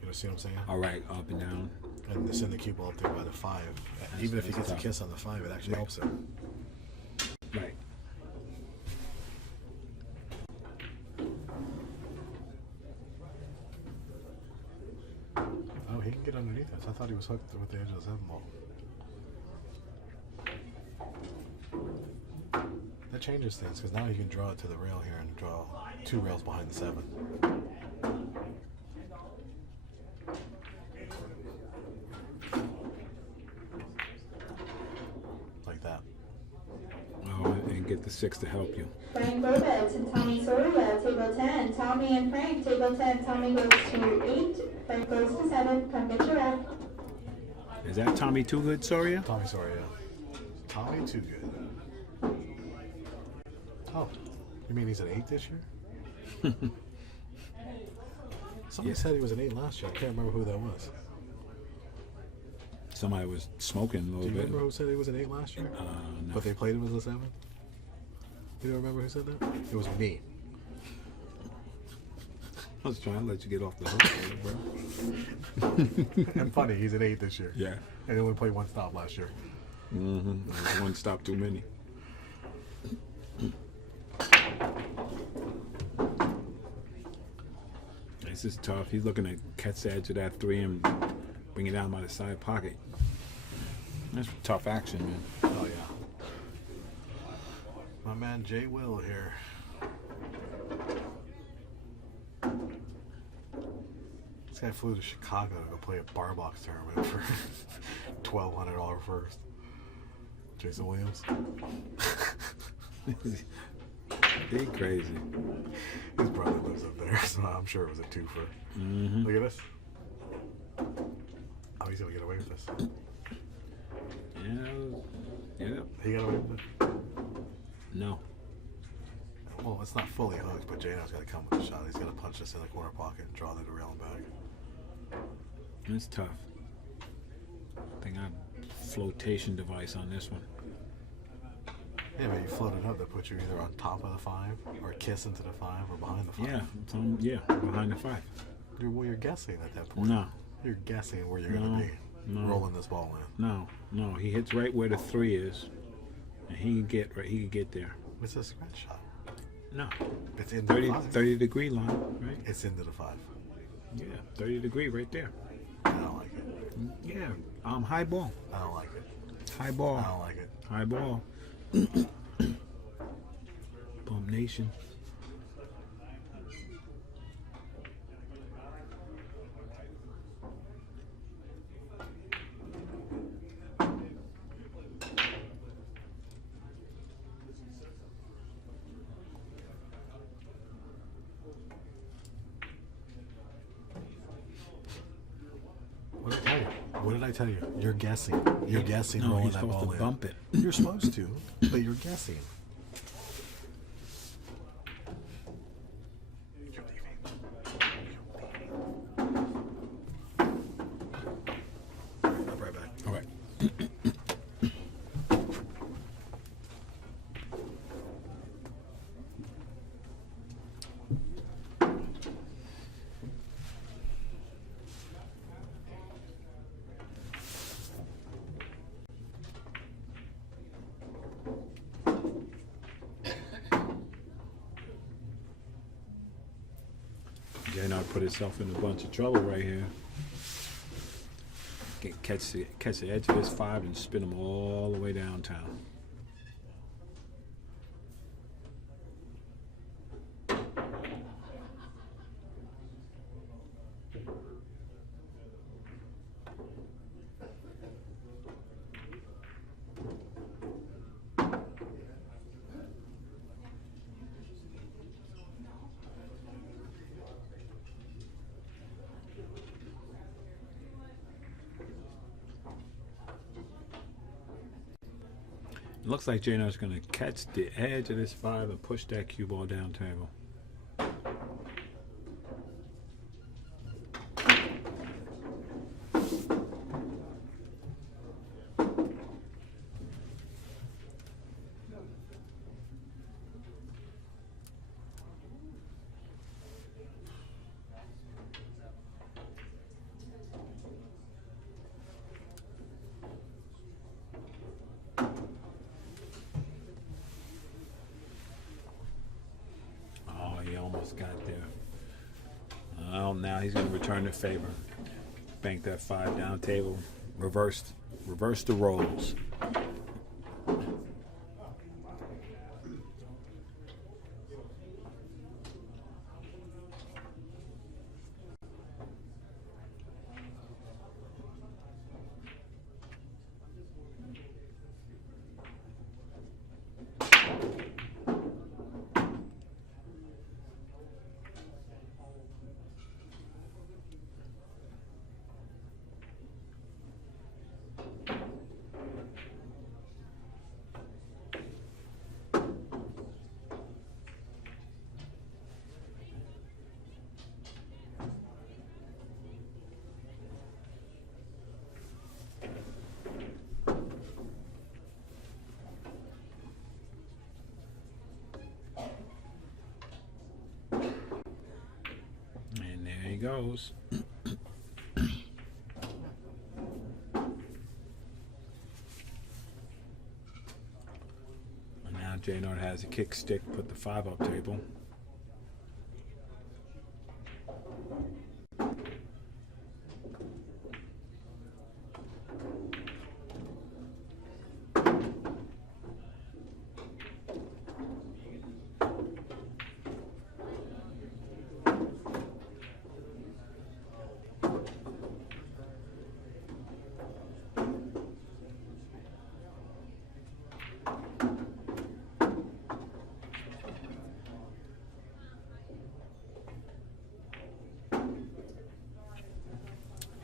You know, see what I'm saying? All right, up and down. And send the cue ball up there by the 5. Even if he gets a kiss on the 5, it actually helps him. Right. Oh, he can get underneath us. I thought he was hooked with the edge of the 7 ball. That changes things because now you can draw it to the rail here and draw 2 rails behind the 7. Like that. Oh, and get the 6 to help you. Frank Burbett and Tommy Soria, table 10. Tommy and Frank, table 10. Tommy goes to 8. Frank goes to 7. Come get your rep. Is that Tommy Too Good, Soria? Tommy Soria. Tommy Too Good. Oh, you mean he's an 8 this year? Somebody said he was an 8 last year. I can't remember who that was. Somebody was smoking a Do little you bit. remember who said he was an 8 last year? No. But they played him as a 7? You don't remember who said that? It was me. I was trying to let you get off the hook, bro. And funny, he's an 8 this year. Yeah. And he only played 1 stop last year. Mm-hmm. One stop too many. This is tough. He's looking to catch the edge of that 3 and bring it down by the side pocket. That's tough action, man. Oh, yeah. My man Jay Will here. This guy flew to Chicago to go play a bar box tournament for $1,200 first. Jason Williams. They crazy. His brother lives up there, so I'm sure it was a twofer. Mm-hmm. Look at this. Oh, he's gonna get away with this. Yeah. He got away with it? No. Well, it's not fully hooked, but Jaynard's got to come with the shot. He's got to punch this in the corner pocket and draw the rail and back. It's tough. I think I have a flotation device on this one. Yeah, but you float it up, that puts you either on top of the 5, or kiss into the 5, or behind the 5. Yeah, behind the 5. You're guessing at that point. No. You're guessing where you're going to be. No. Rolling this ball in. No. He hits right where the 3 is, and he can get right. He can get there. It's a scratch shot. No. It's into the 30 degree line, right? It's into the 5. Yeah, 30 degree right there. I don't like it. Yeah, high ball. I don't like it. High ball. I don't like it. High ball. Bump Nation. What did I tell you? You're guessing. You're guessing No, rolling he's that supposed ball to in. bump it. You're supposed to, but you're guessing. You're leaving. I'll be right back. All right. Jaynard put himself in a bunch of trouble right here. Catch the edge of this 5 and spin him all the way downtown. It looks like Jaynard's going to catch the edge of this 5 and push that cue ball down table. just got there. Well, now he's going to return the favor. Bank that 5 down table. Reverse the rolls. Goes. And now Jaynard has a kick stick, put the 5 up table.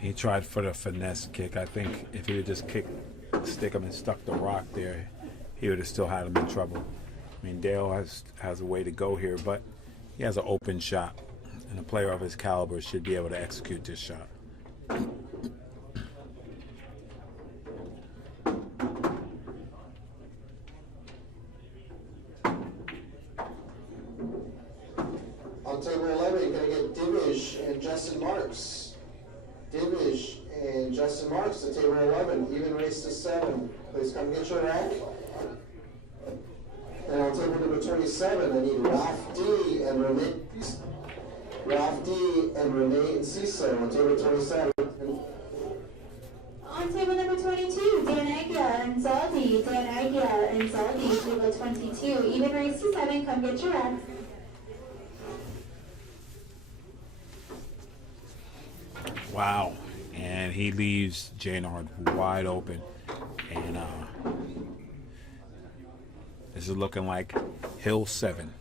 He tried for the finesse kick. I think if he would just stick him and stuck the rock there, he would have still had him in trouble. I mean, Dale has a way to go here, but he has an open shot, and a player of his caliber should be able to execute this shot. On table 11, you're going to get Divish and Justin Marks. Divish and Justin Marks to table 11, even race to 7. Please come get your rack. And on table number 27, I need Raf D and Renee and Ciso on table 27. On table number 22, Dan Aguiar and Zaldi. Dan Aguiar and Zaldi, table 22. Even race to 7, come get your rack. Wow. And he leaves Jaynard wide open. And this is looking like Hill 7.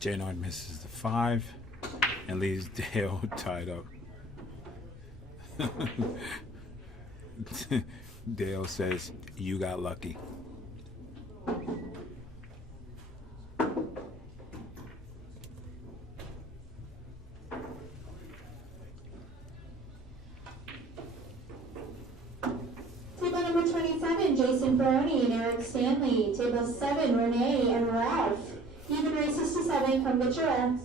Jaynard misses the 5 and leaves Dale tied up. Dale says, "You got lucky." Table number 27, Jason Baroni and Eric Stanley. Table 7, Renee and Ralph. Even races to 7, come get your racks.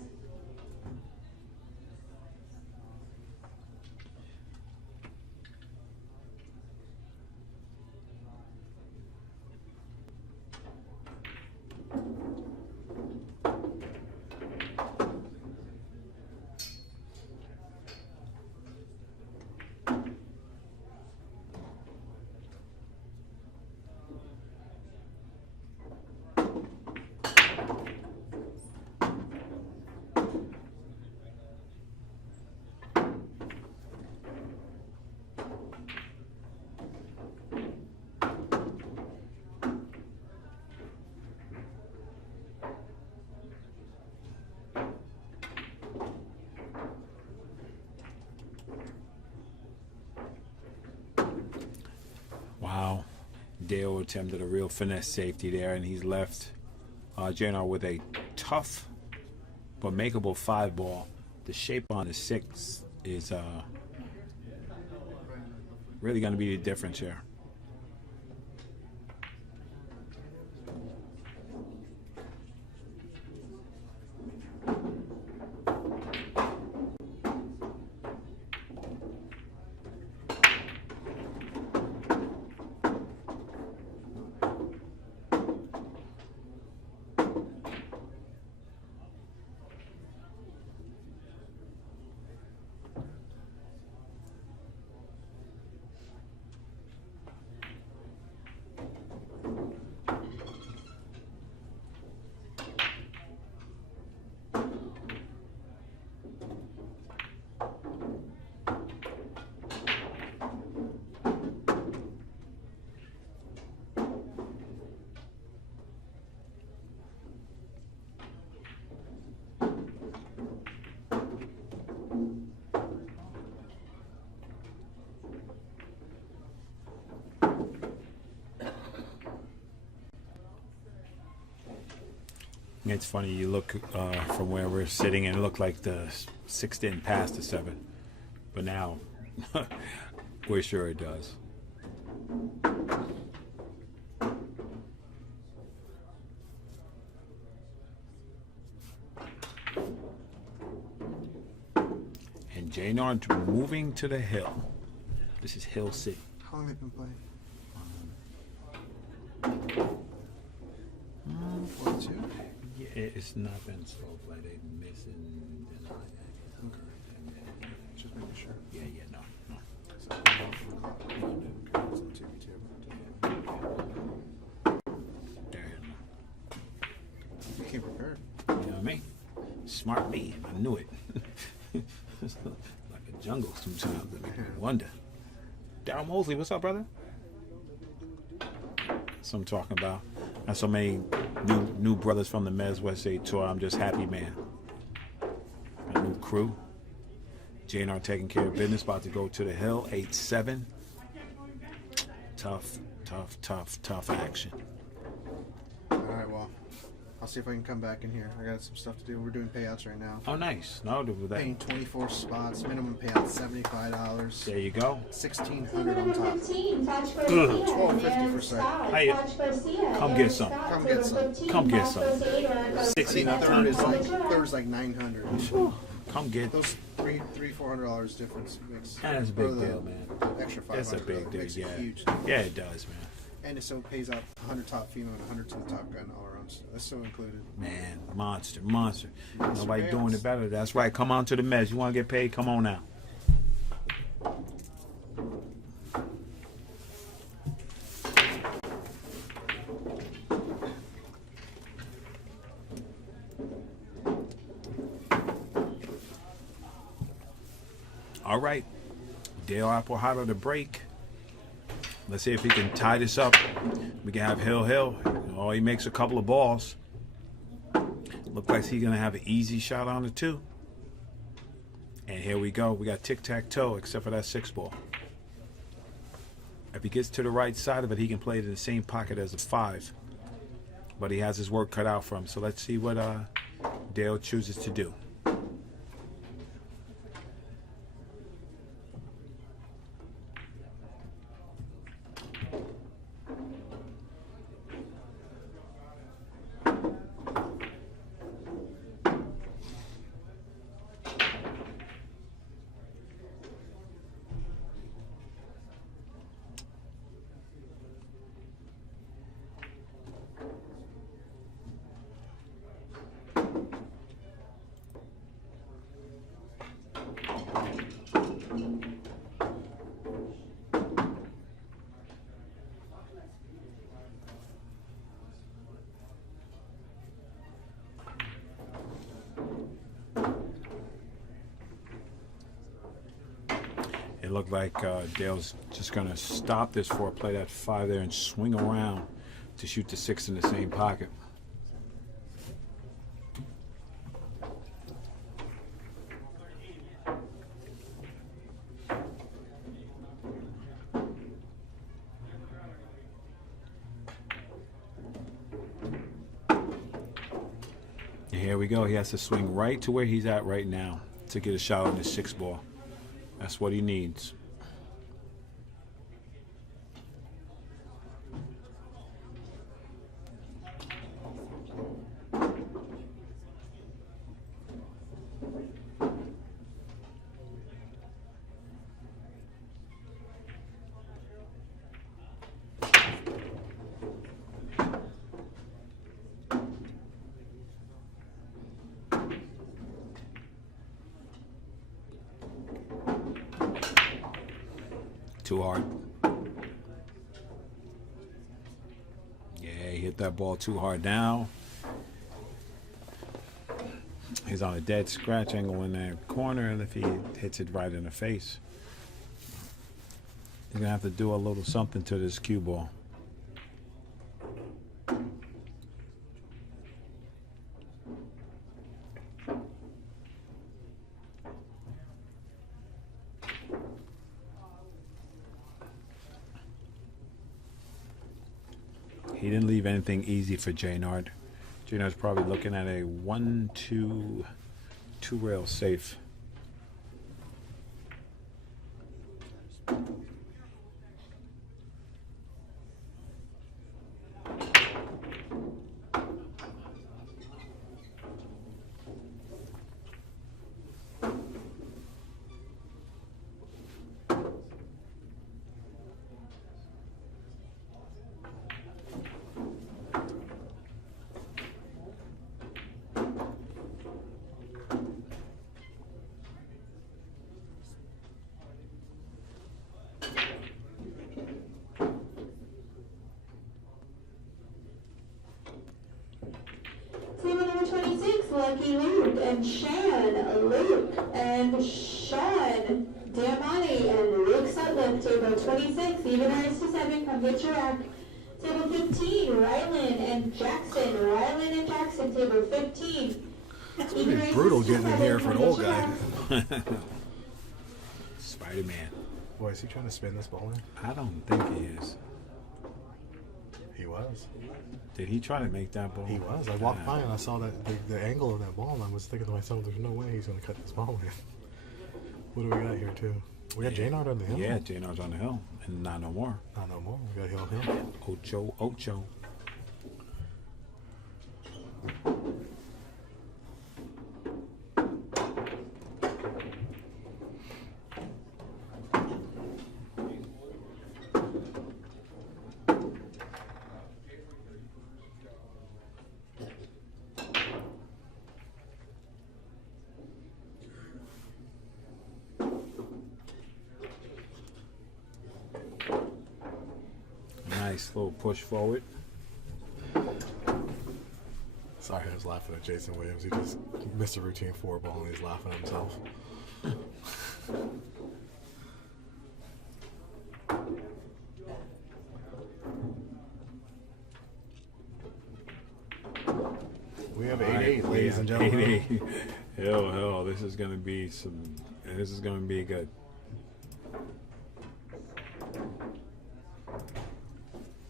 Wow. Dale attempted a real finesse safety there, and he's left Jaynard with a tough but makeable 5 ball. The shape on the 6 is really going to be the difference here. It's funny, you look from where we're sitting and it looked like the 6 didn't pass the 7. But now, we're sure it does. And Jaynard moving to the hill. This is Hill City. How long have they been playing? 42? Yeah, it's not been slow play. They've missing. Just making sure. Yeah, no. You came prepared. You know what I mean? Smart me. I knew it. It's like a jungle sometimes. I wonder. Daryl Mosley, what's up, brother? That's what I'm talking about. Got so many new brothers from the Mezz West Side Tour. I'm just happy, man. A new crew. Jaynard taking care of business. About to go to the hill. 8-7. Tough action. All right, well, I'll see if I can come back in here. I got some stuff to do. We're doing payouts right now. Oh, nice. No, do that. Paying 24 spots. Minimum payout $75. There you go. 1,600 on top. 12.50 for site. Hey, come get some. Come get some. Come get some. Third is like 900. Come get. Those $400 difference makes. That's a big deal, man. Extra $500. That's a big deal, makes a yeah. huge. Yeah, it does, man. And so it pays out 100 top female and 100 to the top gun all around. So that's so included. Man, monster. Nobody doing it better. That's right. Come on to the Mezz. You want to get paid? Come on now. All right. Dale Alpojara to break. Let's see if he can tie this up. We can have Hill. Oh, he makes a couple of balls. Look like he's going to have an easy shot on the 2. And here we go. We got tic-tac-toe except for that 6 ball. If he gets to the right side of it, he can play it in the same pocket as a 5. But he has his work cut out for him. So let's see what Dale chooses to do. It looked like Dale's just going to stop this for play that 5 there and swing around to shoot the 6 in the same pocket. And Here we go. He has to swing right to where he's at right now to get a shot on his 6 ball. That's what he needs. Too hard. Yeah, he hit that ball too hard now. He's on a dead scratch angle in that corner, and if he hits it right in the face, he's gonna have to do a little something to this cue ball. He didn't leave anything easy for Jaynard. Jaynard's probably looking at a 1-2 2-rail safe. Table number 26, Lucky Luke and Shan Luke and Sean Diamante and Luke Sutliff. Table 26, even rise to 7, come get your arc. Table 15, Rylan and Jackson. Rylan and Jackson, table 15. It's pretty brutal getting in here for an old guy. Spider-Man. Boy, is he trying to spin this ball in? I don't think he is. He was. Did he try to make that ball? He was. I walked by and I saw that the angle of that ball, and I was thinking to myself, there's no way he's going to cut this ball in. What do we got here, too? We got Jaynard on the hill? Yeah, Jaynard's on the hill. And not no more. Not no more. We got Hill. Ocho. Nice little push forward. Sorry, I was laughing at Jason Williams. He just missed a routine 4 ball and he's laughing at himself. We have 8-8, ladies and gentlemen. 8-8. Hell, this is gonna be good.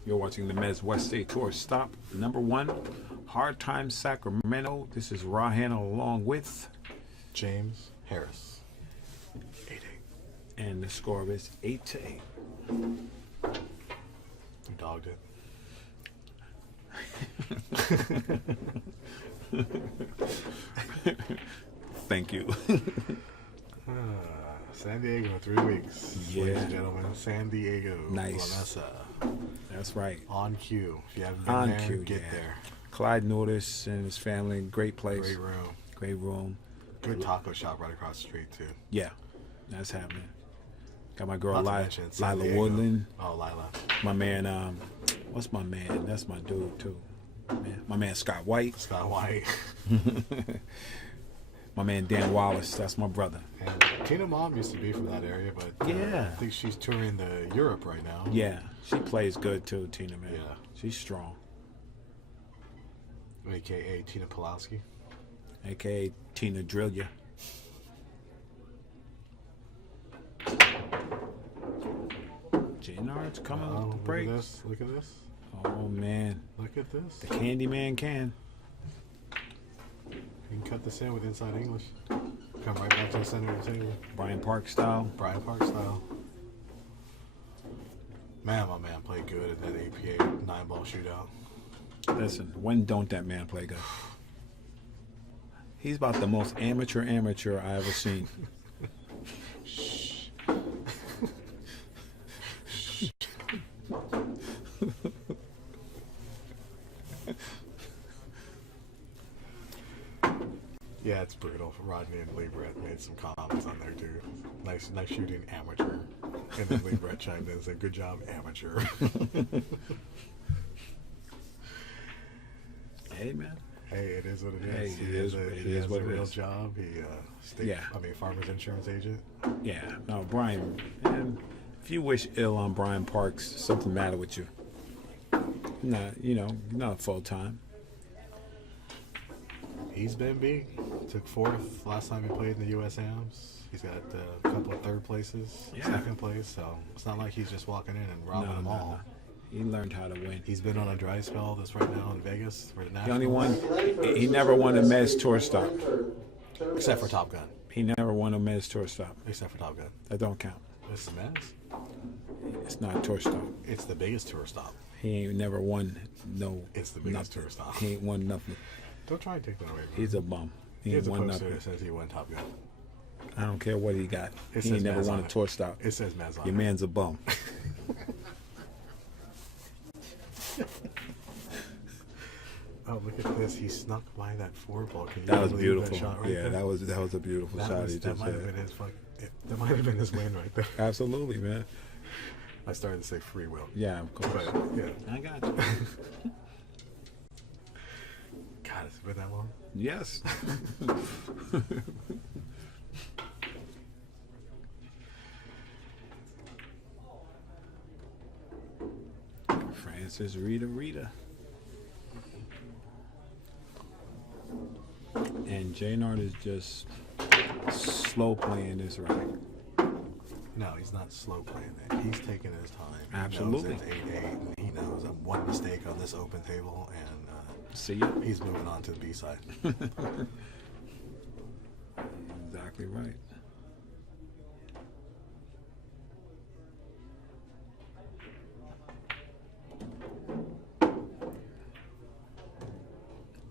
You're watching the Mezz West State Tour. Stop number 1, Hard Times Sacramento. This is Rahan along with James Harris. 8-8. And the score is 8-8. You dogged it. Thank you. San Diego, 3 weeks. Yeah. Ladies and gentlemen, San Diego. Nice. Vanessa. That's right. On cue. If you haven't been On there, cue, get yeah. there. Clyde Nordis and his family, great place. Great room. Great room. Good taco shop right across the street, too. Yeah, that's happening. Got my girl Not to Lila mention San Diego. Woodland. Oh, Lila. My man, what's my man? That's my dude too. Man, my man Scott White. Scott White. My man Dan Wallace. That's my brother. And Tina Mom used to be from that area, but Yeah. I think she's touring the Europe right now. Yeah, she plays good too, Tina, man. Yeah. She's strong. AKA Tina Pulowski. AKA Tina Drill Ya. Jaynard's coming with the Look at breaks. this. Look at this. Oh man, Look at this. the Candyman can. You can cut this in with inside English. Come right back to the center of the table. Brian Park style. Brian Park style. Man, my man played good in that APA 9-ball shootout. Listen, when don't that man play good? He's about the most amateur I ever seen. Shh. Yeah, it's brutal. Rodney and Liebrecht made some comments on there too. Nice shooting, amateur. And then Liebrecht chimed in and said, "Good job, amateur." Hey, man. Hey, it is what it Hey, is. it is what a it real is. job. He Yeah. farmer's insurance agent. Yeah. No, Brian. Man, if you wish ill on Brian Parks, something matter with you. Not full time. He's been big. Took 4th last time he played in the U.S. Hams. He's got a couple of 3rd places, Yeah. 2nd place. So it's not like he's just walking in and robbing them all. He learned how to win. He's been on a dry spell this right now in Vegas for the The Nationals. only one, he never won a Mezz tour stop. Except for Top Gun. He never won a Mezz tour stop. Except for Top Gun. That don't count. This is Mezz. It's not a tour stop. It's the biggest tour stop. He ain't never won no. It's the biggest nothing. tour stop. He ain't won nothing. Don't try and take that away from him. He's a bum. He He ain't has a won poster nothing. that says he won Top Gun. I don't care what he got. It He says ain't never Mezz won on a it. tour stop. It says Mezz on Your it. man's a bum. Oh, look at this. He snuck by that 4-ball. Can you That was believe beautiful. That shot right Yeah, there? that was a beautiful shot he that just might have had. been his that might have been his win right there. Absolutely, man. I started to say free will. Yeah, of course. But, yeah. I got you. God, it's been that long? Yes. Francis Rita. And Jaynard is just slow playing this rack. No, he's not slow playing that. He's taking his time. Absolutely. He knows it's 8-8, and he knows one mistake on this open table, and See ya. he's moving on to the B side. Exactly right.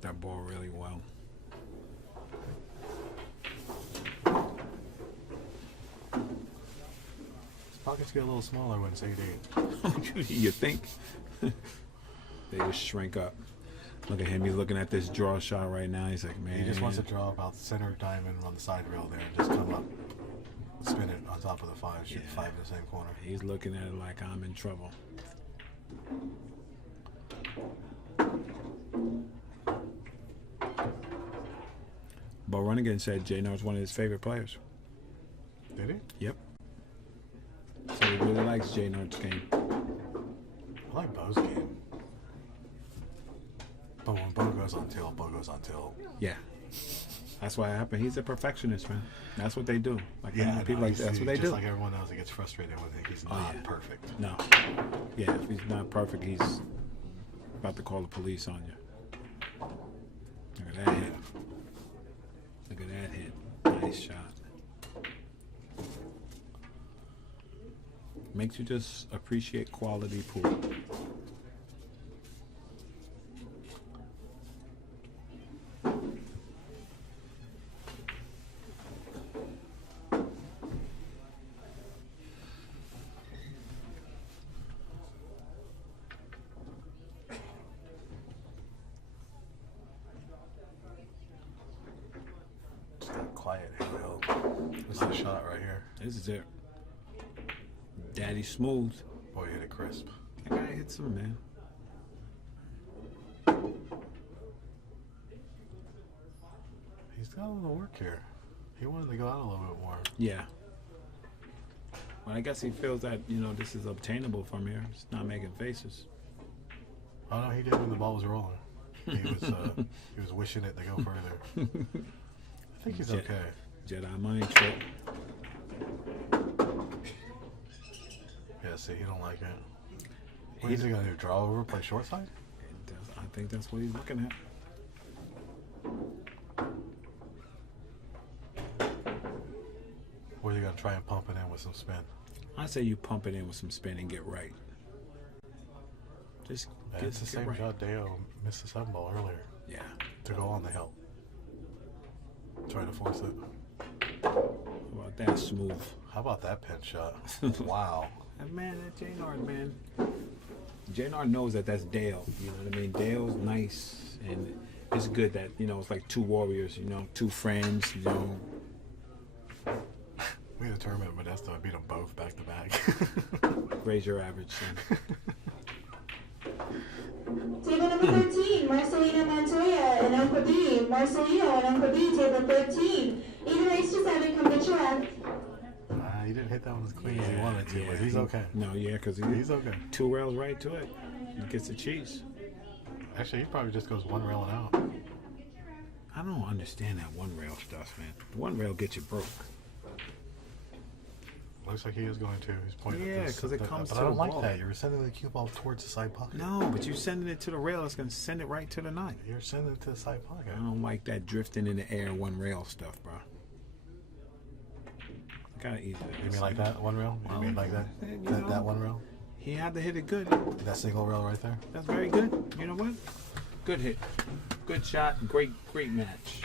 That ball really well. His pockets get a little smaller when it's 8-8. You think? They just shrink up. Look at him. He's looking at this draw shot right now. He's like, man. He just wants to draw about the center diamond on the side rail there and just come up, spin it on top of the 5, shoot 5 in the same corner. He's looking at it like I'm in trouble. But Runnigan said Jaynard's one of his favorite players. Did he? Yep. So he really likes Jaynard's game. I like Bo's game. But when Bo goes on tilt, Bo goes on tilt. Yeah. That's what happened. He's a perfectionist, man. That's what they do. Like Yeah, people like that's what they just do. like everyone else, he gets frustrated with it. He's not yeah. perfect. No. Yeah, if he's not perfect, he's about to call the police on you. Look at that hit. Look at that hit. Nice shot. Makes you just appreciate quality pool. Quiet hill. This is the shot right here. This is it. Daddy Smooth. Boy, hit it crisp. That guy hits him, man. He's got a little work here. He wanted to go out a little bit more. Yeah. Well, I guess he feels that, this is obtainable from here. It's not making faces. Oh no, he did when the ball was rolling. He was wishing it to go further. I think he's okay. Jedi mind trick. Yeah, see, he don't like it. What is he gonna do? Draw over, play short side? I think that's what he's looking at. Or are you gonna try and pump it in with some spin? I say you pump it in with some spin and get right. Just Yeah, it's the same right. shot Dale missed the 7-ball earlier Yeah. to go on the hill. Try to force it. How about that smooth? How about that pin shot? Wow. That man, that Jaynard, man. Jaynard knows that that's Dale. You know what I mean? Dale's nice, and it's good that, you know, it's like two warriors, you know, two friends, you know. We had a tournament, but that's to beat them both back to back. Raise your average, son. Table number 13, Marcelino Montoya and Uncle B. Marcelino and Uncle B, table 13. Even race to 7, come get your left. He didn't hit that one as clean as he wanted to, but he's okay. No, yeah, because He's okay. 2 rails right to it. He gets the cheese. Actually, he probably just goes 1 rail and out. I don't understand that 1 rail stuff, man. 1 rail gets you broke. Looks like he is going to. He's pointing Yeah, at this. 'cause it comes but to I don't the like ball. that. You're sending the cue ball towards the side pocket. No, but you're sending it to the rail. It's going to send it right to the 9. You're sending it to the side pocket. I don't like that drifting in the air 1 rail stuff, bro. Gotta eat that. You mean like that 1 rail? You mean like that? You That, know. that 1 rail? He had to hit it good. That single rail right there? That's very good. You know what? Good hit. Good shot. Great match.